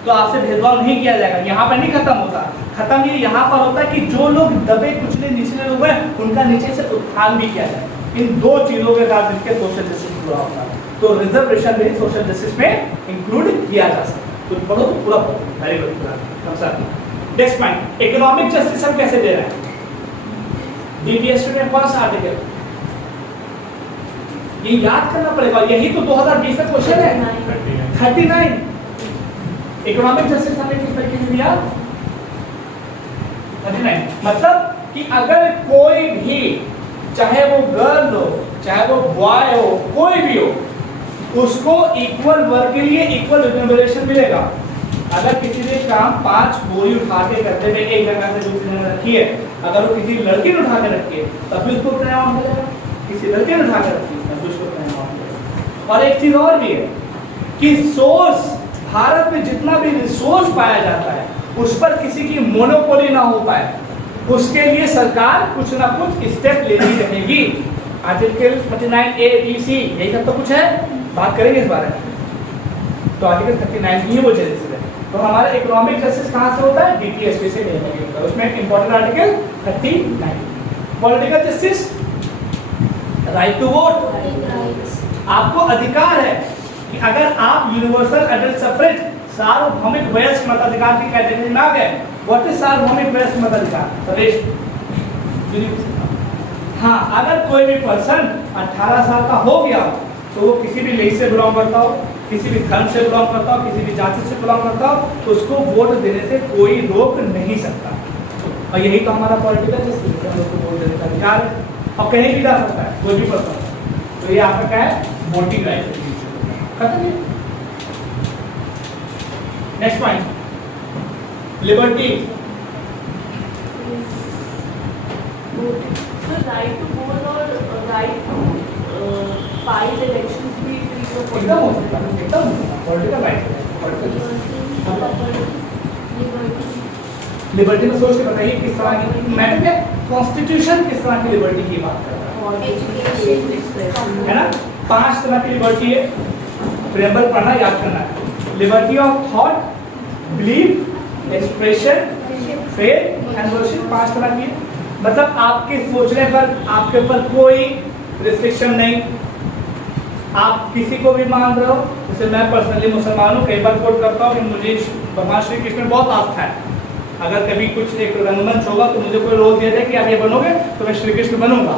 तो आपसे भेदभाव नहीं किया जाएगा। यहाँ पर नहीं खत्म होता। खत्म ये यहाँ पर होता है कि जो लोग दबे कुचले निचले लोग हैं उनका नीचे से उत्थान भी किया जाए। इन दो चीजों के साथ मिलकर सोशल जस्टिस पूरा होता है। तो रिजर्वेशन भी सोशल जस्टिस में इंक्लूड किया जा सकता है। तो पढ़ो तो पूरा पढ़ो। Very good. Next point, economic justice हम कैसे दे रहे हैं? डीपीएसपी में कौन सा आर्टिकल? ये याद करना पड़ेगा। यही तो 2020 में क्वेश्चन है 39। इकोनॉमिक जस्टिस हमने किस तरीके से दिया? 39। मतलब कि अगर कोई भी, चाहे वो गर्ल हो, चाहे वो बॉय हो, कोई भी हो, उसको इक्वल वर्क के लिए इक्वल रिम्यूनरेशन मिलेगा। अगर किसी ने काम 5 बोरी उठा के करते हुए एक जगह से दूसरी जगह रखी है, अगर वो किसी लड़की ने उठा के रखी है तब भी उसको उतना अमाउंट मिलेगा। किसी लड़के ने उठा के रखी है तब भी उसको उतना अमाउंट मिलेगा। और एक चीज और भी है कि सोर्स, भारत में जितना भी रिसोर्स पाया जाता है उस पर किसी की मोनोपोली ना हो पाए, उसके लिए सरकार कुछ ना कुछ स्टेप लेती रहेगी। आर्टिकल 39A B C यही सब तो कुछ है, बात करेंगे इस बारे में। तो आर्टिकल 39 ही वो जस्टिस है। तो हमारा इकोनॉमिक जस्टिस कहाँ से होता है? डीपीएसपी से लेकर होता है। उसमें एक important article 39। Political justice, right to vote. आपको अधिकार है कि अगर आप यूनिवर्सल एडल्ट सफरेज, सार्वभौमिक वयस्क मताधिकार की कैटेगरी में आ गए। व्हाट इज सार्वभौमिक वयस्क मताधिकार? प्रवेश। हाँ, अगर कोई भी पर्सन 18 साल का हो गया तो वो किसी भी लिंग से बिलोंग करता हो, किसी भी धर्म से बिलोंग करता हो, किसी भी जाति से बिलोंग करता हो, तो उसको वोट देने से कोई रोक नहीं सकता। और यही तो हमारा पॉलिटिकल जस्टिस है, उसको वोट देने का अधिकार है और कहीं भी जा सकता है कोई भी पर्सन। तो ये आपका क्या है? Voting right. खत्म है। Next point, liberty. Right to vote और राइट टू फाइल इलेक्शंस भी एकदम हो सकता है, एकदम पॉलिटिकल राइट है। लिबर्टी में सोच के बताइए किस तरह की मैटर है। कॉन्स्टिट्यूशन किस तरह की लिबर्टी की बात करता है ना? 5 तरह की लिबर्टी है। प्रेम्बल पढ़ना, याद करना है। Liberty of thought, belief, expression, faith and worship, 5 तरह की है। मतलब आपके सोचने पर आपके ऊपर कोई रिस्ट्रिक्शन नहीं। आप किसी को भी मान रहे हो। जैसे मैं पर्सनली मुसलमान हूँ, कई बार कोट करता हूँ कि मुझे भगवान श्री कृष्ण में बहुत आस्था है। अगर कभी कुछ एक रंगमंच होगा तो मुझे कोई रोज दिया जाए कि आप ये बनोगे तो मैं श्री कृष्ण बनूंगा।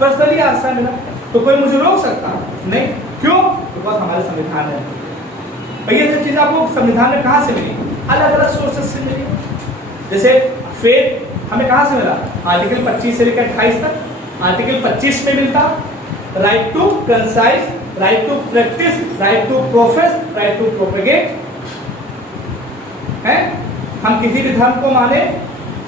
पर्सनली आस्था मिला तो कोई मुझे रोक सकता नहीं। क्यों? बिकॉज हमारे संविधान है। भैया ये चीज आपको संविधान में कहाँ से मिली? अलग अलग सोर्सेस से मिली। जैसे फेथ हमें कहाँ से मिला? आर्टिकल 25 से लेकर 28 तक। आर्टिकल 25 में मिलता right to conscience, right to practise, right to profess, right to propagate है। हम किसी भी धर्म को माने,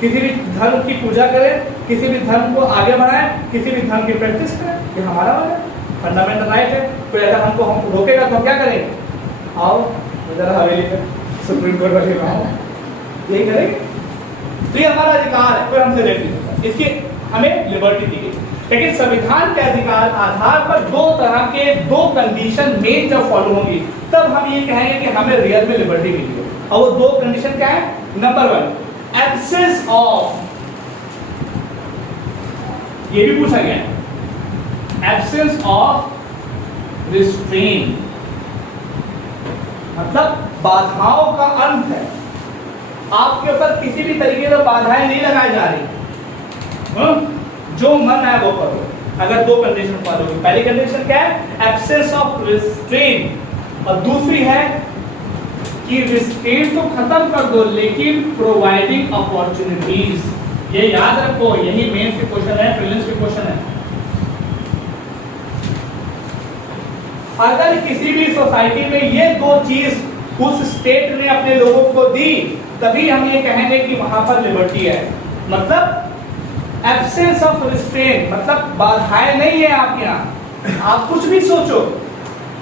किसी भी धर्म की पूजा करें, किसी भी धर्म को आगे बढ़ाएं, किसी भी धर्म की प्रैक्टिस करें, ये हमारा वाला फंडामेंटल राइट है। तो अगर हमको हम रोकेगा तो क्या करेंगे? आओ जरा हवेली पे सुप्रीम कोर्ट वाले आओ, यही करेंगे। तो ये हमारा अधिकार है, कोई हमसे रेट नहीं सकता। इसकी हमें लिबर्टी दी गई। लेकिन संविधान के अधिकार आधार पर 2 तरह के 2 कंडीशन मेन जब फॉलो होंगी तब हम ये कहेंगे कि हमें रियल में लिबर्टी मिली है। और वो 2 कंडीशन क्या है? नंबर 1, एब्सेंस ऑफ, ये भी पूछा गया है, एब्सेंस ऑफ रिस्ट्रेन, मतलब बाधाओं का अंत है। आपके ऊपर किसी भी तरीके से बाधाएं नहीं लगाई जा रही। जो मन है वो करो। अगर 2 कंडीशन फॉलो होगी। पहली कंडीशन क्या है? एब्सेंस ऑफ रिस्ट्रेन, और दूसरी है कि रिस्ट्रेंट तो खत्म कर दो लेकिन प्रोवाइडिंग अपॉर्चुनिटीज, ये याद रखो, यही मेंस के क्वेश्चन है, प्रीलिम्स के क्वेश्चन है। अगर किसी भी सोसाइटी में ये दो चीज उस स्टेट ने अपने लोगों को दी, तभी हम ये कहेंगे कि वहां पर लिबर्टी है। मतलब एब्सेंस ऑफ रिस्ट्रेंट, मतलब बाधाएं नहीं है आपके यहाँ। आप कुछ भी सोचो,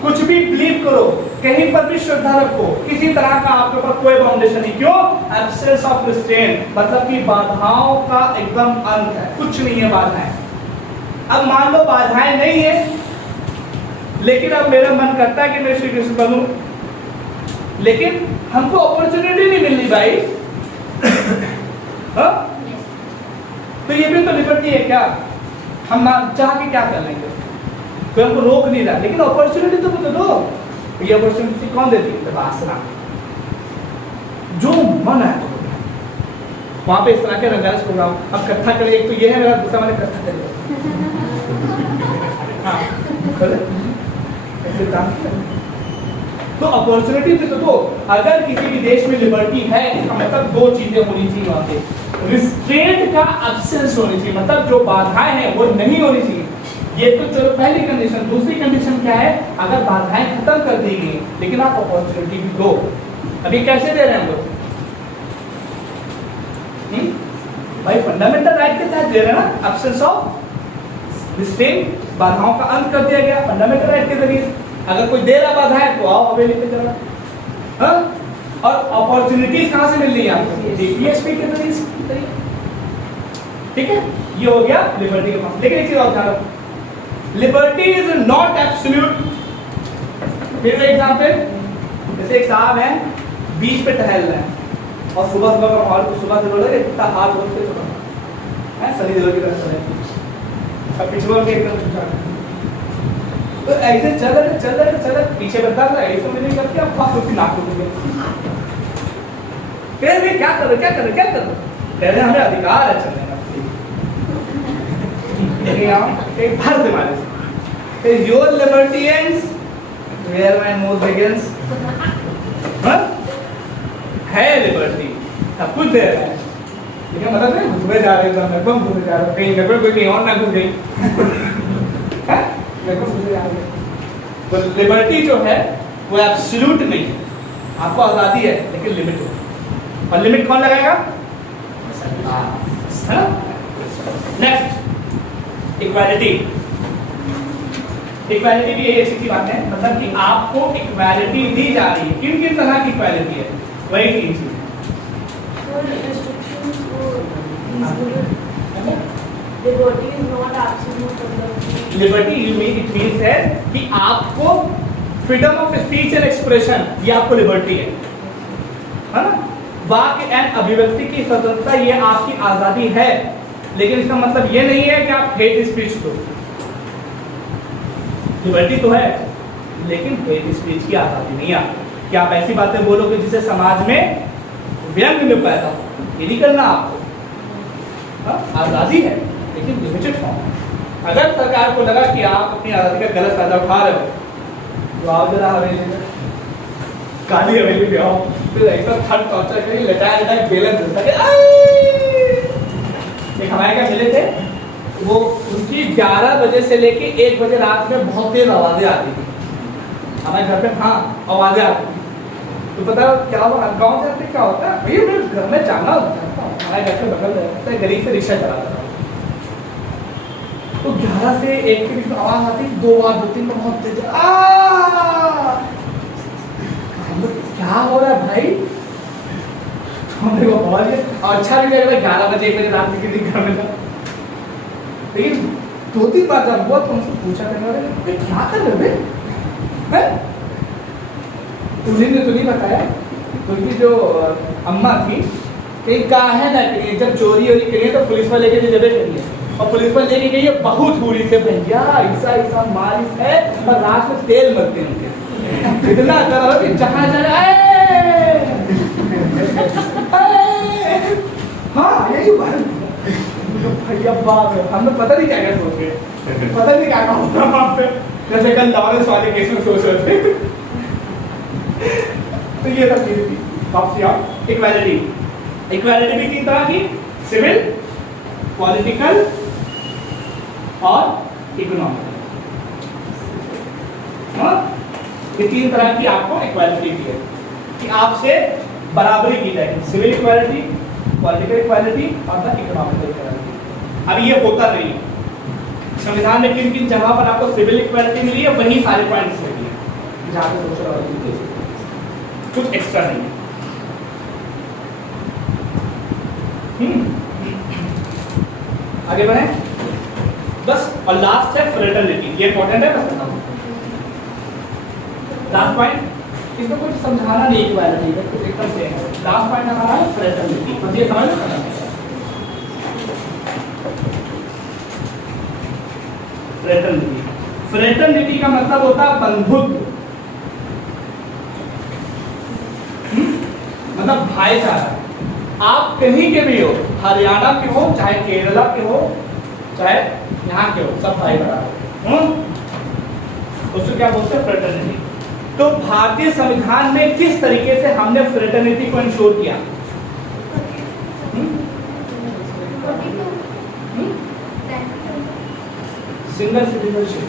कुछ भी बिलीव करो, कहीं पर भी श्रद्धा रखो, किसी तरह का आपके ऊपर कोई बाउंडेशन नहीं। क्यों? एब्सेंस ऑफ रिस्ट्रेंट, मतलब कि बाधाओं का एकदम अंत है, कुछ नहीं है बाधाएं। अब मान लो बाधाएं नहीं है, लेकिन अब मेरा मन करता है कि मैं श्री कृष्ण बनूं, लेकिन हमको अपॉर्चुनिटी नहीं मिल रही भाई। हाँ? तो ये भी तो लिबर्टी है क्या? हम चाह के क्या कर लेंगे? कोई हमको रोक नहीं रहा, लेकिन अपॉर्चुनिटी तो मुझे दो। ये अपॉर्चुनिटी कौन देती है? वासना। जो मन है तो वहां पे इस तरह के रंगारस प्रोग्राम अब कथा करें। एक तो ये है मेरा, दूसरा मैंने कथा करेगा। हाँ, ऐसे काम किया। तो अपॉर्चुनिटी भी तो दो। अगर किसी भी देश में लिबर्टी है, इसका मतलब दो चीजें होनी चाहिए वहां पे। रिस्ट्रेंट का एब्सेंस होनी चाहिए, मतलब जो बाधाएं हैं वो नहीं होनी चाहिए। ये तो चलो पहली कंडीशन। दूसरी कंडीशन क्या है? अगर बाधाएं खत्म कर दी गई, लेकिन आप अपॉर्चुनिटी भी दो। अभी कैसे दे रहे हैं हम लोग? भाई फंडामेंटल राइट के तहत दे रहे हैं ना, एब्सेंस ऑफ रिस्ट्रेंट, बाधाओं का अंत कर दिया गया फंडामेंटल राइट के जरिए। अगर कोई दे रहा बाधा है तो आओ हवेली पे चलो। हाँ? और अपॉर्चुनिटीज कहां से मिल रही है आपको? डीपीएसपी के जरिए। ठीक है, ये हो गया लिबर्टी का फॉर्म। लेकिन एक चीज और ध्यान रखो, लिबर्टी इज नॉट एब्सोल्यूट। फिर एग्जांपल, जैसे एक साहब है बीच पे टहल रहे हैं और सुबह सुबह का माहौल, सुबह से बोले इतना हाथ रोक के चलो है, सनी देओल की तरह चले, अब पिछुआ के एकदम तो ऐसे चल पीछे बता रहा है, ऐसे मैंने करके अब पास उसकी नाक टूट गई। कह रहे क्या कर रहे? कह रहे हमें अधिकार है चलने का। एक बार से मारे your liberty ends where my nose begins. है लिबर्टी, सब कुछ दे रहा है, लेकिन मतलब नहीं घुसवे जा रहे हैं, एकदम घुसवे जा रहे हैं, कहीं नगर कोई कहीं और ना घुस गई। तो लिबर्टी जो है वो एब्सोल्यूट नहीं है, आपको आजादी है लेकिन लिमिट हो। और लिमिट कौन लगाएगा? है ना? Next, equality. इक्वालिटी भी यही ऐसी बात है, मतलब कि आपको इक्वालिटी दी जा रही है। किन किन तरह की इक्वालिटी है? वही तीन चीज। लिबर्टी इज नॉट एब्सोल्यूट, मतलब लिबर्टी इट मींस है कि आपको freedom of speech and expression, ये आपको लिबर्टी है ना? वाक्य एंड अभिव्यक्ति की स्वतंत्रता, ये आपकी आजादी है, लेकिन इसका मतलब ये नहीं है कि आप हेट स्पीच दो। लिबर्टी तो है, लेकिन हेट स्पीच की आजादी नहीं है कि आप ऐसी बातें बोलोगे जिससे समाज में व्यंग में पैदा हो, ये नहीं करना आपको। आजादी है लेकिन लिमिटेड फॉर्म। अगर सरकार को लगा कि आप अपनी आजादी का गलत फायदा उठा रहे हो, तो आओ जरा हवेली में, काली हवेली पे आओ, फिर ऐसा थर्ड टॉर्चर करें, लटाया बेलन चलता है। एक हमारे क्या मिले थे, वो उनकी 11 बजे से लेके 1 बजे रात में बहुत तेज आवाजें आती थी हमारे घर पे। हाँ, आवाजें आती थी। तो पता क्या हुआ, गाँव से क्या होता है, भैया मेरे घर में जाना होता है, हमारे घर के बगल रहता है, गरीब से रिक्शा चलाता था। तो 11 से 1 के बीच में आवाज आती, 2 बार 2-3 बार बहुत तेज, क्या हो रहा है भाई? हमने वो बहुत अच्छा भी लग रहा है, 11 बजे 1 बजे रात में किसी घर में था। लेकिन 2-3 बार जब बहुत तुमसे पूछा करने वाले, क्या कर रहे हो? उन्हीं ने तो नहीं बताया, उनकी जो अम्मा थी, कहीं कहा है ना कि जब चोरी वोरी करी तो पुलिस वाले के जगह करी है, और पुलिस वाले लेके गई है बहुत बुरी से, भैया ऐसा मालिश है, और रात में तेल मरते हैं उनके, इतना करो कि जहाँ जाए हाँ यही बात। भैया बाप रे, हमने पता नहीं क्या क्या सोच गए, पता नहीं क्या होगा वहाँ पे, जैसे कल लॉरेंस वाले केस में सोच रहे थे। तो ये सब चीजें थी ऑफ इक्वालिटी। इक्वालिटी भी 3 तरह की, सिविल, पॉलिटिकल और इकोनॉमिकल। ये 3 तरह की आपको इक्वालिटी की है कि आपसे बराबरी की जाएगी, सिविल इक्वालिटी, पॉलिटिकल इक्वालिटी और द इकोनॉमिकल इक्वालिटी। अब ये होता नहीं है संविधान में, किन किन जगह पर आपको सिविल इक्वालिटी मिली है वही सारे पॉइंट्स लगी है जहाँ पे सोशल और कुछ एक्स्ट्रा नहीं है। आगे बढ़े बस। और लास्ट है फ्रेटर्निटी, ये इंपॉर्टेंट है बस। लास्ट पॉइंट, इसमें कुछ समझाना नहीं इक्वालिटी का, कुछ एकदम से लास्ट पॉइंट हमारा है फ्रेटर्निटी। बस ये समझ लो। फ्रेटर्निटी, फ्रेटर्निटी का मतलब होता है बंधुत्व, मतलब भाईचारा। आप कहीं के भी हो, हरियाणा के हो, चाहे केरला के हो, चाहे यहाँ के हो, सब भाई बराबर। उसको क्या बोलते हैं? फ्रेटर्निटी। तो भारतीय संविधान में किस तरीके से हमने फ्रेटर्निटी को इंश्योर किया? सिंगल सिटीजनशिप,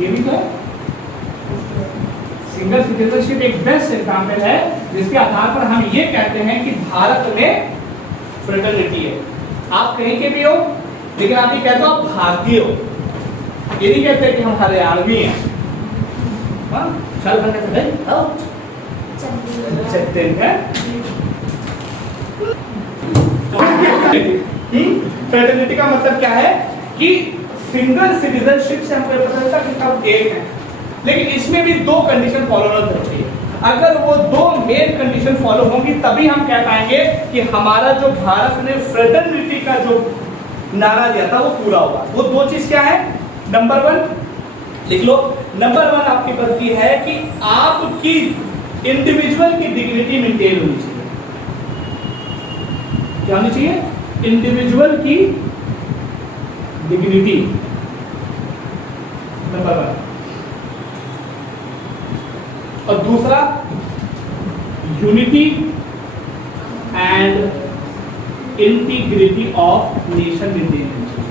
ये भी तो सिंगल सिटीजनशिप एक बेस्ट एग्जाम्पल है जिसके आधार पर हम ये कहते हैं कि भारत में फ्रेटर्निटी है। आप कहीं के भी हो, लेकिन आप ये कहते हो आप भारतीय हो, ये नहीं कहते कि हम हरियाणवी हैं। चल फ्रेटर्निटी का मतलब क्या है कि सिंगल सिटीजनशिप से हमको पता चलता कि हम एक हैं, लेकिन इसमें भी 2 कंडीशन फॉलो होती है। अगर वो 2 मेन कंडीशन फॉलो होंगी तभी हम कह पाएंगे कि हमारा जो भारत ने फ्रेटर्निटी का जो नारा दिया था वो पूरा होगा। वो 2 चीज क्या है? नंबर 1 लिख लो। नंबर 1 आपकी बनती है कि आपकी इंडिविजुअल की डिग्निटी मेंटेन होनी चाहिए। क्या होनी चाहिए? इंडिविजुअल की डिग्निटी, नंबर 1। और दूसरा, unity and integrity of nation maintain होनी चाहिए।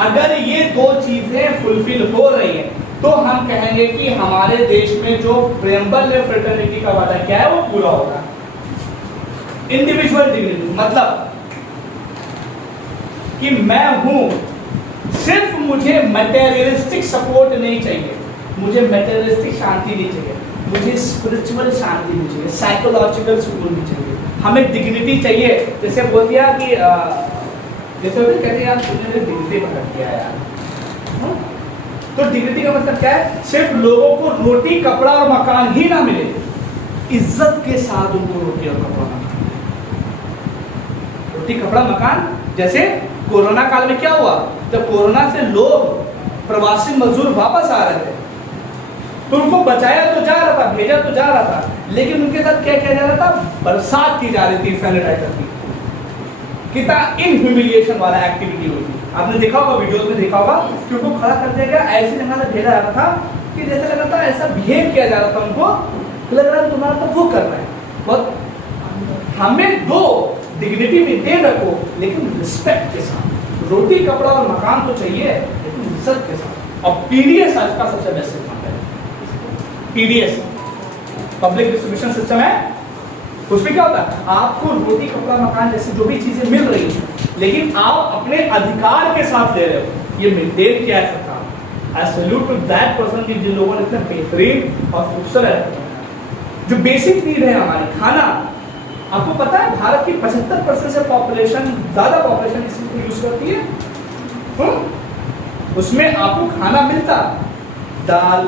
अगर ये 2 चीजें फुलफिल हो रही हैं तो हम कहेंगे कि हमारे देश में जो प्रेम्बल ने फ्रेटर्निटी का वादा किया है वो पूरा होगा। इंडिविजुअल डिग्निटी मतलब कि मैं हूं, सिर्फ मुझे मटेरियलिस्टिक सपोर्ट नहीं चाहिए, मुझे मटेरियलिस्टिक शांति नहीं चाहिए, मुझे स्पिरिचुअल शांति नहीं चाहिए, साइकोलॉजिकल सुकून नहीं चाहिए, हमें डिग्निटी चाहिए। जैसे बोल दिया कि जैसे कहते हैं यार तुमने डिग्निटी पकड़ किया यार, तो डिग्निटी का मतलब क्या है? सिर्फ लोगों को रोटी कपड़ा और मकान ही ना मिले, इज्जत के साथ उनको रोटी और कपड़ा मकान, रोटी कपड़ा मकान। जैसे कोरोना काल में क्या हुआ? जब कोरोना से लोग प्रवासी मजदूर वापस आ रहे थे तो उनको बचाया तो जा रहा था, भेजा तो जा रहा था, लेकिन उनके साथ क्या किया जा रहा था? बरसात की जा रही थी सैनिटाइजर की। कितना इनह्यूमिलिएशन वाला एक्टिविटी हुई थी, आपने देखा होगा, वीडियोस में देखा होगा कि उनको खड़ा कर दिया गया, ऐसी जगह से भेजा जा रहा था कि जैसे लग रहा था ऐसा बिहेव किया जा रहा था, उनको लग रहा है तुम्हारा तो वो कर रहा है। बहुत हमें 2 डिग्निटी मेंटेन रखो, लेकिन रिस्पेक्ट के साथ। रोटी कपड़ा और मकान तो चाहिए, लेकिन इज्जत के साथ। और पीडीएस आज का सबसे बेस्ट एग्जाम्पल है। पीडीएस पब्लिक डिस्ट्रीब्यूशन सिस्टम है, उसमें क्या होता है? आपको रोटी कपड़ा मकान जैसी जो भी चीजें मिल रही हैं, लेकिन आप अपने अधिकार के साथ ले रहे हो, ये मेंटेन किया है सरकार। I salute to that person कि जिन लोगों ने इतना बेहतरीन और खूबसूरत जो बेसिक नीड है हमारी, खाना। आपको पता है भारत की 75% से पॉपुलेशन, ज्यादा पॉपुलेशन इसी यूज करती है। उसमें आपको खाना मिलता, दाल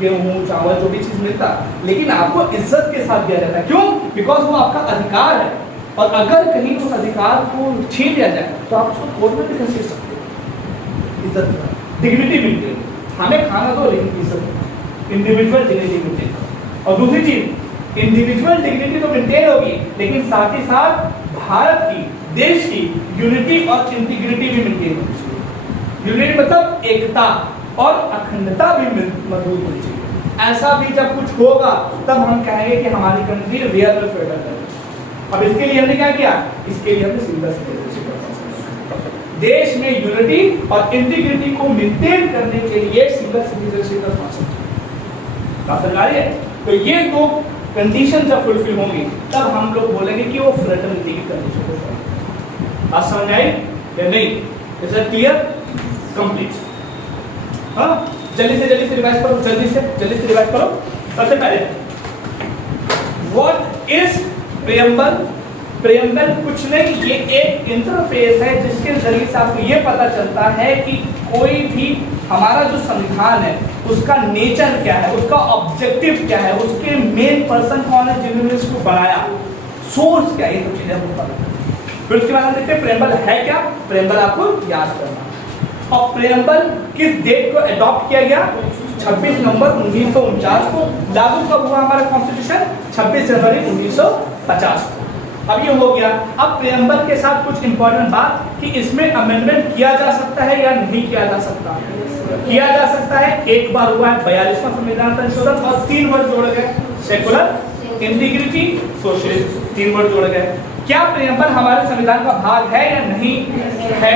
गेहूं चावल जो भी चीज मिलता, लेकिन आपको इज्जत के साथ दिया जाता है। क्यों? बिकॉज वो आपका अधिकार है, और अगर कहीं उस अधिकार को छीन लिया जाए तो आप उसको कोर्ट में भी खींच सकते हो। इज्जत, डिग्निटी मिलती है। हमें खाना दो लेकिन इज्जत, इंडिविजुअल डिग्निटी मिलती है। और दूसरी चीज, इंडिविजुअल डिग्निटी तो मेंटेन होगी, लेकिन साथ ही साथ भारत की देश की यूनिटी और इंटीग्रिटी भी मेंटेन होनी चाहिए। यूनिटी मतलब एकता और अखंडता भी मजबूत होनी चाहिए। ऐसा भी जब कुछ होगा तब हम कहेंगे कि हमारी कंट्री रियल में फेडरल है। अब इसके लिए हमने क्या किया, इसके लिए हमने सिंगल सिटीजनशिप का देश में यूनिटी और इंटीग्रिटी को मेंटेन करने के लिए सिंगल सिटीजनशिप का कॉन्सेप्ट समझ आ रही है। तो ये दो कंडीशन जब फुलफिल होंगी तब हम लोग बोलेंगे कि वो फ्रेटर्निटी की कंडीशन है। बात समझ आई या नहीं? Is it clear? कंप्लीट। हाँ, जल्दी से रिवाइज करो, जल्दी से रिवाइज करो। सबसे पहले व्हाट इज प्रेम्बल? प्रेम्बल कुछ नहीं, ये एक इंटरफेस है जिसके जरिए से आपको ये पता चलता है कि कोई भी हमारा जो संविधान है उसका नेचर क्या है, उसका ऑब्जेक्टिव क्या है, उसके मेन पर्सन कौन है जिन्होंने इसको बनाया, सोर्स क्या है, ये सब चीजें हमको पता। फिर उसके बाद हम देखते हैं प्रेम्बल है क्या। प्रेम्बल आपको याद करना। और प्रेम्बल किस डेट को अडॉप्ट किया गया? 26 नवंबर 1949 को। लागू कब हुआ हमारा कॉन्स्टिट्यूशन? 26 जनवरी 1950 को। अब ये हो गया। अब प्रेम्बल के साथ कुछ इंपॉर्टेंट बात कि इसमें अमेंडमेंट किया जा सकता है या नहीं किया जा सकता? किया जा सकता है। एक बार हुआ है 42वां संविधान संशोधन और 3 वर्ड जोड़े गए, सेकुलर, इंटीग्रिटी, सोशलिज्म, 3 वर्ड जोड़े गए। क्या प्रेम्बल हमारे संविधान का भाग है या नहीं है?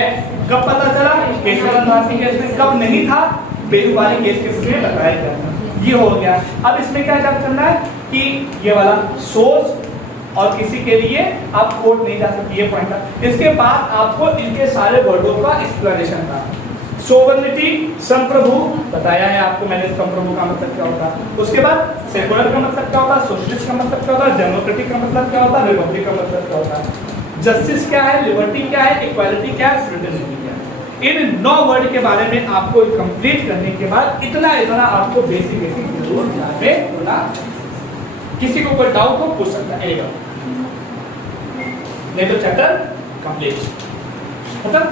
कब पता चला? केशवानंद भारती केस में। कब नहीं था? बेरुवारी केस के उसमें बताया गया। ये हो गया। अब इसमें क्या याद करना है कि ये वाला सोर्स और किसी के लिए आप कोर्ट नहीं जा सकते, ये पॉइंट था। इसके बाद आपको इनके सारे वर्डों का एक्सप्लेनेशन था। सोवरेनिटी, संप्रभु बताया है आपको मैंने, संप्रभु का मतलब क्या होता है। उसके बाद सेकुलर का मतलब क्या होता है, सोशलिस्ट का मतलब क्या होता है, डेमोक्रेटिक का मतलब क्या होता है, रिपब्लिक का मतलब क्या होता है, जस्टिस क्या है, लिबर्टी क्या है, इक्वालिटी क्या है, फ्रेटर्निटी क्या है। इन 9 वर्ड के बारे में आपको कंप्लीट करने के बाद इतना आपको बेसिक जरूर ध्यान में होना। किसी को कोई डाउट हो पूछ सकता है, नहीं तो चैप्टर कंप्लीट खत्म।